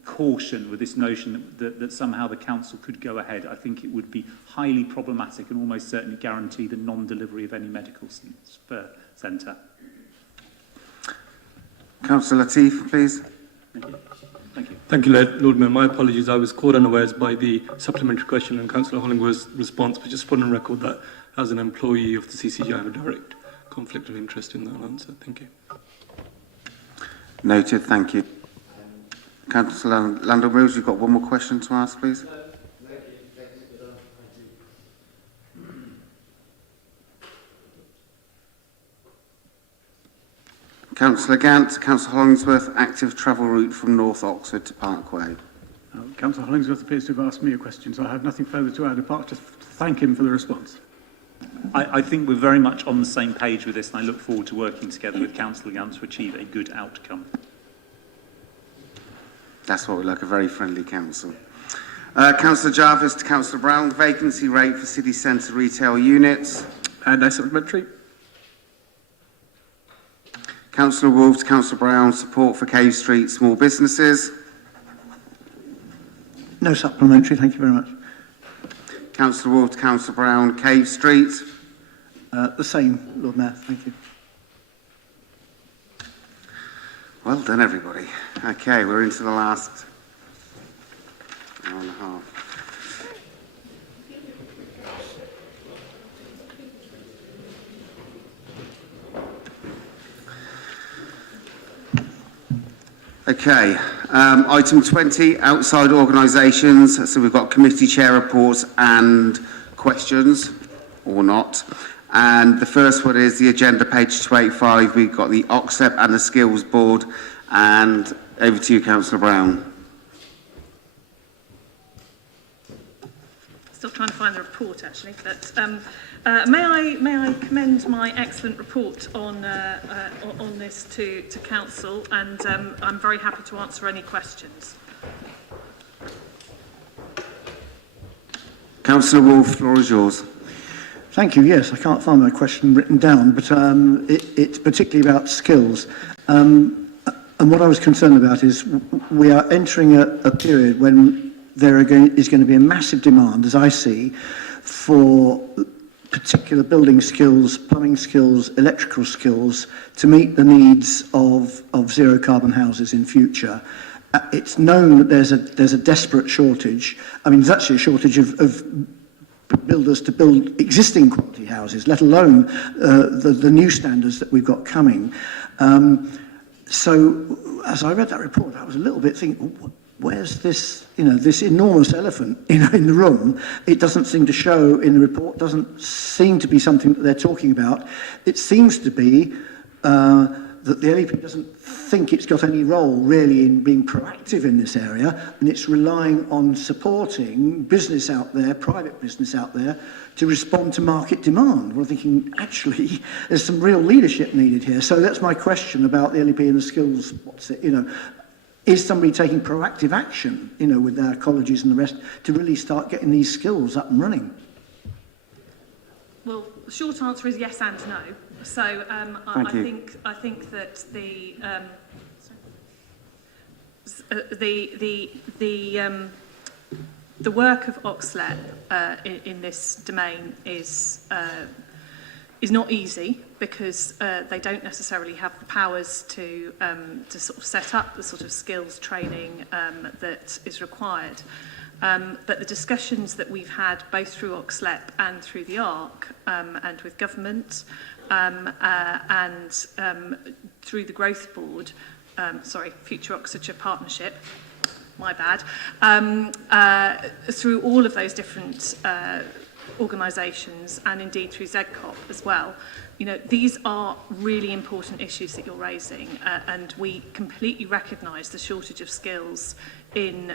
caution with this notion that somehow the council could go ahead. I think it would be highly problematic and almost certainly guarantee the non-delivery of any medical centre. Councillor Latif, please. Thank you. Thank you. Thank you, Lord Mayor. My apologies. I was caught unawares by the supplementary question and Councillor Hollingworth's response, but just put on record that as an employee of the CCG, I have a direct conflict of interest in that answer. Thank you. Noted, thank you. Councillor Landell-Mills, you've got one more question to ask, please. Councillor Gant, Councillor Hollingsworth, active travel route from North Oxford to Parkway. Councillor Hollingsworth appears to have asked me a question, so I have nothing further to add apart just to thank him for the response. I think we're very much on the same page with this, and I look forward to working together with Councillor Gant to achieve a good outcome. That's what we like, a very friendly council. Councillor Jarvis to Councillor Brown, vacancy rate for city centre retail units. No supplementary. Councillor Wolfe to Councillor Brown, support for Cave Street small businesses. No supplementary, thank you very much. Councillor Wolfe to Councillor Brown, Cave Street. The same, Lord Mayor, thank you. Well done, everybody. Okay, we're into the last hour and a half. Okay, item 20, outside organisations. So we've got committee chair reports and questions, or not. And the first one is the agenda, page 285. We've got the OXEP and the Skills Board. And over to you, Councillor Brown. Still trying to find the report, actually. But may I commend my excellent report on this to Council, and I'm very happy to answer any questions. Councillor Wolfe, floor is yours. Thank you. Yes, I can't find my question written down, but it's particularly about skills. And what I was concerned about is we are entering a period when there is going to be a massive demand, as I see, for particular building skills, plumbing skills, electrical skills to meet the needs of zero carbon houses in future. It's known that there's a desperate shortage. I mean, there's actually a shortage of builders to build existing quality houses, let alone the new standards that we've got coming. So as I read that report, I was a little bit thinking, where's this, this enormous elephant, in the room? It doesn't seem to show in the report, doesn't seem to be something that they're talking about. It seems to be that the LEP doesn't think it's got any role really in being proactive in this area, and it's relying on supporting business out there, private business out there, to respond to market demand. We're thinking, actually, there's some real leadership needed here. So that's my question about the LEP and the skills. Is somebody taking proactive action, with our colleges and the rest, to really start getting these skills up and running? Well, the short answer is yes and no. So I think that the work of Oxlep in this domain is not easy, because they don't necessarily have the powers to sort of set up the sort of skills training that is required. But the discussions that we've had both through Oxlep and through the ARC and with government and through the Growth Board, Future Oxfordshire Partnership, my bad, through all of those different organisations and indeed through ZCOP as well. These are really important issues that you're raising, and we completely recognise the shortage of skills in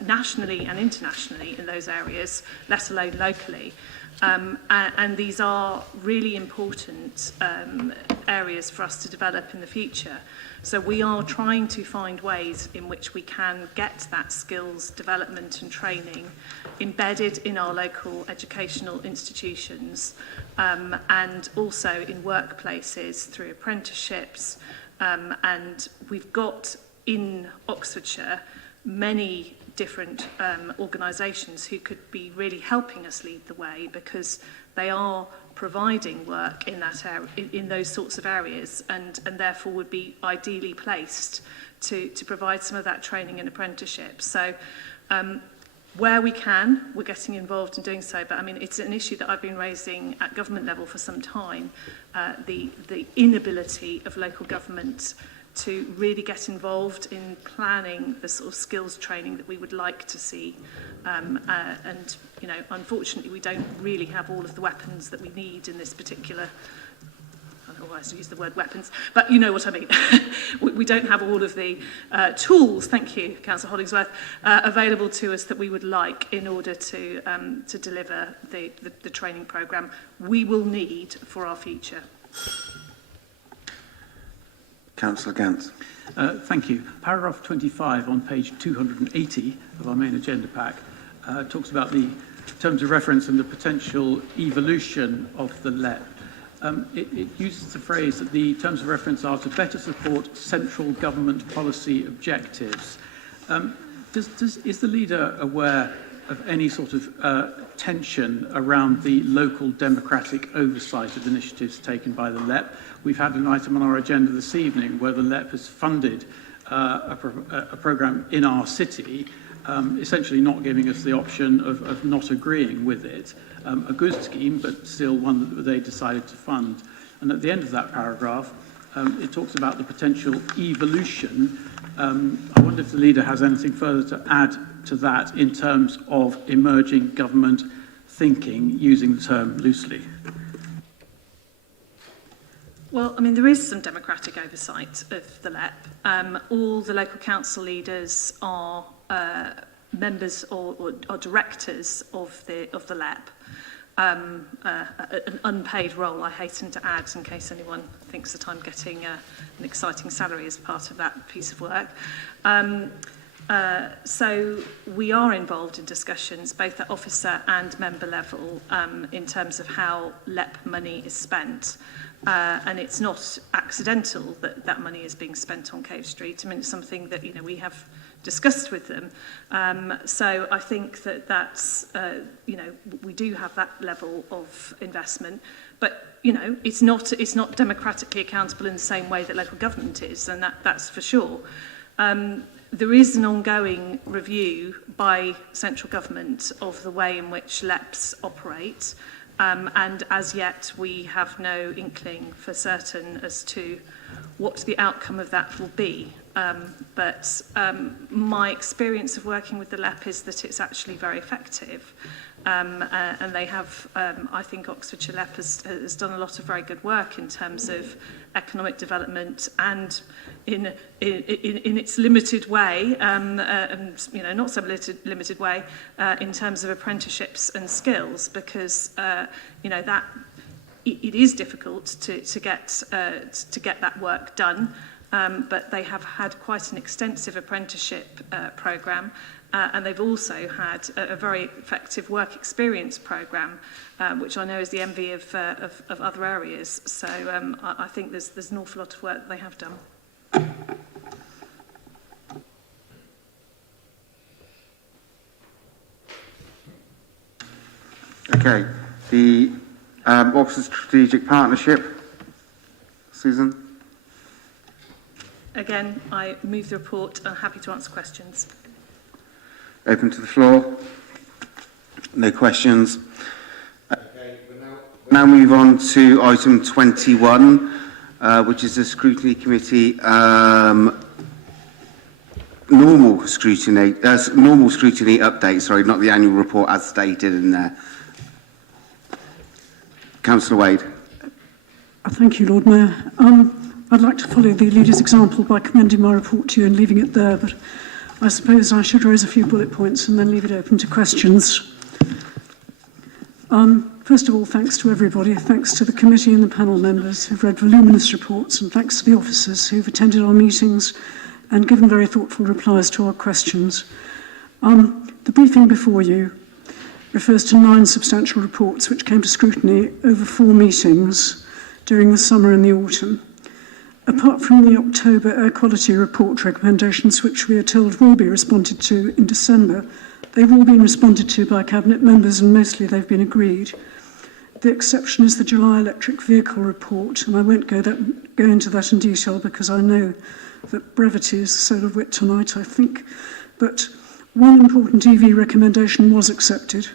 nationally and internationally in those areas, let alone locally. And these are really important areas for us to develop in the future. So we are trying to find ways in which we can get that skills development and training embedded in our local educational institutions, and also in workplaces through apprenticeships. And we've got in Oxfordshire many different organisations who could be really helping us lead the way, because they are providing work in that area, in those sorts of areas, and therefore would be ideally placed to provide some of that training and apprenticeship. So where we can, we're getting involved in doing so. But I mean, it's an issue that I've been raising at government level for some time, the inability of local government to really get involved in planning the sort of skills training that we would like to see. And, unfortunately, we don't really have all of the weapons that we need in this particular, I don't know why I use the word weapons, but you know what I mean. we don't have all of the tools, thank you, Councillor Hollingsworth, available to us that we would like in order to deliver the training programme we will need for our future. Councillor Gantz. Thank you. Paragraph 25 on page 280 of our main agenda pack talks about the terms of reference and the potential evolution of the LEP. It uses the phrase that the terms of reference are to better support central government policy objectives. Is the leader aware of any sort of tension around the local democratic oversight of initiatives taken by the LEP? We've had an item on our agenda this evening where the LEP has funded a programme in our city, essentially not giving us the option of not agreeing with it. A good scheme, but still one that they decided to fund. And at the end of that paragraph, it talks about the potential evolution. I wonder if the leader has anything further to add to that in terms of emerging government thinking, using the term loosely. Well, I mean, there is some democratic oversight of the LEP. All the local council leaders are members or directors of the LEP. An unpaid role, I hasten to add, in case anyone thinks that I'm getting an exciting salary as part of that piece of work. So we are involved in discussions, both at officer and member level, in terms of how LEP money is spent. And it's not accidental that that money is being spent on Cave Street. I mean, it's something that, we have discussed with them. So I think that that's, we do have that level of investment. But, it's not democratically accountable in the same way that local government is, and that's for sure. There is an ongoing review by central government of the way in which LEPs operate. And as yet, we have no inkling for certain as to what the outcome of that will be. But my experience of working with the LEP is that it's actually very effective. And they have, I think Oxfordshire LEP has done a lot of very good work in terms of economic development and in its limited way, and not so limited way, in terms of apprenticeships and skills, because that it is difficult to get that work done. But they have had quite an extensive apprenticeship programme, and they've also had a very effective work experience programme, which I know is the envy of other areas. So I think there's an awful lot of work that they have done. Okay, the Oxford Strategic Partnership, Susan? Again, I move the report. I'm happy to answer questions. Open to the floor. No questions. Okay, we'll now move on to item 21, which is the Scrutiny Committee normal scrutiny update. Sorry, not the annual report as stated in there. Councillor Wade. Thank you, Lord Mayor. I'd like to follow the leader's example by commending my report to you and leaving it there, but I suppose I should raise a few bullet points and then leave it open to questions. First of all, thanks to everybody. Thanks to the committee and the panel members who've read voluminous reports, and thanks to the officers who've attended our meetings and given very thoughtful replies to our questions. The briefing before you refers to 9 substantial reports which came to scrutiny over 4 meetings during the summer and the autumn. Apart from the October air quality report recommendations, which we are told will be responded to in December, they've all been responded to by Cabinet members and mostly they've been agreed. The exception is the July electric vehicle report, and I won't go into that in detail because I know that brevity is the soul of wit tonight, I think. But one important EV recommendation was accepted,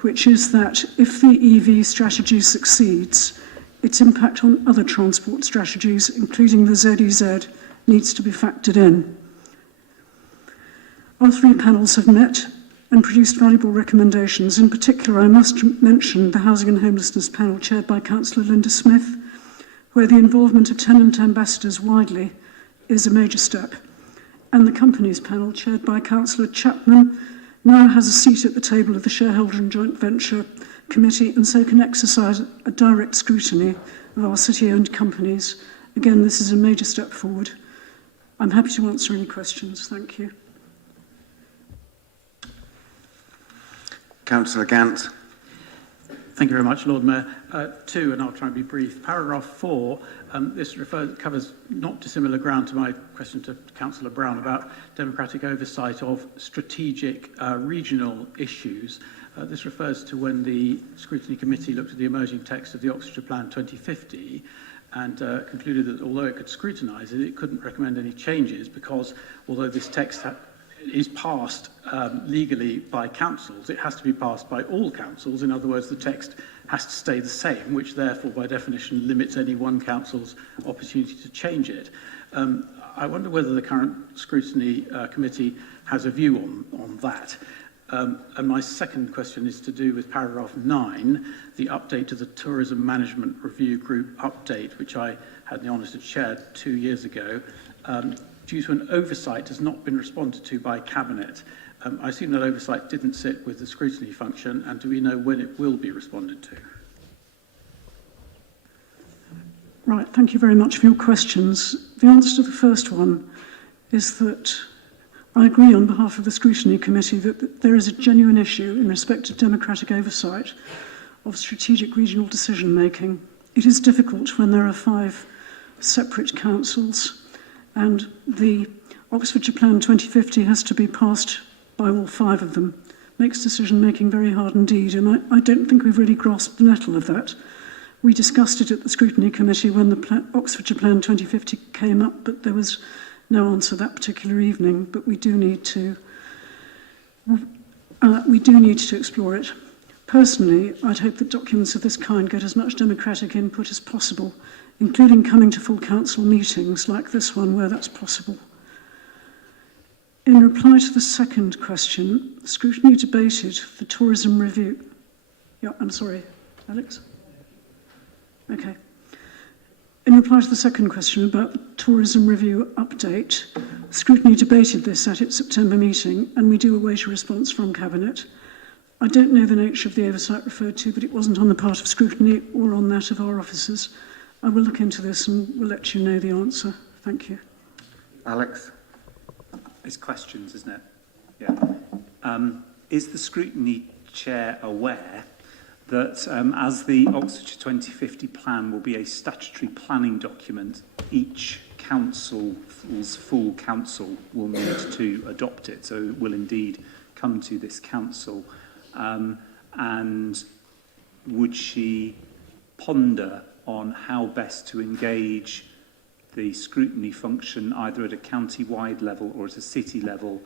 which is that if the EV strategy succeeds, its impact on other transport strategies, including the ZEZ, needs to be factored in. Our 3 panels have met and produced valuable recommendations. In particular, I must mention the Housing and Homelessness panel chaired by Councillor Linda Smith, where the involvement of tenant ambassadors widely is a major step. And the Companies panel chaired by Councillor Chapman now has a seat at the table of the Shareholder and Joint Venture Committee and so can exercise a direct scrutiny of our city-owned companies. Again, this is a major step forward. I'm happy to answer any questions. Thank you. Councillor Gant. Thank you very much, Lord Mayor. 2, and I'll try and be brief. Paragraph 4, this covers not dissimilar ground to my question to Councillor Brown about democratic oversight of strategic regional issues. This refers to when the Scrutiny Committee looked at the emerging text of the Oxfordshire Plan 2050 and concluded that although it could scrutinise it, it couldn't recommend any changes because although this text is passed legally by councils, it has to be passed by all councils. In other words, the text has to stay the same, which therefore by definition limits any one council's opportunity to change it. I wonder whether the current Scrutiny Committee has a view on that. And my second question is to do with paragraph 9, the update to the Tourism Management Review Group update, which I had the honour to chair 2 years ago. Due to an oversight has not been responded to by Cabinet. I assume that oversight didn't sit with the scrutiny function, and do we know when it will be responded to? Right, thank you very much for your questions. The answer to the first one is that I agree on behalf of the Scrutiny Committee that there is a genuine issue in respect to democratic oversight of strategic regional decision making. It is difficult when there are 5 separate councils, and the Oxfordshire Plan 2050 has to be passed by all 5 of them. Makes decision making very hard indeed, and I don't think we've really grasped the nettle of that. We discussed it at the Scrutiny Committee when the Oxfordshire Plan 2050 came up, but there was no answer that particular evening. But we do need to explore it. Personally, I'd hope that documents of this kind get as much democratic input as possible, including coming to full council meetings like this one where that's possible. In reply to the second question, scrutiny debated the tourism review. Yeah, I'm sorry, Alex? Okay. In reply to the second question about tourism review update, scrutiny debated this at its September meeting, and we do await a response from Cabinet. I don't know the nature of the oversight referred to, but it wasn't on the part of scrutiny or on that of our officers. I will look into this and will let you know the answer. Thank you. Alex? It's questions, isn't it? Yeah. Is the scrutiny chair aware that as the Oxfordshire 2050 plan will be a statutory planning document, each council's full council will need to adopt it, so it will indeed come to this council. And would she ponder on how best to engage the scrutiny function either at a county-wide level or at a city level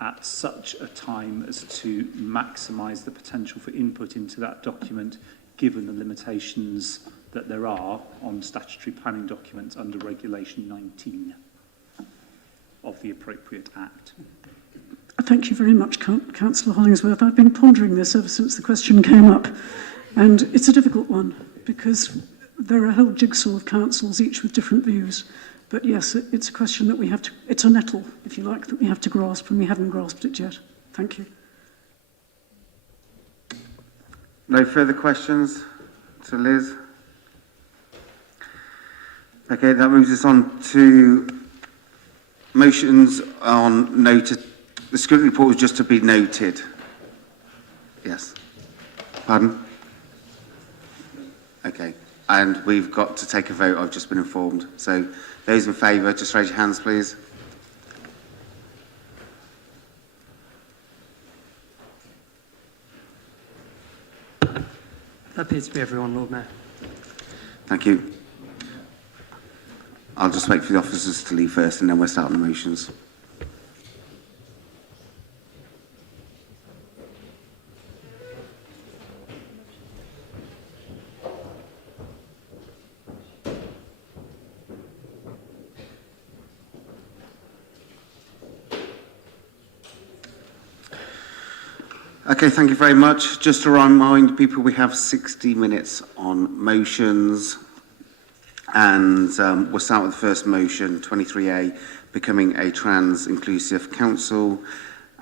at such a time as to maximise the potential for input into that document, given the limitations that there are on statutory planning documents under Regulation 19 of the appropriate Act? Thank you very much, Councillor Hollingsworth. I've been pondering this ever since the question came up, and it's a difficult one because there are a whole jigsaw of councils, each with different views. But yes, it's a question that we have to, it's a nettle, if you like, that we have to grasp, and we haven't grasped it yet. Thank you. No further questions to Liz? Okay, that moves us on to motions on noted. The scrutiny report was just to be noted. Yes. Pardon? Okay. And we've got to take a vote, I've just been informed. So those in favour, just raise your hands, please. That appears to be everyone, Lord Mayor. Thank you. I'll just wait for the officers to leave first and then we'll start on the motions. Okay, thank you very much. Just to remind people, we have 60 minutes on motions. And we'll start with the first motion, 23A, becoming a trans-inclusive council.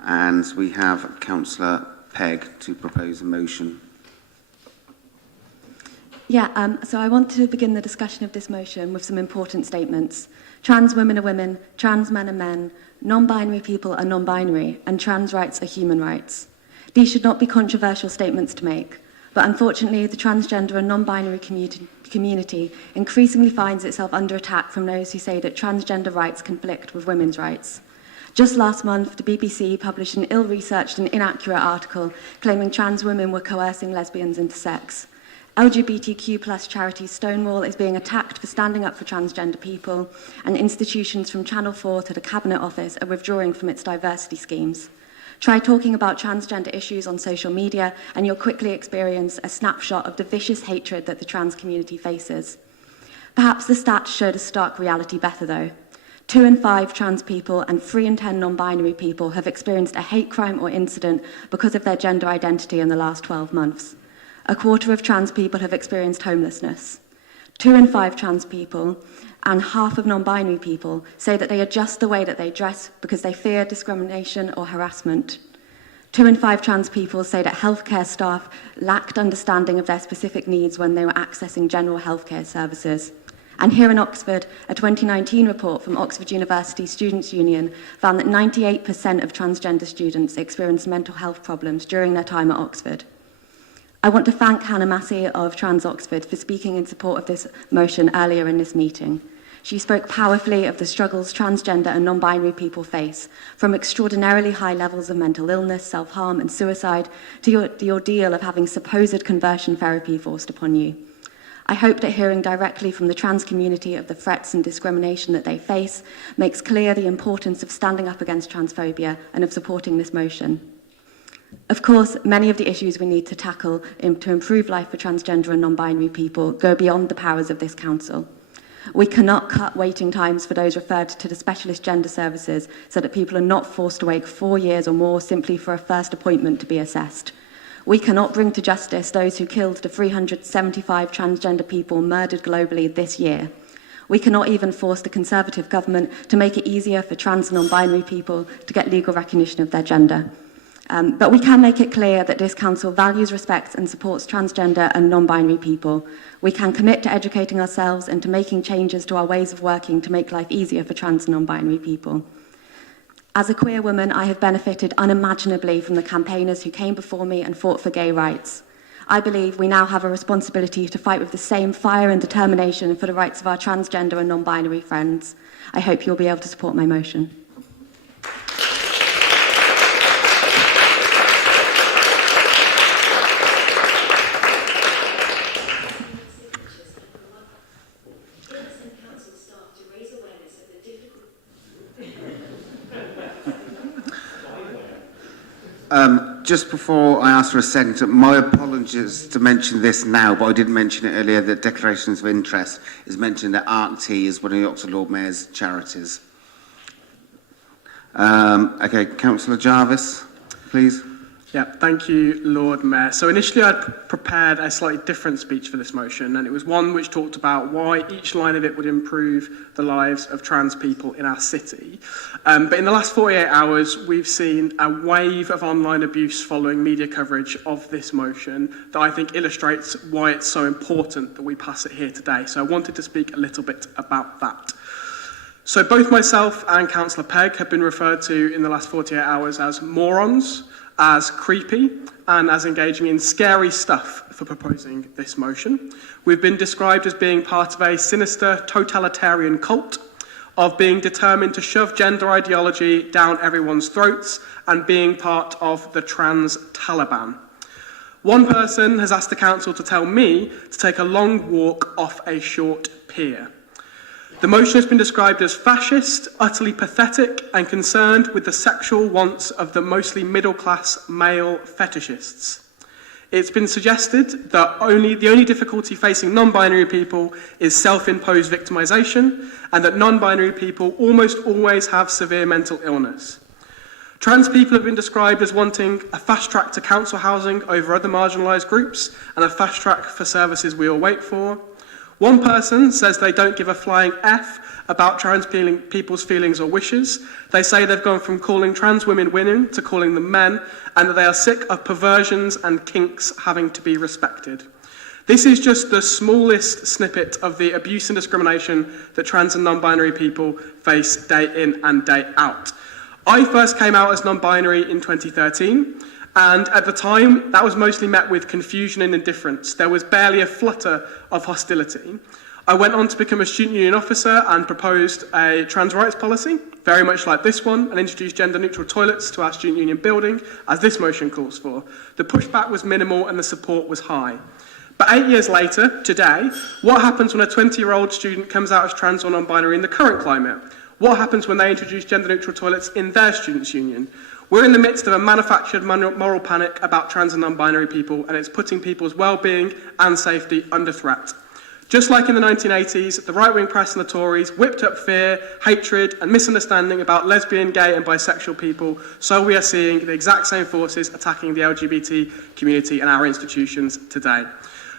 And we have Councillor Pegg to propose a motion. Yeah, so I want to begin the discussion of this motion with some important statements. Trans women are women, trans men are men, non-binary people are non-binary, and trans rights are human rights. These should not be controversial statements to make, but unfortunately the transgender and non-binary community increasingly finds itself under attack from those who say that transgender rights conflict with women's rights. Just last month, the BBC published an ill-researched and inaccurate article claiming trans women were coercing lesbians into sex. LGBTQ+ charity Stonewall is being attacked for standing up for transgender people, and institutions from Channel 4 to the Cabinet Office are withdrawing from its diversity schemes. Try talking about transgender issues on social media and you'll quickly experience a snapshot of the vicious hatred that the trans community faces. Perhaps the stats show the stark reality better though. 2 in 5 trans people and 3 in 10 non-binary people have experienced a hate crime or incident because of their gender identity in the last 12 months. A quarter of trans people have experienced homelessness. 2 in 5 trans people and half of non-binary people say that they adjust the way that they dress because they fear discrimination or harassment. 2 in 5 trans people say that healthcare staff lacked understanding of their specific needs when they were accessing general healthcare services. And here in Oxford, a 2019 report from Oxford University Students' Union found that 98% of transgender students experienced mental health problems during their time at Oxford. I want to thank Hannah Massey of Trans Oxford for speaking in support of this motion earlier in this meeting. She spoke powerfully of the struggles transgender and non-binary people face, from extraordinarily high levels of mental illness, self-harm and suicide, to the ordeal of having supposed conversion therapy forced upon you. I hope that hearing directly from the trans community of the threats and discrimination that they face makes clear the importance of standing up against transphobia and of supporting this motion. Of course, many of the issues we need to tackle to improve life for transgender and non-binary people go beyond the powers of this council. We cannot cut waiting times for those referred to the specialist gender services so that people are not forced to wait 4 years or more simply for a first appointment to be assessed. We cannot bring to justice those who killed the 375 transgender people murdered globally this year. We cannot even force the Conservative government to make it easier for trans and non-binary people to get legal recognition of their gender. But we can make it clear that this council values, respects and supports transgender and non-binary people. We can commit to educating ourselves and to making changes to our ways of working to make life easier for trans and non-binary people. As a queer woman, I have benefited unimaginably from the campaigners who came before me and fought for gay rights. I believe we now have a responsibility to fight with the same fire and determination for the rights of our transgender and non-binary friends. I hope you'll be able to support my motion. Just before I ask for a second, my apologies to mention this now, but I did mention it earlier, that Declarations of Interest is mentioned that ARC Tea is one of the Oxford Lord Mayor's charities. Okay, Councillor Jarvis, please. Yeah, thank you, Lord Mayor. So initially I'd prepared a slightly different speech for this motion, and it was one which talked about why each line of it would improve the lives of trans people in our city. But in the last 48 hours, we've seen a wave of online abuse following media coverage of this motion that I think illustrates why it's so important that we pass it here today. So I wanted to speak a little bit about that. So both myself and Councillor Pegg have been referred to in the last 48 hours as morons, as creepy, and as engaging in scary stuff for proposing this motion. We've been described as being part of a sinister totalitarian cult, of being determined to shove gender ideology down everyone's throats, and being part of the trans Taliban. One person has asked the council to tell me to take a long walk off a short pier. The motion has been described as fascist, utterly pathetic, and concerned with the sexual wants of the mostly middle-class male fetishists. It's been suggested that the only difficulty facing non-binary people is self-imposed victimisation, and that non-binary people almost always have severe mental illness. Trans people have been described as wanting a fast track to council housing over other marginalised groups, and a fast track for services we all wait for. One person says they don't give a flying F about trans people's feelings or wishes. They say they've gone from calling trans women women to calling them men, and that they are sick of perversions and kinks having to be respected. This is just the smallest snippet of the abuse and discrimination that trans and non-binary people face day in and day out. I first came out as non-binary in 2013. And at the time, that was mostly met with confusion and indifference. There was barely a flutter of hostility. I went on to become a student union officer and proposed a trans rights policy, very much like this one, and introduced gender-neutral toilets to our student union building, as this motion calls for. The pushback was minimal and the support was high. But 8 years later, today, what happens when a 20-year-old student comes out as trans or non-binary in the current climate? What happens when they introduce gender-neutral toilets in their students' union? We're in the midst of a manufactured moral panic about trans and non-binary people, and it's putting people's well-being and safety under threat. Just like in the 1980s, the right-wing press and the Tories whipped up fear, hatred and misunderstanding about lesbian, gay and bisexual people, so we are seeing the exact same forces attacking the LGBT community and our institutions today.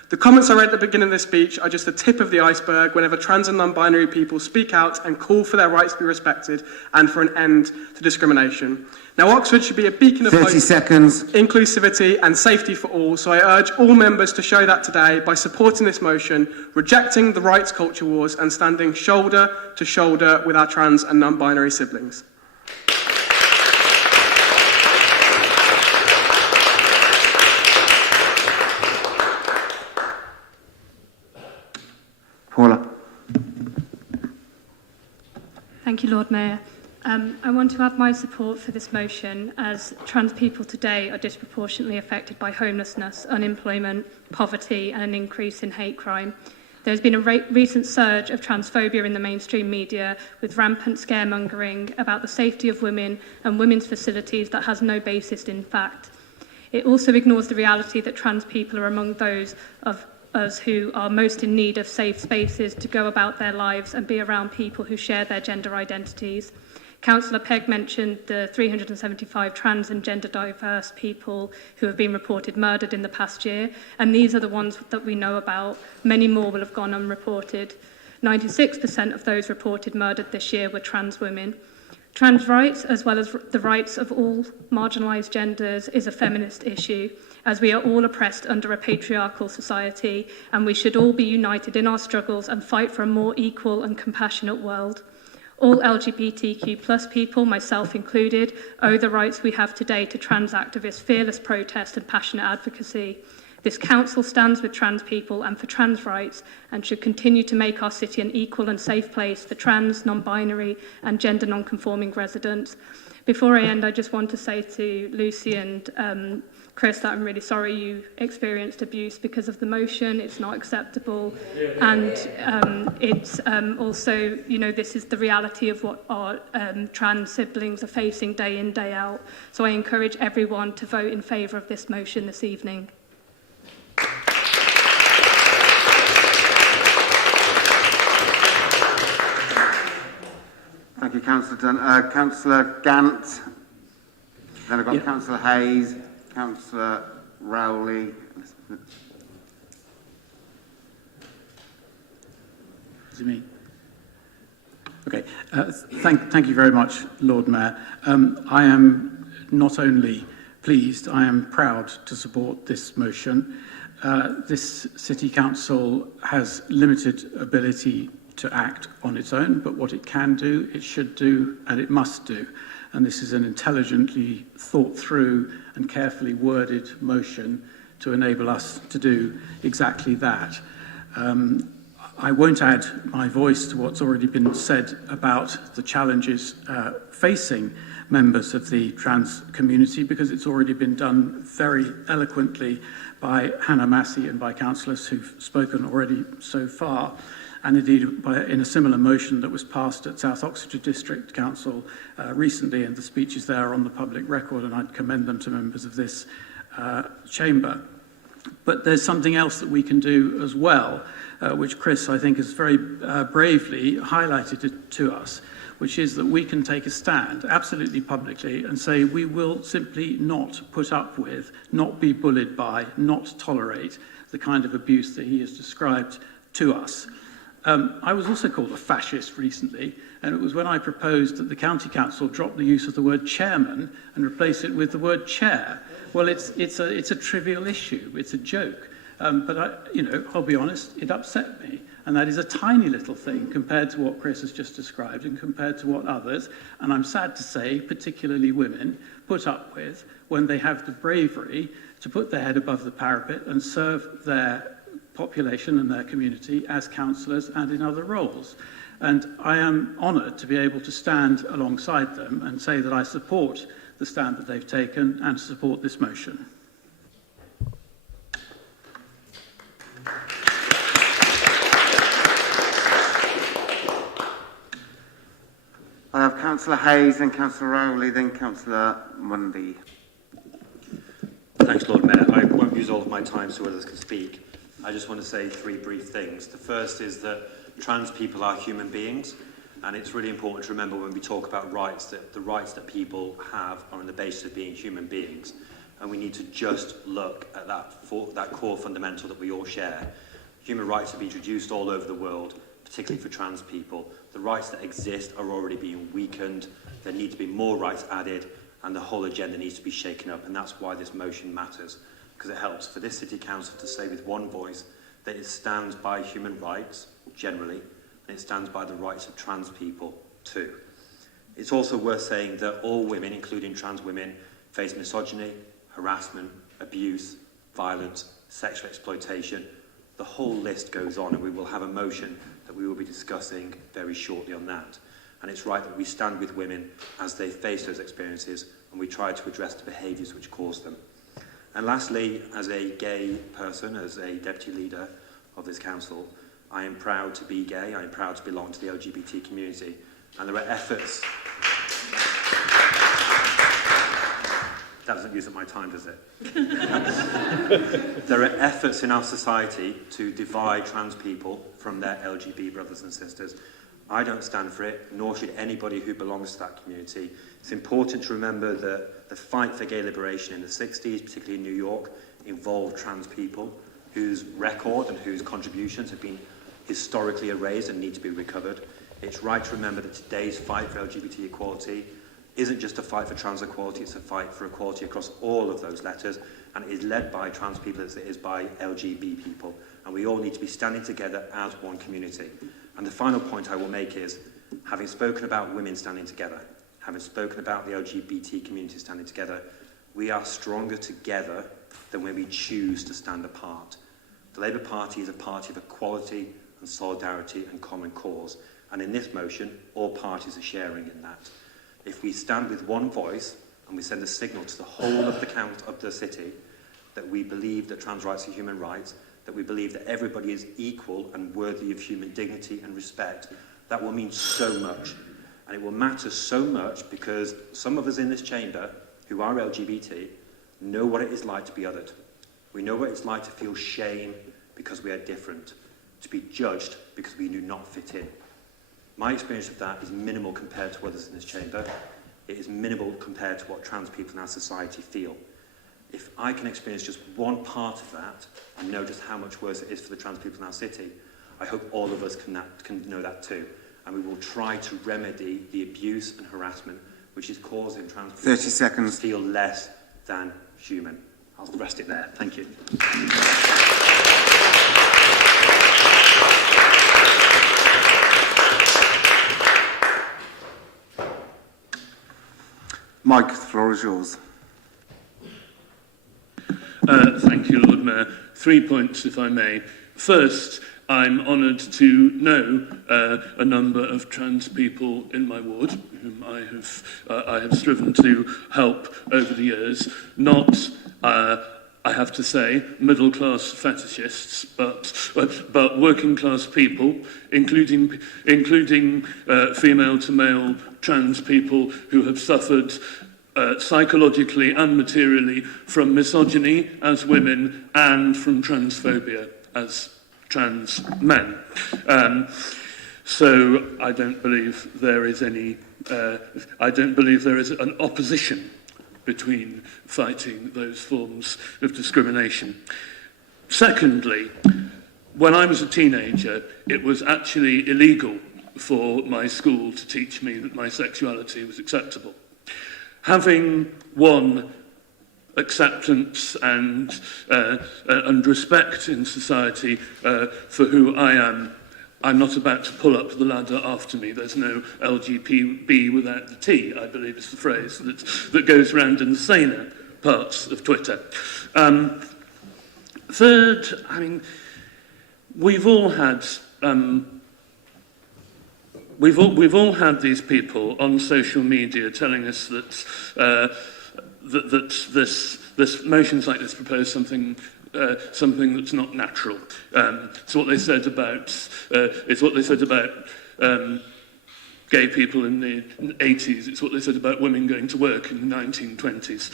The comments I read at the beginning of this speech are just the tip of the iceberg whenever trans and non-binary people speak out and call for their rights to be respected and for an end to discrimination. Now, Oxford should be a beacon of hope, 30 seconds. Inclusivity and safety for all, so I urge all members to show that today by supporting this motion, rejecting the rights culture wars and standing shoulder to shoulder with our trans and non-binary siblings. Paula. Thank you, Lord Mayor. I want to add my support for this motion, as trans people today are disproportionately affected by homelessness, unemployment, poverty and an increase in hate crime. There's been a recent surge of transphobia in the mainstream media, with rampant scaremongering about the safety of women and women's facilities that has no basis in fact. It also ignores the reality that trans people are among those of us who are most in need of safe spaces to go about their lives and be around people who share their gender identities. Councillor Pegg mentioned the 375 trans and gender diverse people who have been reported murdered in the past year, and these are the ones that we know about. Many more will have gone unreported. 96% of those reported murdered this year were trans women. Trans rights, as well as the rights of all marginalised genders, is a feminist issue, as we are all oppressed under a patriarchal society, and we should all be united in our struggles and fight for a more equal and compassionate world. All LGBTQ+ people, myself included, owe the rights we have today to trans activists' fearless protest and passionate advocacy. This council stands with trans people and for trans rights and should continue to make our city an equal and safe place for trans, non-binary and gender non-conforming residents. Before I end, I just want to say to Lucy and Chris that I'm really sorry you experienced abuse because of the motion. It's not acceptable. And it's also, you know, this is the reality of what our trans siblings are facing day in, day out. So I encourage everyone to vote in favour of this motion this evening. Thank you, Councillor Dunn. Councillor Gant. Then I've got Councillor Hayes, Councillor Rowley. Is it me? Okay. Thank you very much, Lord Mayor. I am not only pleased, I am proud to support this motion. This City Council has limited ability to act on its own, but what it can do, it should do, and it must do. And this is an intelligently thought through and carefully worded motion to enable us to do exactly that. I won't add my voice to what's already been said about the challenges facing members of the trans community, because it's already been done very eloquently by Hannah Massey and by councillors who've spoken already so far, and indeed in a similar motion that was passed at South Oxfordshire District Council recently, and the speeches there are on the public record, and I'd commend them to members of this chamber. But there's something else that we can do as well, which Chris, I think, has very bravely highlighted it to us, which is that we can take a stand absolutely publicly and say we will simply not put up with, not be bullied by, not tolerate the kind of abuse that he has described to us. I was also called a fascist recently, and it was when I proposed that the County Council drop the use of the word chairman and replace it with the word chair. Well, it's a trivial issue, it's a joke, but I'll be honest, it upset me, and that is a tiny little thing compared to what Chris has just described and compared to what others, and I'm sad to say, particularly women, put up with when they have the bravery to put their head above the parapet and serve their population and their community as councillors and in other roles. And I am honoured to be able to stand alongside them and say that I support the stand that they've taken and support this motion. I have Councillor Hayes, then Councillor Rowley, then Councillor Mundy. Thanks, Lord Mayor. I won't use all of my time so others can speak. I just want to say three brief things. The first is that trans people are human beings, and it's really important to remember when we talk about rights that the rights that people have are on the basis of being human beings, and we need to just look at that core fundamental that we all share. Human rights have been introduced all over the world, particularly for trans people. The rights that exist are already being weakened. There need to be more rights added, and the whole agenda needs to be shaken up, and that's why this motion matters, because it helps for this City Council to say with one voice that it stands by human rights, generally, and it stands by the rights of trans people, too. It's also worth saying that all women, including trans women, face misogyny, harassment, abuse, violence, sexual exploitation. The whole list goes on, and we will have a motion that we will be discussing very shortly on that. And it's right that we stand with women as they face those experiences, and we try to address the behaviours which cause them. And lastly, as a gay person, as a deputy leader of this council, I am proud to be gay, I am proud to belong to the LGBT community, and there are efforts That doesn't use up my time, does it? There are efforts in our society to divide trans people from their LGBT brothers and sisters. I don't stand for it, nor should anybody who belongs to that community. It's important to remember that the fight for gay liberation in the 60s, particularly in New York, involved trans people whose record and whose contributions have been historically erased and need to be recovered. It's right to remember that today's fight for LGBT equality isn't just a fight for trans equality, it's a fight for equality across all of those letters, and it is led by trans people as it is by LGBT people. And we all need to be standing together as one community. And the final point I will make is, having spoken about women standing together, having spoken about the LGBT community standing together, we are stronger together than when we choose to stand apart. The Labour Party is a party of equality and solidarity and common cause. And in this motion, all parties are sharing in that. If we stand with one voice and we send a signal to the whole of the city that we believe that trans rights are human rights, that we believe that everybody is equal and worthy of human dignity and respect, that will mean so much. And it will matter so much because some of us in this chamber who are LGBT know what it is like to be othered. We know what it's like to feel shame because we are different, to be judged because we do not fit in. My experience of that is minimal compared to others in this chamber. It is minimal compared to what trans people in our society feel. If I can experience just one part of that and know just how much worse it is for the trans people in our city, I hope all of us can know that too. And we will try to remedy the abuse and harassment which is causing trans people 30 seconds. to feel less than human. I'll rest it there. Thank you. Mike, the floor is yours. Thank you, Lord Mayor. 3 points, if I may. First, I'm honoured to know a number of trans people in my ward whom I have striven to help over the years. Not, I have to say, middle-class fetishists, but working-class people, including female-to-male trans people who have suffered psychologically and materially from misogyny as women and from transphobia as trans men. So I don't believe there is any. I don't believe there is an opposition between fighting those forms of discrimination. Secondly, when I was a teenager, it was actually illegal for my school to teach me that my sexuality was acceptable. Having won acceptance and respect in society for who I am, I'm not about to pull up the ladder after me. There's no LGB without the T, I believe is the phrase that goes around in the saner parts of Twitter. Third, I mean, we've all had these people on social media telling us that this motions like this propose something that's not natural. It's what they said about gay people in the 80s. It's what they said about women going to work in the 1920s.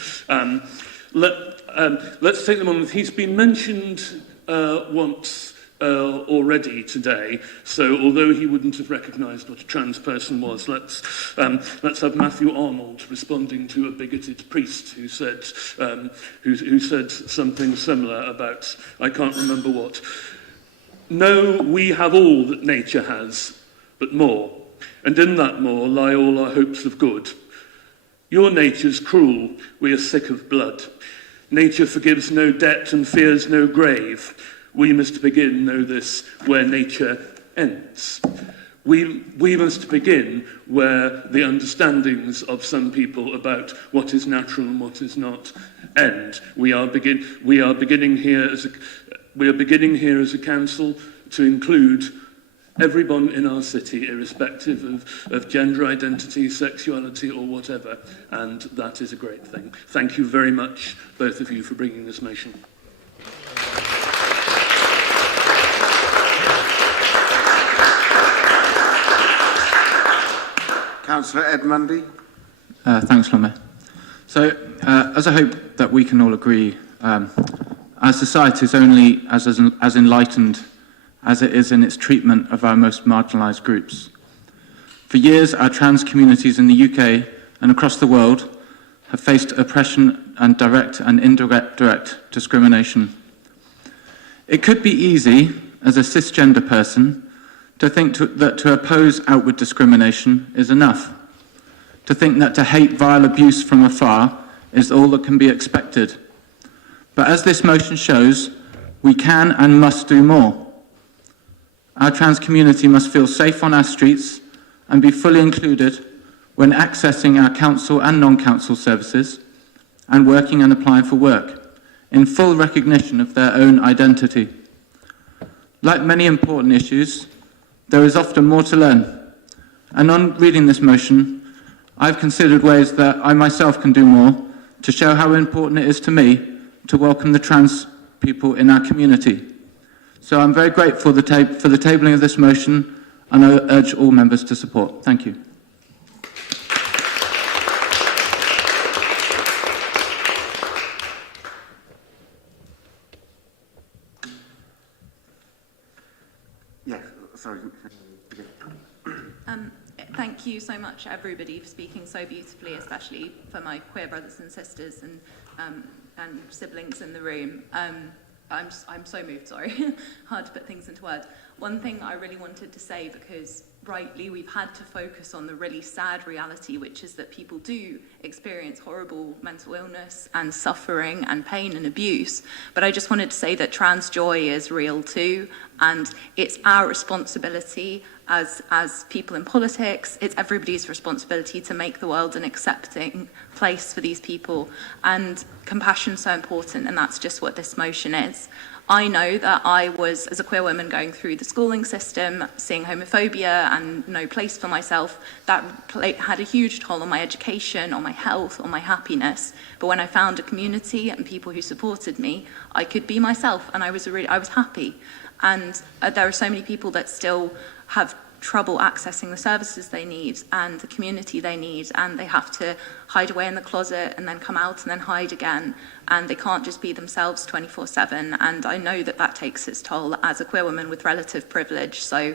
Let's take them on. He's been mentioned once already today, so although he wouldn't have recognised what a trans person was, let's have Matthew Arnold responding to a bigoted priest who said something similar about, I can't remember what. No, we have all that nature has, but more, and in that more lie all our hopes of good. Your nature's cruel, we are sick of blood. Nature forgives no debt and fears no grave. We must begin, know this, where nature ends. We must begin where the understandings of some people about what is natural and what is not end. We are beginning here as a council to include everyone in our city, irrespective of gender identity, sexuality, or whatever, and that is a great thing. Thank you very much, both of you, for bringing this motion. Councillor Ed Mundy. Thanks, Lord Mayor. So, as I hope that we can all agree, our society is only as enlightened as it is in its treatment of our most marginalised groups. For years, our trans communities in the UK and across the world have faced oppression and direct and indirect discrimination. It could be easy, as a cisgender person, to think that to oppose outward discrimination is enough, to think that to hate vile abuse from afar is all that can be expected. But as this motion shows, we can and must do more. Our trans community must feel safe on our streets and be fully included when accessing our council and non-council services and working and applying for work, in full recognition of their own identity. Like many important issues, there is often more to learn. And on reading this motion, I've considered ways that I myself can do more to show how important it is to me to welcome the trans people in our community. So I'm very grateful for the tabling of this motion, and I urge all members to support. Thank you. Yes, sorry. Thank you so much, everybody, for speaking so beautifully, especially for my queer brothers and sisters and siblings in the room. I'm so moved, sorry. Hard to put things into words. One thing I really wanted to say, because rightly we've had to focus on the really sad reality, which is that people do experience horrible mental illness and suffering and pain and abuse. But I just wanted to say that trans joy is real too, and it's our responsibility as people in politics, it's everybody's responsibility to make the world an accepting place for these people. And compassion's so important, and that's just what this motion is. I know that I was, as a queer woman, going through the schooling system, seeing homophobia and no place for myself. That had a huge toll on my education, on my health, on my happiness. But when I found a community and people who supported me, I could be myself, and I was happy. And there are so many people that still have trouble accessing the services they need and the community they need, and they have to hide away in the closet and then come out and then hide again, and they can't just be themselves 24/7. And I know that that takes its toll as a queer woman with relative privilege. So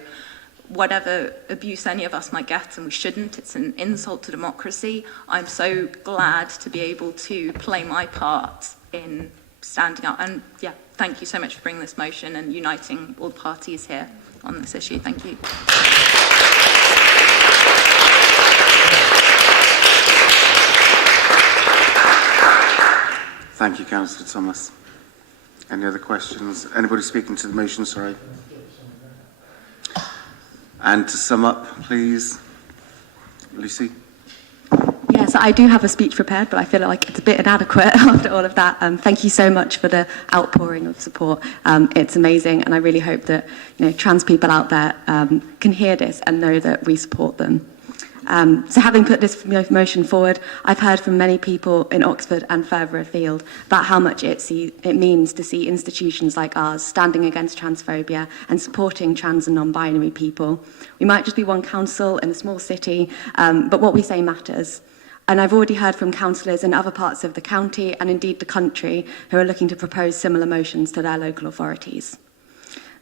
whatever abuse any of us might get, and we shouldn't, it's an insult to democracy, I'm so glad to be able to play my part in standing up. And yeah, thank you so much for bringing this motion and uniting all parties here on this issue. Thank you. Thank you, Councillor Thomas. Any other questions? Anybody speaking to the motion, sorry? And to sum up, please, Lucy. Yes, I do have a speech prepared, but I feel like it's a bit inadequate after all of that. Thank you so much for the outpouring of support. It's amazing, and I really hope that trans people out there can hear this and know that we support them. So having put this motion forward, I've heard from many people in Oxford and further afield about how much it means to see institutions like ours standing against transphobia and supporting trans and non-binary people. We might just be one council in a small city, but what we say matters. And I've already heard from councillors in other parts of the county and indeed the country who are looking to propose similar motions to their local authorities.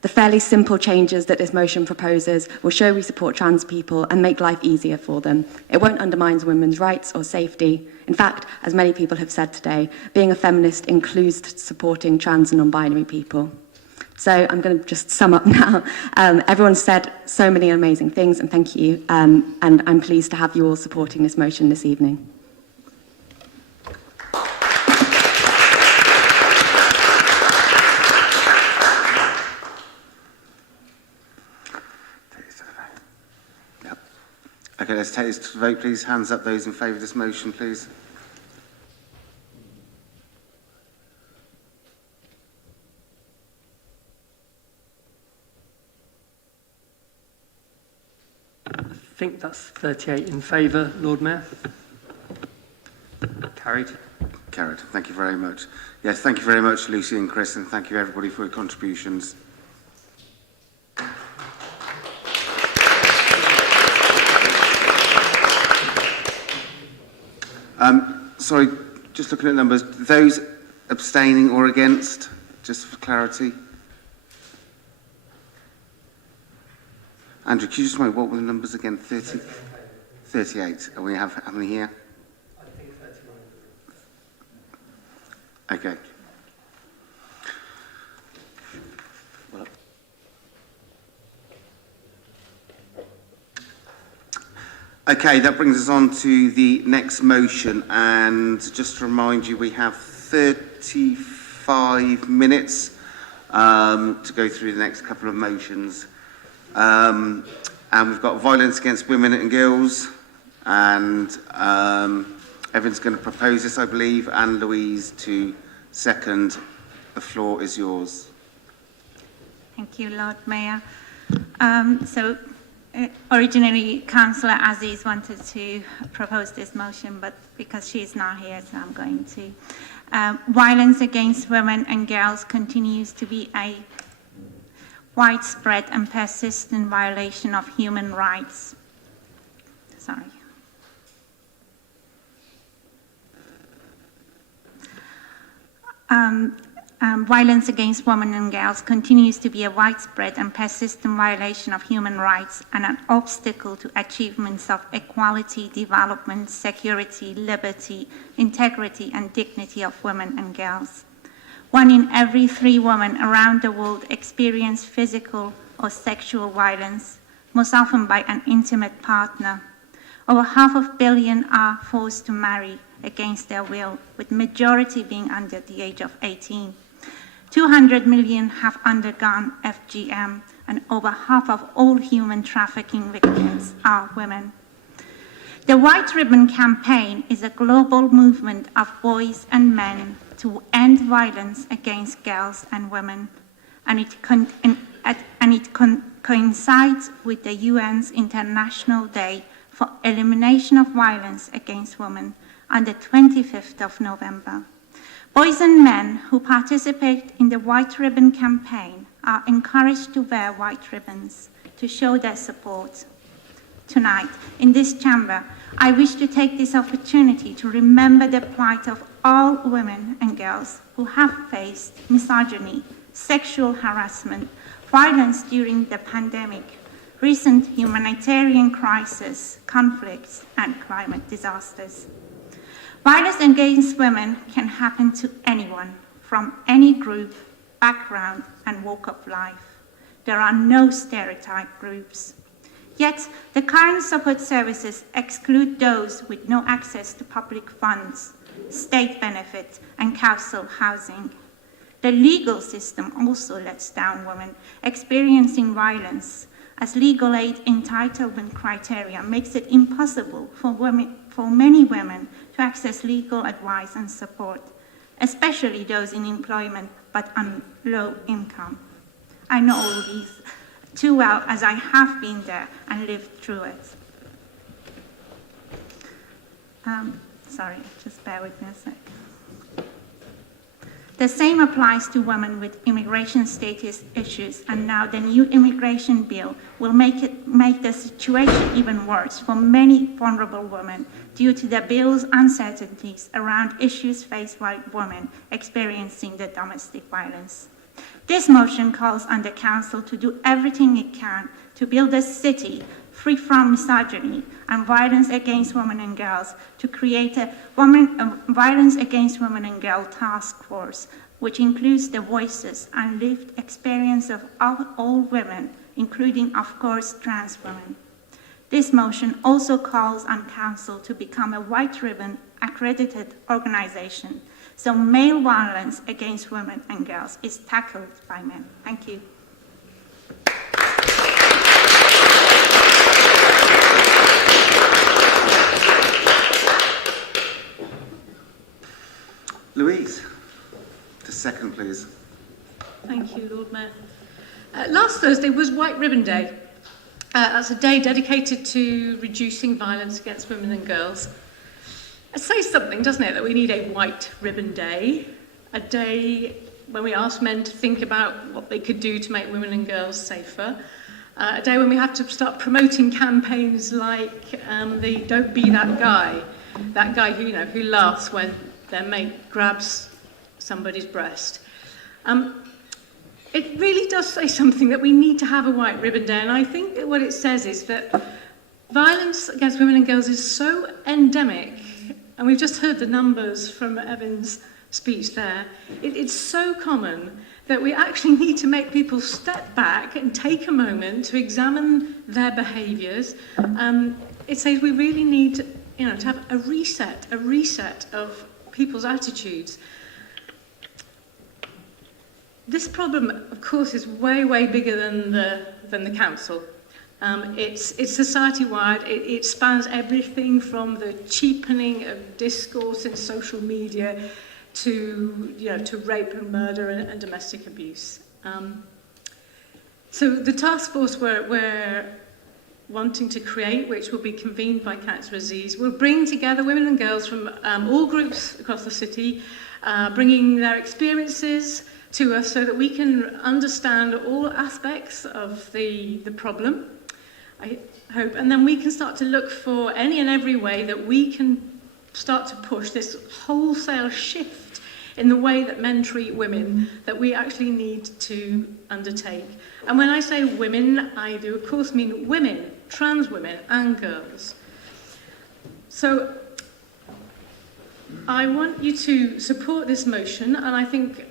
The fairly simple changes that this motion proposes will show we support trans people and make life easier for them. It won't undermine women's rights or safety. In fact, as many people have said today, being a feminist includes supporting trans and non-binary people. So I'm going to just sum up now. Everyone said so many amazing things, and thank you. And I'm pleased to have you all supporting this motion this evening. Okay, let's take this to the vote, please. Hands up, those in favour of this motion, please. I think that's 38 in favour, Lord Mayor. Carried. Carried. Thank you very much. Yes, thank you very much, Lucy and Chris, and thank you everybody for your contributions. Sorry, just looking at numbers. Those abstaining or against, just for clarity. Andrew, could you just remind what were the numbers again? 30? 38. And we have how many here? I think 31. Okay. Well, okay, that brings us on to the next motion, and just to remind you, we have 35 minutes to go through the next couple of motions. And we've got violence against women and girls, and Evan's going to propose this, I believe, and Louise to second. The floor is yours. Thank you, Lord Mayor. Originally, Councillor Aziz wanted to propose this motion, but because she's not here, so I'm going to. Violence against women and girls continues to be a widespread and persistent violation of human rights. Sorry. Violence against women and girls continues to be a widespread and persistent violation of human rights and an obstacle to achievements of equality, development, security, liberty, integrity, and dignity of women and girls. 1 in every 3 women around the world experience physical or sexual violence, most often by an intimate partner. Over 500 million are forced to marry against their will, with majority being under the age of 18. 200 million have undergone FGM, and over half of all human trafficking victims are women. The White Ribbon Campaign is a global movement of boys and men to end violence against girls and women, and it coincides with the UN's International Day for Elimination of Violence Against Women on the 25th of November. Boys and men who participate in the White Ribbon Campaign are encouraged to wear white ribbons to show their support. Tonight, in this chamber, I wish to take this opportunity to remember the plight of all women and girls who have faced misogyny, sexual harassment, violence during the pandemic, recent humanitarian crises, conflicts, and climate disasters. Violence against women can happen to anyone from any group, background, and walk of life. There are no stereotype groups. Yet, the current support services exclude those with no access to public funds, state benefits, and council housing. The legal system also lets down women experiencing violence, as legal aid entitlement criteria makes it impossible for many women to access legal advice and support, especially those in employment but on low income. I know all these too well, as I have been there and lived through it. Sorry, just bear with me a sec. The same applies to women with immigration status issues, and now the new immigration bill will make the situation even worse for many vulnerable women due to the bill's uncertainties around issues faced by women experiencing the domestic violence. This motion calls on the Council to do everything it can to build a city free from misogyny and violence against women and girls, to create a violence against women and girls task force, which includes the voices and lived experience of all women, including, of course, trans women. This motion also calls on Council to become a White Ribbon accredited organization, so male violence against women and girls is tackled by men. Thank you. Louise, the second, please. Thank you, Lord Mayor. Last Thursday was White Ribbon Day. That's a day dedicated to reducing violence against women and girls. It says something, doesn't it, that we need a White Ribbon Day, a day when we ask men to think about what they could do to make women and girls safer, a day when we have to start promoting campaigns like the Don't Be That Guy, that guy who laughs when their mate grabs somebody's breast. It really does say something that we need to have a White Ribbon Day, and I think that what it says is that violence against women and girls is so endemic, and we've just heard the numbers from Evan's speech there. It's so common that we actually need to make people step back and take a moment to examine their behaviours. It says we really need to have a reset of people's attitudes. This problem, of course, is way, way bigger than the council. It's society-wide. It spans everything from the cheapening of discourse in social media to rape and murder and domestic abuse. So the task force we're wanting to create, which will be convened by Councillor Aziz, will bring together women and girls from all groups across the city, bringing their experiences to us so that we can understand all aspects of the problem, I hope, and then we can start to look for any and every way that we can start to push this wholesale shift in the way that men treat women that we actually need to undertake. And when I say women, I do of course mean women, trans women and girls. So I want you to support this motion, and I think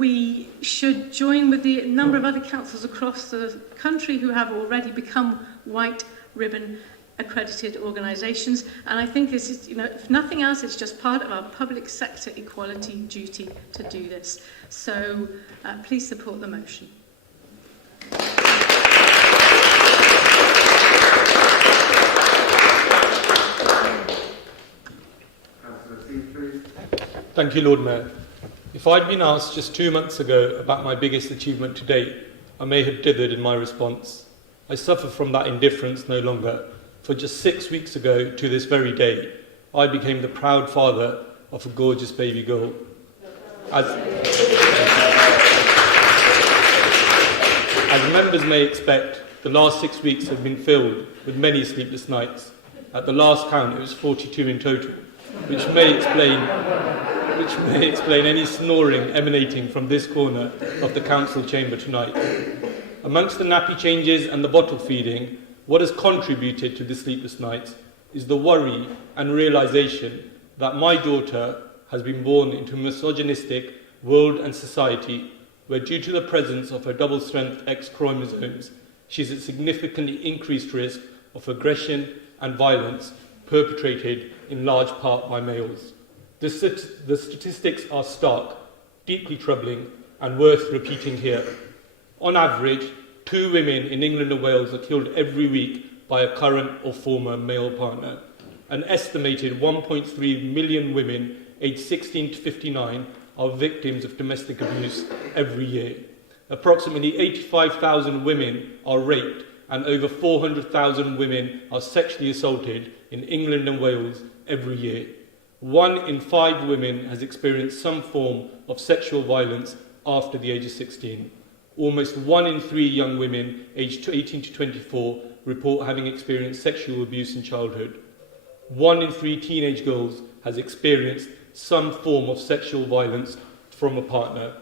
we should join with the number of other councils across the country who have already become White Ribbon accredited organisations. And I think this is, if nothing else, it's just part of our public sector equality duty to do this. So please support the motion. Thank you, Lord Mayor. If I'd been asked just 2 months ago about my biggest achievement to date, I may have dithered in my response. I suffer from that indifference no longer, for just 6 weeks ago to this very day, I became the proud father of a gorgeous baby girl. As members may expect, the last 6 weeks have been filled with many sleepless nights. At the last count, it was 42 in total, which may explain any snoring emanating from this corner of the council chamber tonight. Amongst the nappy changes and the bottle feeding, what has contributed to the sleepless nights is the worry and realization that my daughter has been born into a misogynistic world and society where, due to the presence of her double-strength X chromosomes, she's at significantly increased risk of aggression and violence perpetrated in large part by males. The statistics are stark, deeply troubling, and worth repeating here. On average, 2 women in England and Wales are killed every week by a current or former male partner. An estimated 1.3 million women aged 16 to 59 are victims of domestic abuse every year. Approximately 85,000 women are raped, and over 400,000 women are sexually assaulted in England and Wales every year. 1 in 5 women has experienced some form of sexual violence after the age of 16. Almost 1 in 3 young women aged 18 to 24 report having experienced sexual abuse in childhood. 1 in 3 teenage girls has experienced some form of sexual violence from a partner.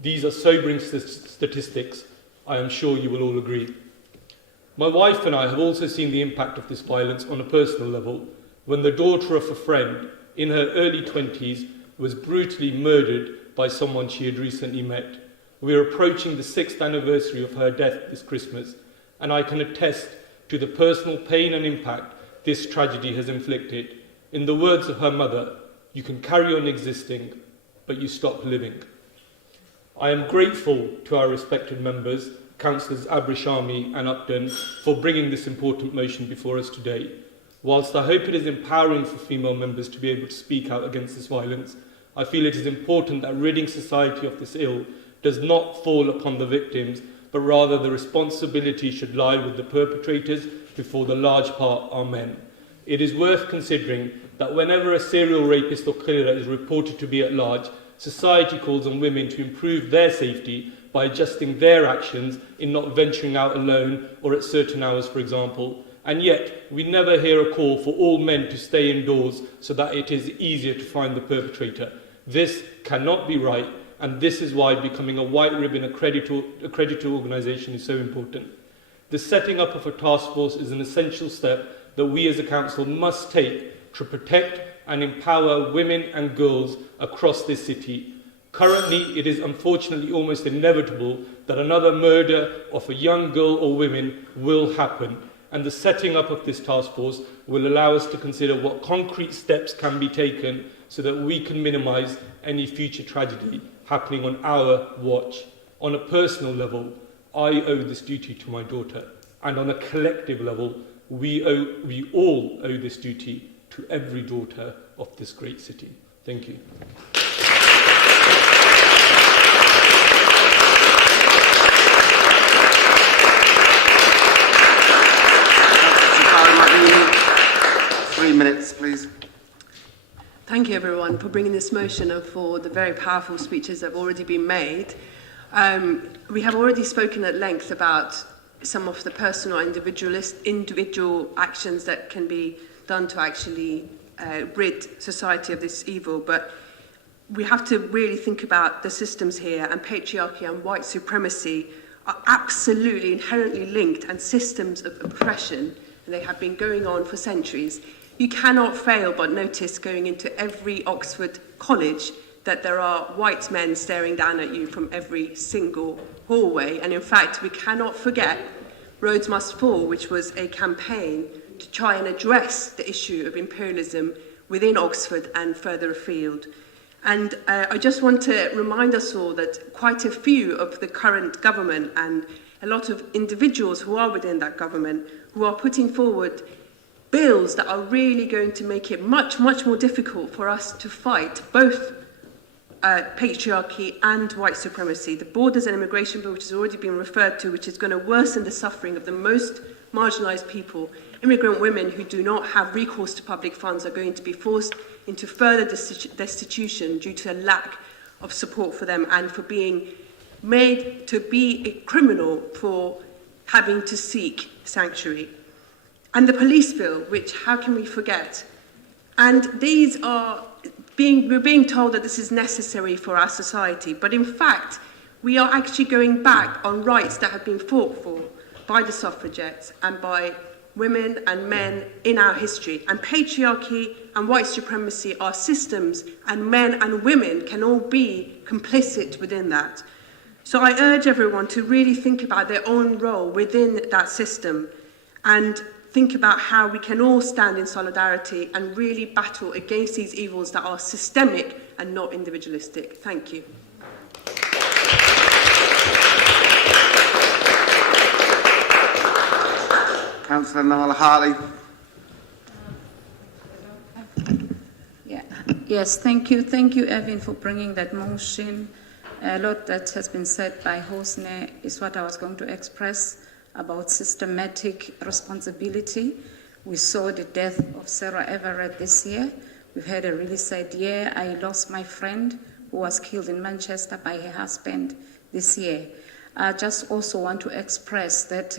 These are sobering statistics. I am sure you will all agree. My wife and I have also seen the impact of this violence on a personal level when the daughter of a friend in her early 20s was brutally murdered by someone she had recently met. We are approaching the 6th anniversary of her death this Christmas, and I can attest to the personal pain and impact this tragedy has inflicted. In the words of her mother, you can carry on existing, but you stop living. I am grateful to our respected members, Councillors Abrishami and Upton, for bringing this important motion before us today. Whilst I hope it is empowering for female members to be able to speak out against this violence, I feel it is important that ridding society of this ill does not fall upon the victims, but rather the responsibility should lie with the perpetrators, who for the large part are men. It is worth considering that whenever a serial rapist or killer is reported to be at large, society calls on women to improve their safety by adjusting their actions in not venturing out alone or at certain hours, for example, and yet we never hear a call for all men to stay indoors so that it is easier to find the perpetrator. This cannot be right, and this is why becoming a white ribbon accredited organisation is so important. The setting up of a task force is an essential step that we as a council must take to protect and empower women and girls across this city. Currently, it is unfortunately almost inevitable that another murder of a young girl or women will happen, and the setting up of this task force will allow us to consider what concrete steps can be taken so that we can minimise any future tragedy happening on our watch. On a personal level, I owe this duty to my daughter, and on a collective level, we all owe this duty to every daughter of this great city. Thank you. Three minutes, please. Thank you, everyone, for bringing this motion and for the very powerful speeches that have already been made. We have already spoken at length about some of the personal individual actions that can be done to actually rid society of this evil, but we have to really think about the systems here, and patriarchy and white supremacy are absolutely inherently linked, and systems of oppression, and they have been going on for centuries. You cannot fail but notice going into every Oxford college that there are white men staring down at you from every single hallway. And in fact, we cannot forget Roads Must Fall, which was a campaign to try and address the issue of imperialism within Oxford and further afield. And I just want to remind us all that quite a few of the current government and a lot of individuals who are within that government who are putting forward bills that are really going to make it much, much more difficult for us to fight both patriarchy and white supremacy. The Borders and Immigration Bill, which has already been referred to, which is going to worsen the suffering of the most marginalised people. Immigrant women who do not have recourse to public funds are going to be forced into further destitution due to a lack of support for them and for being made to be a criminal for having to seek sanctuary. And the police bill, which how can we forget? And these are we're being told that this is necessary for our society, but in fact, we are actually going back on rights that have been fought for by the suffragettes and by women and men in our history. And patriarchy and white supremacy are systems, and men and women can all be complicit within that. So I urge everyone to really think about their own role within that system and think about how we can all stand in solidarity and really battle against these evils that are systemic and not individualistic. Thank you. Councillor Nala Hartley. Yes, thank you. Thank you, Evan, for bringing that motion. A lot that has been said by Hosne is what I was going to express about systematic responsibility. We saw the death of Sarah Everett this year. We've had a really sad year. I lost my friend who was killed in Manchester by her husband this year. I just also want to express that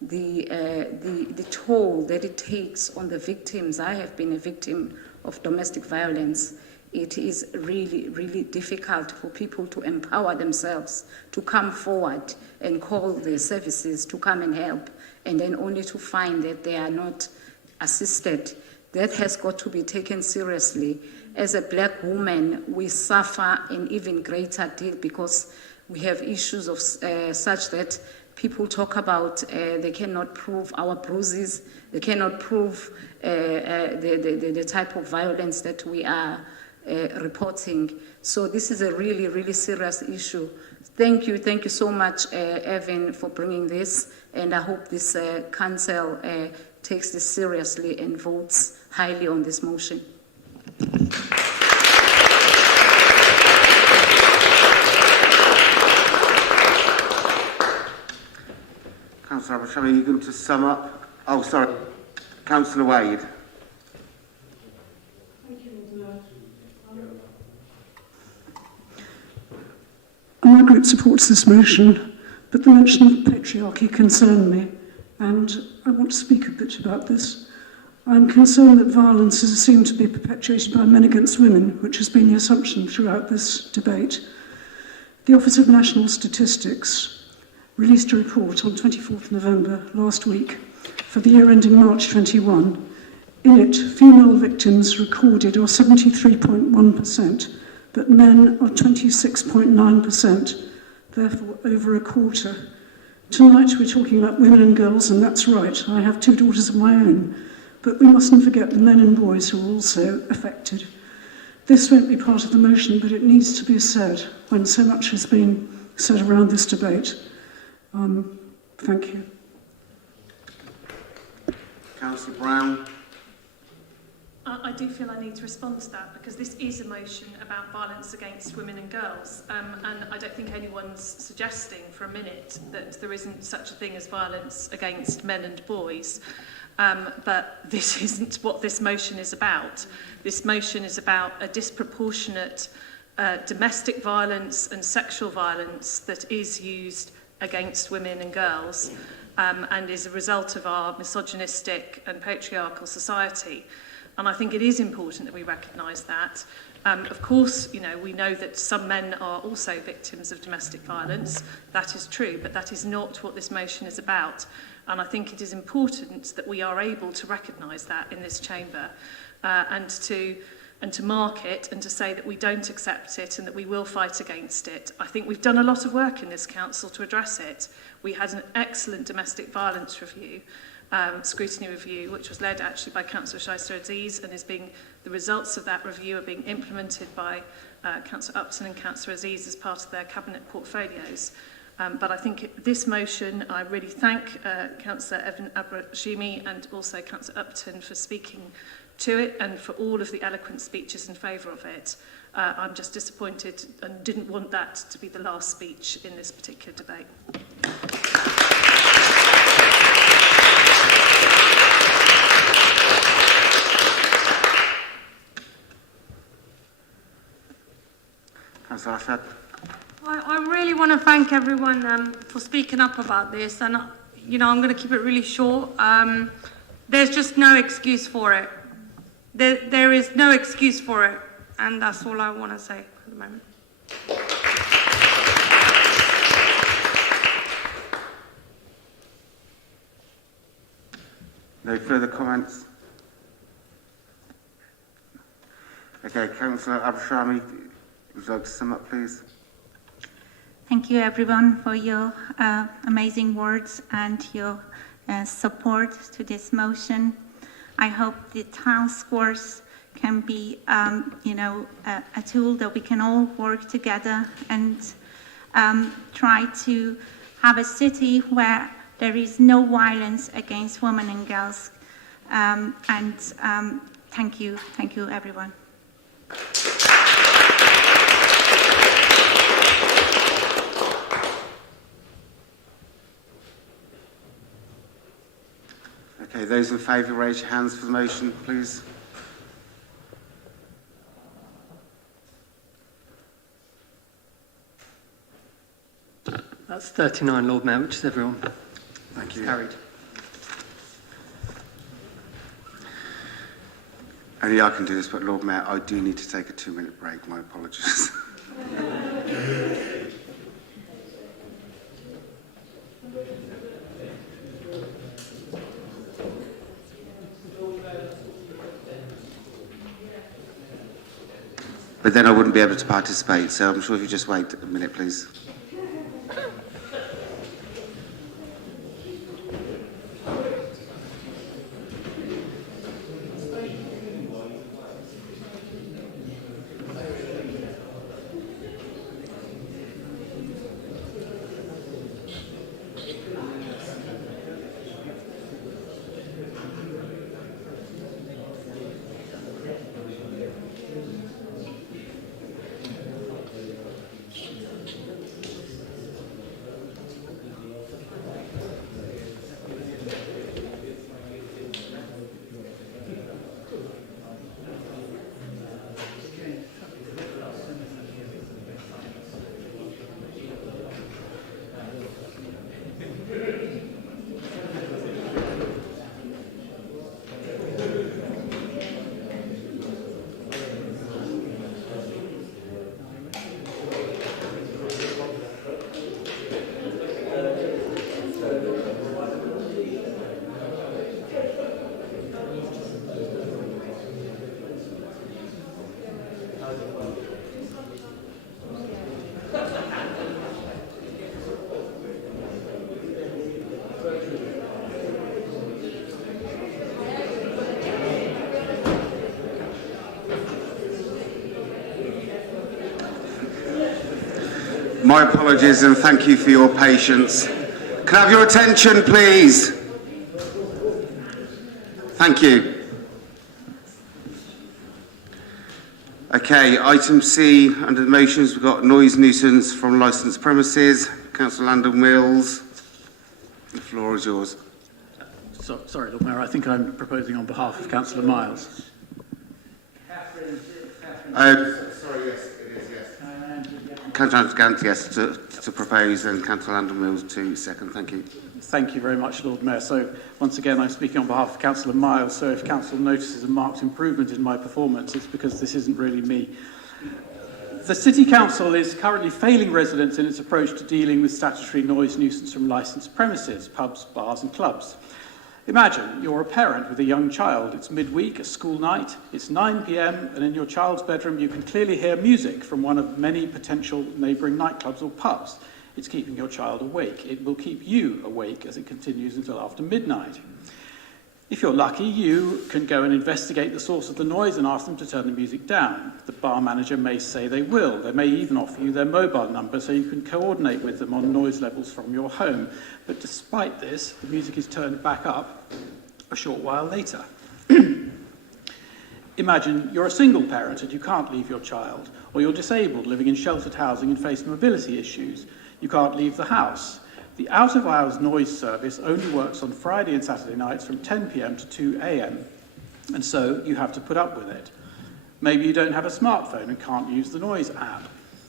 the toll that it takes on the victims. I have been a victim of domestic violence. It is really, really difficult for people to empower themselves, to come forward and call the services to come and help, and then only to find that they are not assisted. That has got to be taken seriously. As a black woman, we suffer an even greater deal because we have issues of such that people talk about they cannot prove our bruises, they cannot prove the type of violence that we are reporting. So this is a really, really serious issue. Thank you so much, Evan, for bringing this, and I hope this council takes this seriously and votes highly on this motion. Councillor Abersham, are you going to sum up? Oh, sorry. Councillor Wade. My group supports this motion, but the mention of patriarchy concerned me, and I want to speak a bit about this. I'm concerned that violence is seen to be perpetuated by men against women, which has been the assumption throughout this debate. The Office of National Statistics released a report on 24th November last week for the year ending March 21. In it, female victims recorded are 73.1%, but men are 26.9%, therefore over a quarter. Tonight we're talking about women and girls, and that's right, I have 2 daughters of my own, but we mustn't forget the men and boys who are also affected. This won't be part of the motion, but it needs to be said when so much has been said around this debate. Thank you. Councillor Brown. I do feel I need to respond to that because this is a motion about violence against women and girls, and I don't think anyone's suggesting for a minute that there isn't such a thing as violence against men and boys. But this isn't what this motion is about. This motion is about a disproportionate domestic violence and sexual violence that is used against women and girls and is a result of our misogynistic and patriarchal society. And I think it is important that we recognise that. Of course, you know, we know that some men are also victims of domestic violence. That is true, but that is not what this motion is about. And I think it is important that we are able to recognise that in this chamber and to mark it and to say that we don't accept it and that we will fight against it. I think we've done a lot of work in this council to address it. We had an excellent domestic violence review, scrutiny review, which was led actually by Councillor Shyster Aziz and the results of that review are being implemented by Councillor Upton and Councillor Aziz as part of their cabinet portfolios. But I think this motion, I really thank Councillor Evan Abrashimi and also Councillor Upton for speaking to it and for all of the eloquent speeches in favour of it. I'm just disappointed and didn't want that to be the last speech in this particular debate. Councillor Ashad. I really want to thank everyone for speaking up about this, and you know, I'm going to keep it really short. There's just no excuse for it. There is no excuse for it, and that's all I want to say at the moment. No further comments? Okay, Councillor Abrashami, would you like to sum up, please? Thank you, everyone, for your amazing words and your support to this motion. I hope the task force can be, a tool that we can all work together and try to have a city where there is no violence against women and girls. Thank you, everyone. Okay, those in favour, raise your hands for the motion, please. That's 39, Lord Mayor, which is everyone. Thank you. Carried. Only I can do this, but Lord Mayor, I do need to take a 2-minute break. My apologies. But then I wouldn't be able to participate, so I'm sure if you just wait a minute, please. My apologies and thank you for your patience. Can I have your attention, please? Thank you. Okay, item C, under the motions, we've got noise nuisance from licensed premises. Councillor Landon Mills, the floor is yours. Sorry, Lord Mayor, I think I'm proposing on behalf of Councillor Miles. Sorry, yes, it is, yes. Councillor Gant, yes, to propose, and Councillor Landon Mills to second. Thank you. Thank you very much, Lord Mayor. So, once again, I'm speaking on behalf of Councillor Miles, so if Council notices a marked improvement in my performance, it's because this isn't really me. The City Council is currently failing residents in its approach to dealing with statutory noise nuisance from licensed premises, pubs, bars and clubs. Imagine you're a parent with a young child. It's midweek, a school night, it's 9 p.m, and in your child's bedroom you can clearly hear music from one of many potential neighbouring nightclubs or pubs. It's keeping your child awake. It will keep you awake as it continues until after midnight. If you're lucky, you can go and investigate the source of the noise and ask them to turn the music down. The bar manager may say they will. They may even offer you their mobile number so you can coordinate with them on noise levels from your home. But despite this, the music is turned back up a short while later. Imagine you're a single parent and you can't leave your child, or you're disabled living in sheltered housing and face mobility issues. You can't leave the house. The out-of-hours noise service only works on Friday and Saturday nights from 10 p.m. to 2 a.m, and so you have to put up with it. Maybe you don't have a smartphone and can't use the noise app.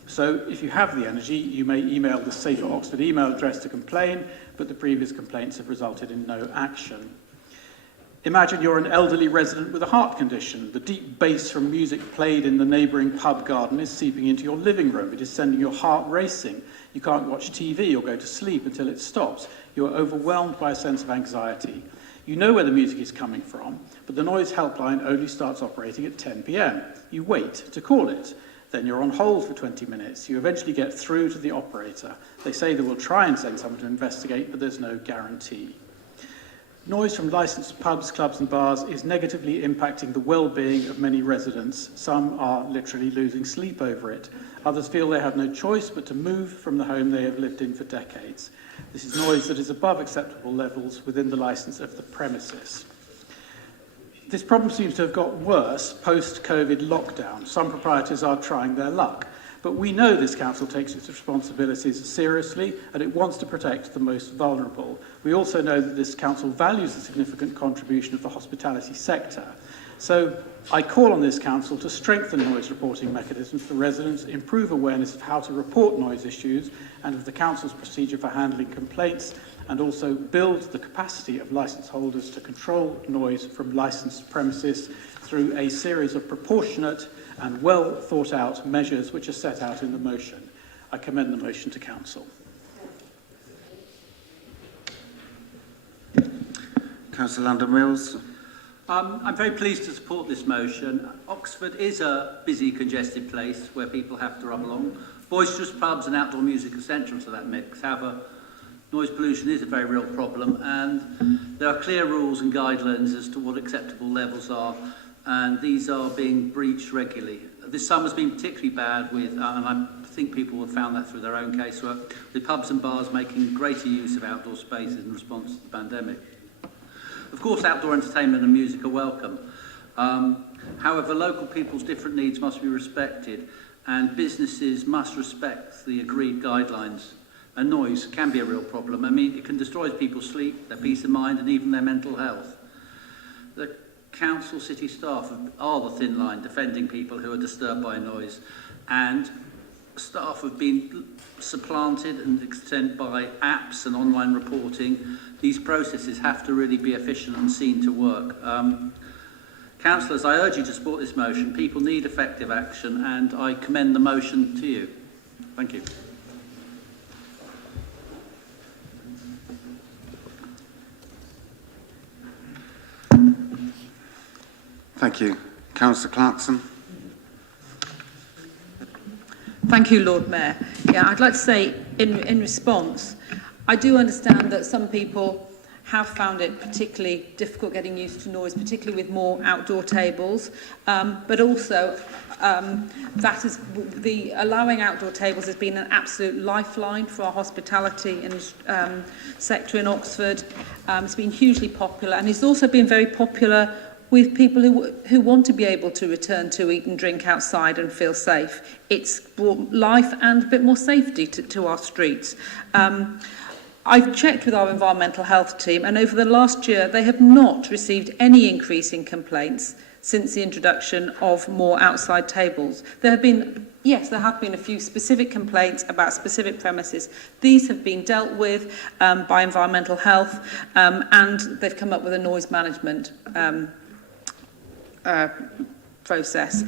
So if you have the energy, you may email the Safer Oxford email address to complain, but the previous complaints have resulted in no action. Imagine you're an elderly resident with a heart condition. The deep bass from music played in the neighbouring pub garden is seeping into your living room. It is sending your heart racing. You can't watch TV or go to sleep until it stops. You are overwhelmed by a sense of anxiety. You know where the music is coming from, but the noise helpline only starts operating at 10 p.m. You wait to call it. Then you're on hold for 20 minutes. You eventually get through to the operator. They say they will try and send someone to investigate, but there's no guarantee. Noise from licensed pubs, clubs and bars is negatively impacting the well-being of many residents. Some are literally losing sleep over it. Others feel they have no choice but to move from the home they have lived in for decades. This is noise that is above acceptable levels within the licence of the premises. This problem seems to have got worse post-COVID lockdown. Some proprietors are trying their luck. But we know this council takes its responsibilities seriously and it wants to protect the most vulnerable. We also know that this council values the significant contribution of the hospitality sector. So I call on this council to strengthen noise reporting mechanisms for residents, improve awareness of how to report noise issues and of the council's procedure for handling complaints, and also build the capacity of licence holders to control noise from licensed premises through a series of proportionate and well thought out measures which are set out in the motion. I commend the motion to Council. Councillor Landon Mills. I'm very pleased to support this motion. Oxford is a busy, congested place where people have to rub along. Boisterous pubs and outdoor music are central to that mix. However, noise pollution is a very real problem, and there are clear rules and guidelines as to what acceptable levels are, and these are being breached regularly. This summer's been particularly bad with, and I think people have found that through their own casework, with pubs and bars making greater use of outdoor spaces in response to the pandemic. Of course, outdoor entertainment and music are welcome. However, local people's different needs must be respected, and businesses must respect the agreed guidelines. And noise can be a real problem. I mean, it can destroy people's sleep, their peace of mind, and even their mental health. The council city staff are the thin line defending people who are disturbed by noise, and staff have been supplanted and extended by apps and online reporting. These processes have to really be efficient and seen to work. Councillors, I urge you to support this motion. People need effective action, and I commend the motion to you. Thank you. Thank you. Councillor Clarkson. Thank you, Lord Mayor. Yeah, I'd like to say in response, I do understand that some people have found it particularly difficult getting used to noise, particularly with more outdoor tables, but also that is the allowing outdoor tables has been an absolute lifeline for our hospitality and sector in Oxford. It's been hugely popular, and it's also been very popular with people who want to be able to return to eat and drink outside and feel safe. It's brought life and a bit more safety to our streets. I've checked with our environmental health team, and over the last year they have not received any increase in complaints since the introduction of more outside tables. There have been a few specific complaints about specific premises. These have been dealt with by environmental health, and they've come up with a noise management process.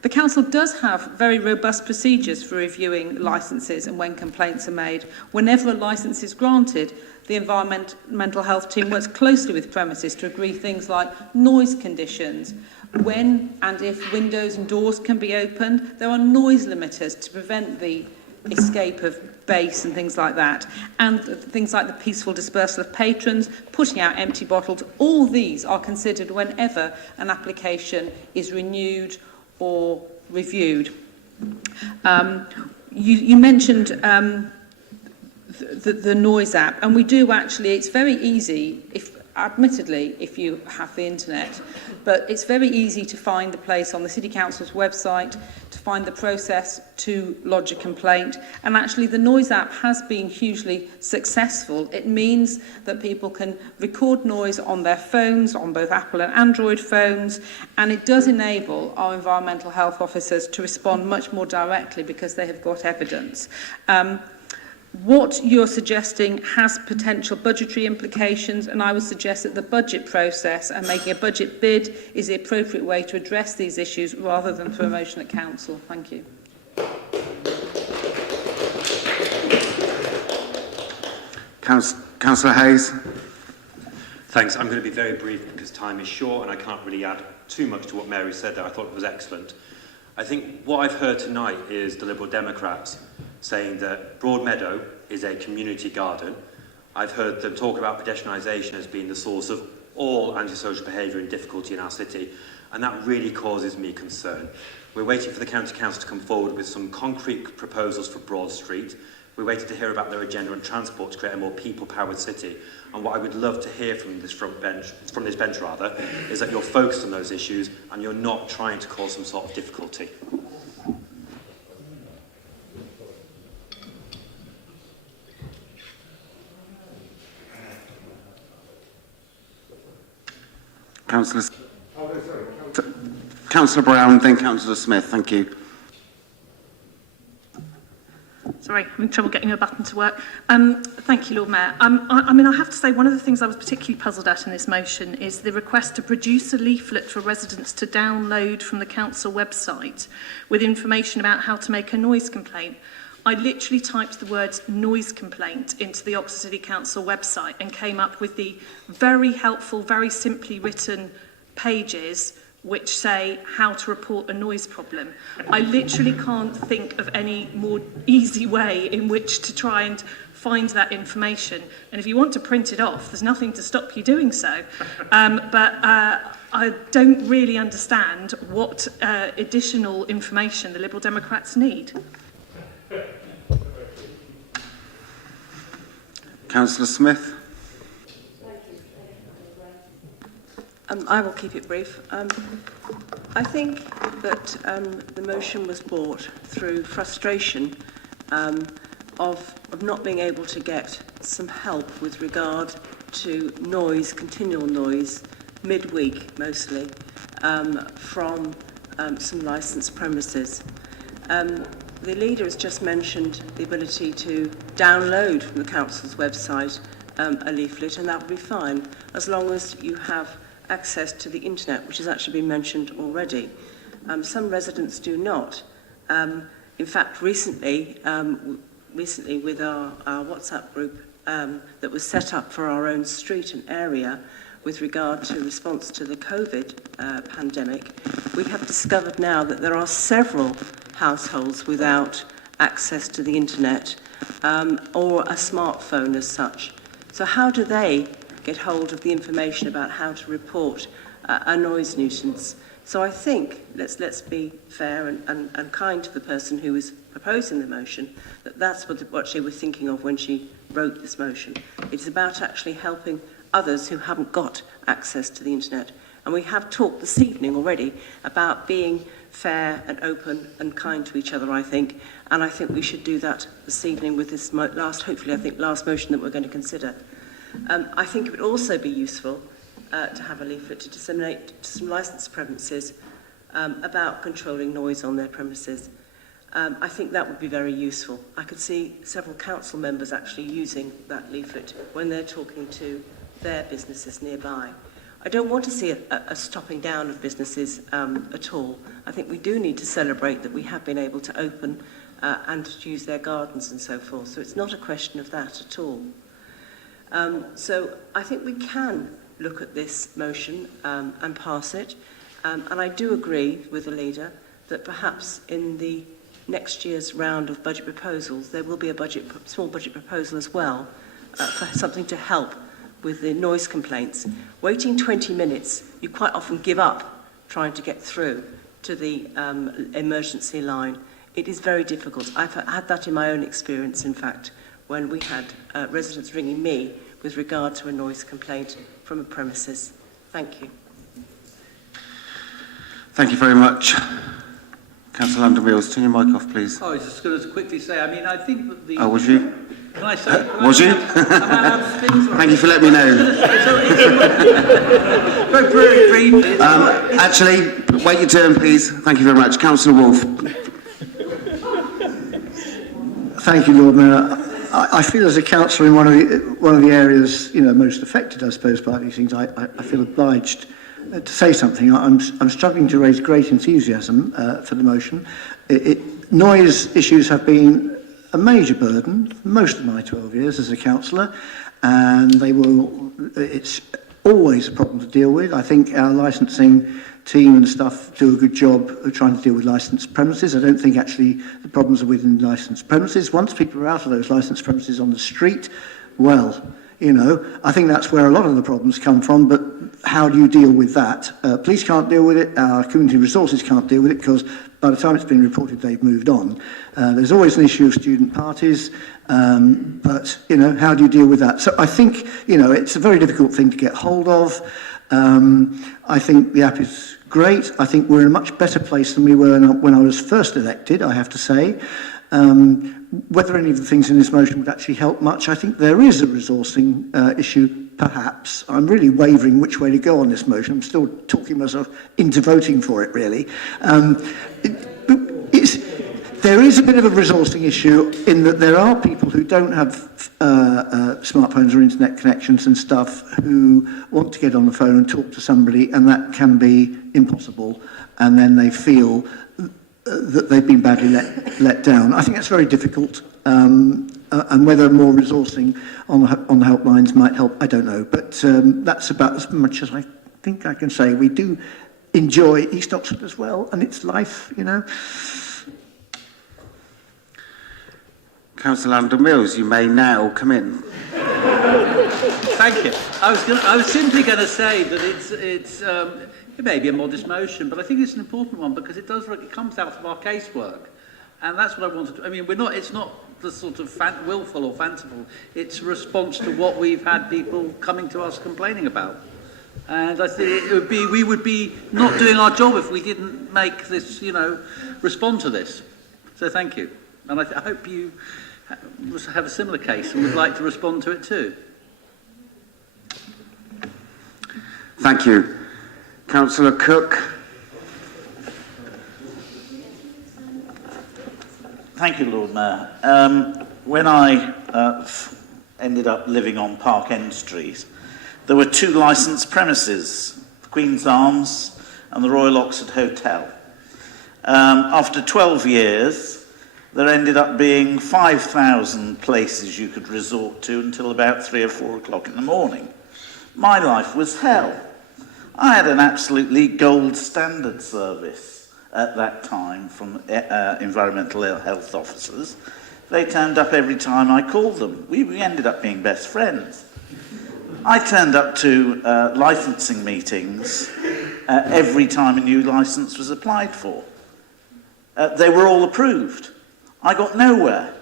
The Council does have very robust procedures for reviewing licences and when complaints are made. Whenever a licence is granted, the environmental health team works closely with premises to agree things like noise conditions, when and if windows and doors can be opened. There are noise limiters to prevent the escape of bass and things like that, and things like the peaceful dispersal of patrons, putting out empty bottles. All these are considered whenever an application is renewed or reviewed. You mentioned the noise app, and we do actually, it's very easy, admittedly, if you have the internet, but it's very easy to find the place on the City Council's website, to find the process to lodge a complaint, and actually the noise app has been hugely successful. It means that people can record noise on their phones, on both Apple and Android phones, and it does enable our environmental health officers to respond much more directly because they have got evidence. What you're suggesting has potential budgetary implications, and I would suggest that the budget process and making a budget bid is the appropriate way to address these issues rather than through a motion at Council. Thank you. Councillor Hayes. Thanks. I'm going to be very brief because time is short and I can't really add too much to what Mary said there. I thought it was excellent. I think what I've heard tonight is the Liberal Democrats saying that Broadmeadow is a community garden. I've heard them talk about pedestrianisation as being the source of all antisocial behaviour and difficulty in our city, and that really causes me concern. We're waiting for the County Council to come forward with some concrete proposals for Broad Street. We're waiting to hear about their agenda on transport to create a more people-powered city. And what I would love to hear from this bench, is that you're focused on those issues and you're not trying to cause some sort of difficulty. Councillor Brown, then Councillor Smith. Thank you. Sorry, I'm having trouble getting a button to work. Thank you, Lord Mayor. I have to say one of the things I was particularly puzzled at in this motion is the request to produce a leaflet for residents to download from the council website with information about how to make a noise complaint. I literally typed the words noise complaint into the Oxford City Council website and came up with the very helpful, very simply written pages which say how to report a noise problem. I literally can't think of any more easy way in which to try and find that information. And if you want to print it off, there's nothing to stop you doing so. But I don't really understand what additional information the Liberal Democrats need. Councillor Smith. I will keep it brief. I think that the motion was brought through frustration of not being able to get some help with regard to noise, continual noise, midweek mostly, from some licensed premises. The leader has just mentioned the ability to download from the council's website a leaflet, and that would be fine, as long as you have access to the internet, which has actually been mentioned already. Some residents do not. In fact, recently with our WhatsApp group that was set up for our own street and area with regard to response to the COVID pandemic, we have discovered now that there are several households without access to the internet or a smartphone as such. So how do they get hold of the information about how to report a noise nuisance. So I think, let's be fair and kind to the person who is proposing the motion, that's what she was thinking of when she wrote this motion. It's about actually helping others who haven't got access to the internet. And we have talked this evening already about being fair and open and kind to each other, I think. And I think we should do that this evening with this last motion that we're going to consider. I think it would also be useful to have a leaflet to disseminate to some licensed premises about controlling noise on their premises. I think that would be very useful. I could see several council members actually using that leaflet when they're talking to their businesses nearby. I don't want to see a stopping down of businesses at all. I think we do need to celebrate that we have been able to open and to use their gardens and so forth. So it's not a question of that at all. So I think we can look at this motion and pass it. And I do agree with the leader that perhaps in the next year's round of budget proposals, there will be a small budget proposal as well for something to help with the noise complaints. Waiting 20 minutes, you quite often give up trying to get through to the emergency line. It is very difficult. I've had that in my own experience, in fact, when we had residents ringing me with regard to a noise complaint from a premises. Thank you. Thank you very much. Councillor London Wheels, turn your mic off, please. I was just going to quickly say, I mean, I think that the... Oh, was you? Can I say... Was you? Thank you for letting me know. Very briefly. Actually, wait your turn, please. Thank you very much. Councillor Wolfe. Thank you, Lord Mayor. I feel as a councillor in one of the areas most affected, I suppose, by these things, I feel obliged to say something. I'm struggling to raise great enthusiasm for the motion. Noise issues have been a major burden most of my 12 years as a councillor, and it's always a problem to deal with. I think our licensing team and staff do a good job of trying to deal with licensed premises. I don't think actually the problems are within licensed premises. Once people are out of those licensed premises on the street, well, I think that's where a lot of the problems come from, but how do you deal with that? Police can't deal with it, our community resources can't deal with it, because by the time it's been reported, they've moved on. There's always an issue of student parties, but, how do you deal with that? So I think, it's a very difficult thing to get hold of. I think the app is great. I think we're in a much better place than we were when I was first elected, I have to say. Whether any of the things in this motion would actually help much, I think there is a resourcing issue, perhaps. I'm really wavering which way to go on this motion. I'm still talking myself into voting for it, really. There is a bit of a resourcing issue in that there are people who don't have smartphones or internet connections and stuff who want to get on the phone and talk to somebody, and that can be impossible, and then they feel that they've been badly let down. I think that's very difficult, and whether more resourcing on the helplines might help, I don't know. But that's about as much as I think I can say. We do enjoy East Oxford as well, and it's life, Councillor London Mills, you may now come in. Thank you. I was simply going to say that it may be a modest motion, but I think it's an important one because it comes out of our casework, and that's what I wanted to. I mean, it's not the sort of willful or fanciful. It's a response to what we've had people coming to us complaining about, and I think we would be not doing our job if we didn't make this, respond to this. So thank you, and I hope you have a similar case and would like to respond to it too. Thank you. Councillor Cook. Thank you, Lord Mayor. When I ended up living on Park End Street, there were two licensed premises, Queen's Arms and the Royal Oxford Hotel. After 12 years, there ended up being 5,000 places you could resort to until about 3 or 4 o'clock in the morning. My life was hell. I had an absolutely gold standard service at that time from environmental health officers. They turned up every time I called them. We ended up being best friends. I turned up to licensing meetings every time a new licence was applied for. They were all approved. I got nowhere.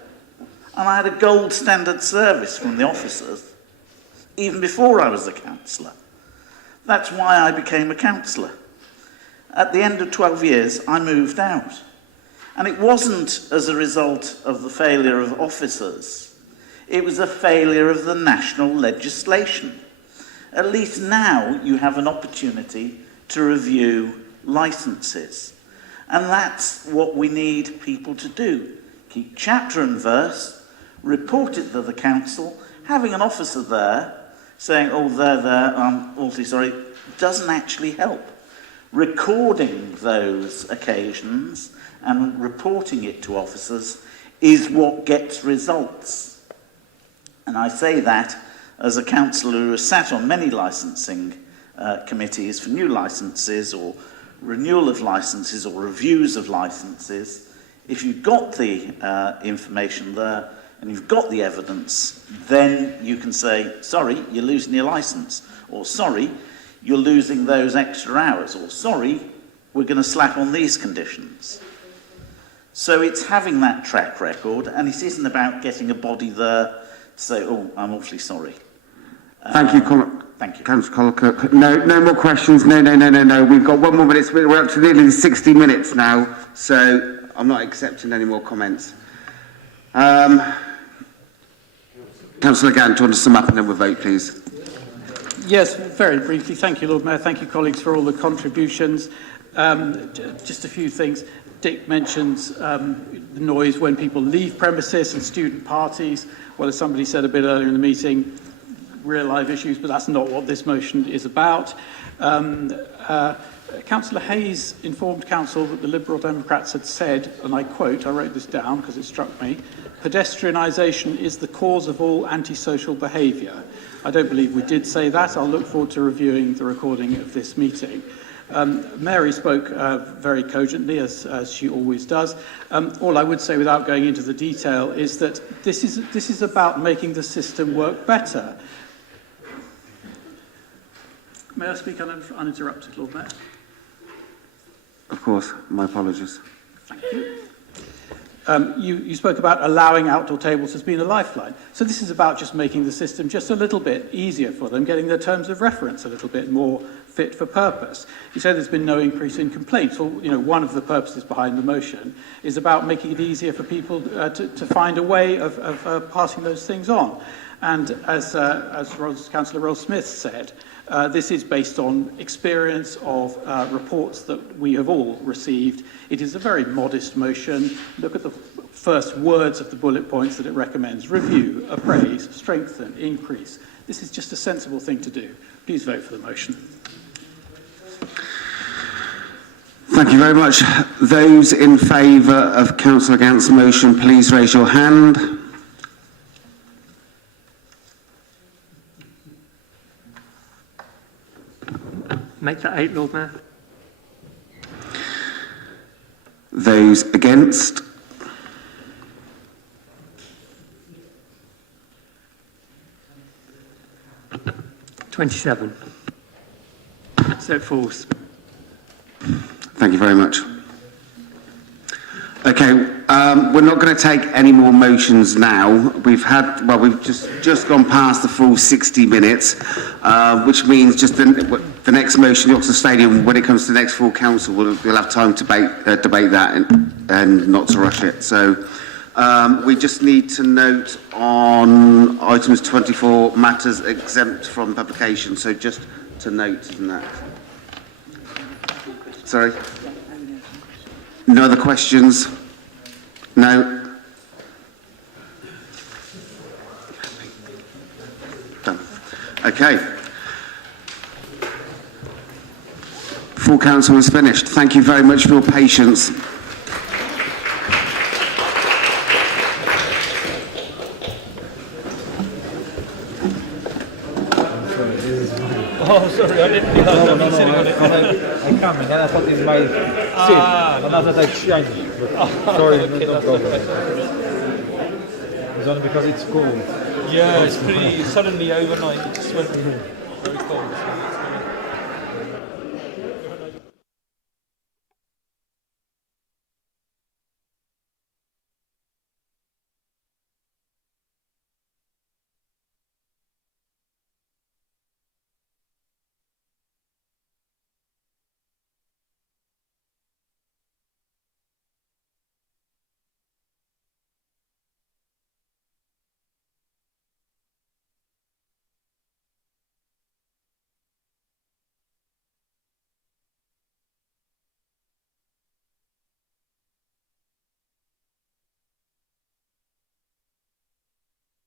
And I had a gold standard service from the officers, even before I was a councillor. That's why I became a councillor. At the end of 12 years, I moved out. And it wasn't as a result of the failure of officers. It was a failure of the national legislation. At least now you have an opportunity to review licences. And that's what we need people to do. Keep chapter and verse, report it to the council. Having an officer there saying, oh, there, I'm awfully sorry, doesn't actually help. Recording those occasions and reporting it to officers is what gets results. And I say that as a councillor who has sat on many licensing committees for new licences or renewal of licences or reviews of licences. If you've got the information there and you've got the evidence, then you can say, sorry, you're losing your licence, or sorry, you're losing those extra hours, or sorry, we're going to slap on these conditions. So it's having that track record, and it isn't about getting a body there to say, oh, I'm awfully sorry. Thank you, Colin. Thank you. Councillor Collicutt. No more questions. No. We've got 1 more minute. We're up to nearly 60 minutes now, so I'm not accepting any more comments. Councillor Gant, do you want to sum up and then we'll vote, please? Yes, very briefly. Thank you, Lord Mayor. Thank you, colleagues, for all the contributions. Just a few things. Dick mentions the noise when people leave premises and student parties. Well, as somebody said a bit earlier in the meeting, real life issues, but that's not what this motion is about. Councillor Hayes informed Council that the Liberal Democrats had said, and I quote, I wrote this down because it struck me, pedestrianisation is the cause of all antisocial behaviour. I don't believe we did say that. I'll look forward to reviewing the recording of this meeting. Mary spoke very cogently, as she always does. All I would say, without going into the detail, is that this is about making the system work better. May I speak uninterrupted, Lord Mayor? Of course, my apologies. Thank you. You spoke about allowing outdoor tables as being a lifeline. So this is about just making the system just a little bit easier for them, getting their terms of reference a little bit more fit for purpose. You said there's been no increase in complaints. Well, you know, one of the purposes behind the motion is about making it easier for people to find a way of passing those things on. And as Councillor Roll-Smith said, this is based on experience of reports that we have all received. It is a very modest motion. Look at the first words of the bullet points that it recommends. Review, appraise, strengthen, increase. This is just a sensible thing to do. Please vote for the motion. Thank you very much. Those in favour of Councillor Gant's motion, please raise your hand. Make that 8, Lord Mayor. Those against? $27. So it falls. Thank you very much. Okay, we're not going to take any more motions now. We've just gone past the full 60 minutes, which means just the next motion, the Oxford Stadium, when it comes to the next full council, we'll have time to debate that and not to rush it. So we just need to note on items 24, matters exempt from publication. So just to note in that. Sorry? No other questions? No? Done. Okay. Full council is finished. Thank you very much for your patience. Oh, sorry, I didn't realise I was sitting on it. I come and then I thought it might sit, and after that changed. Sorry, no problem. It's only because it's cold. Yeah, it's pretty, suddenly overnight it just went very cold.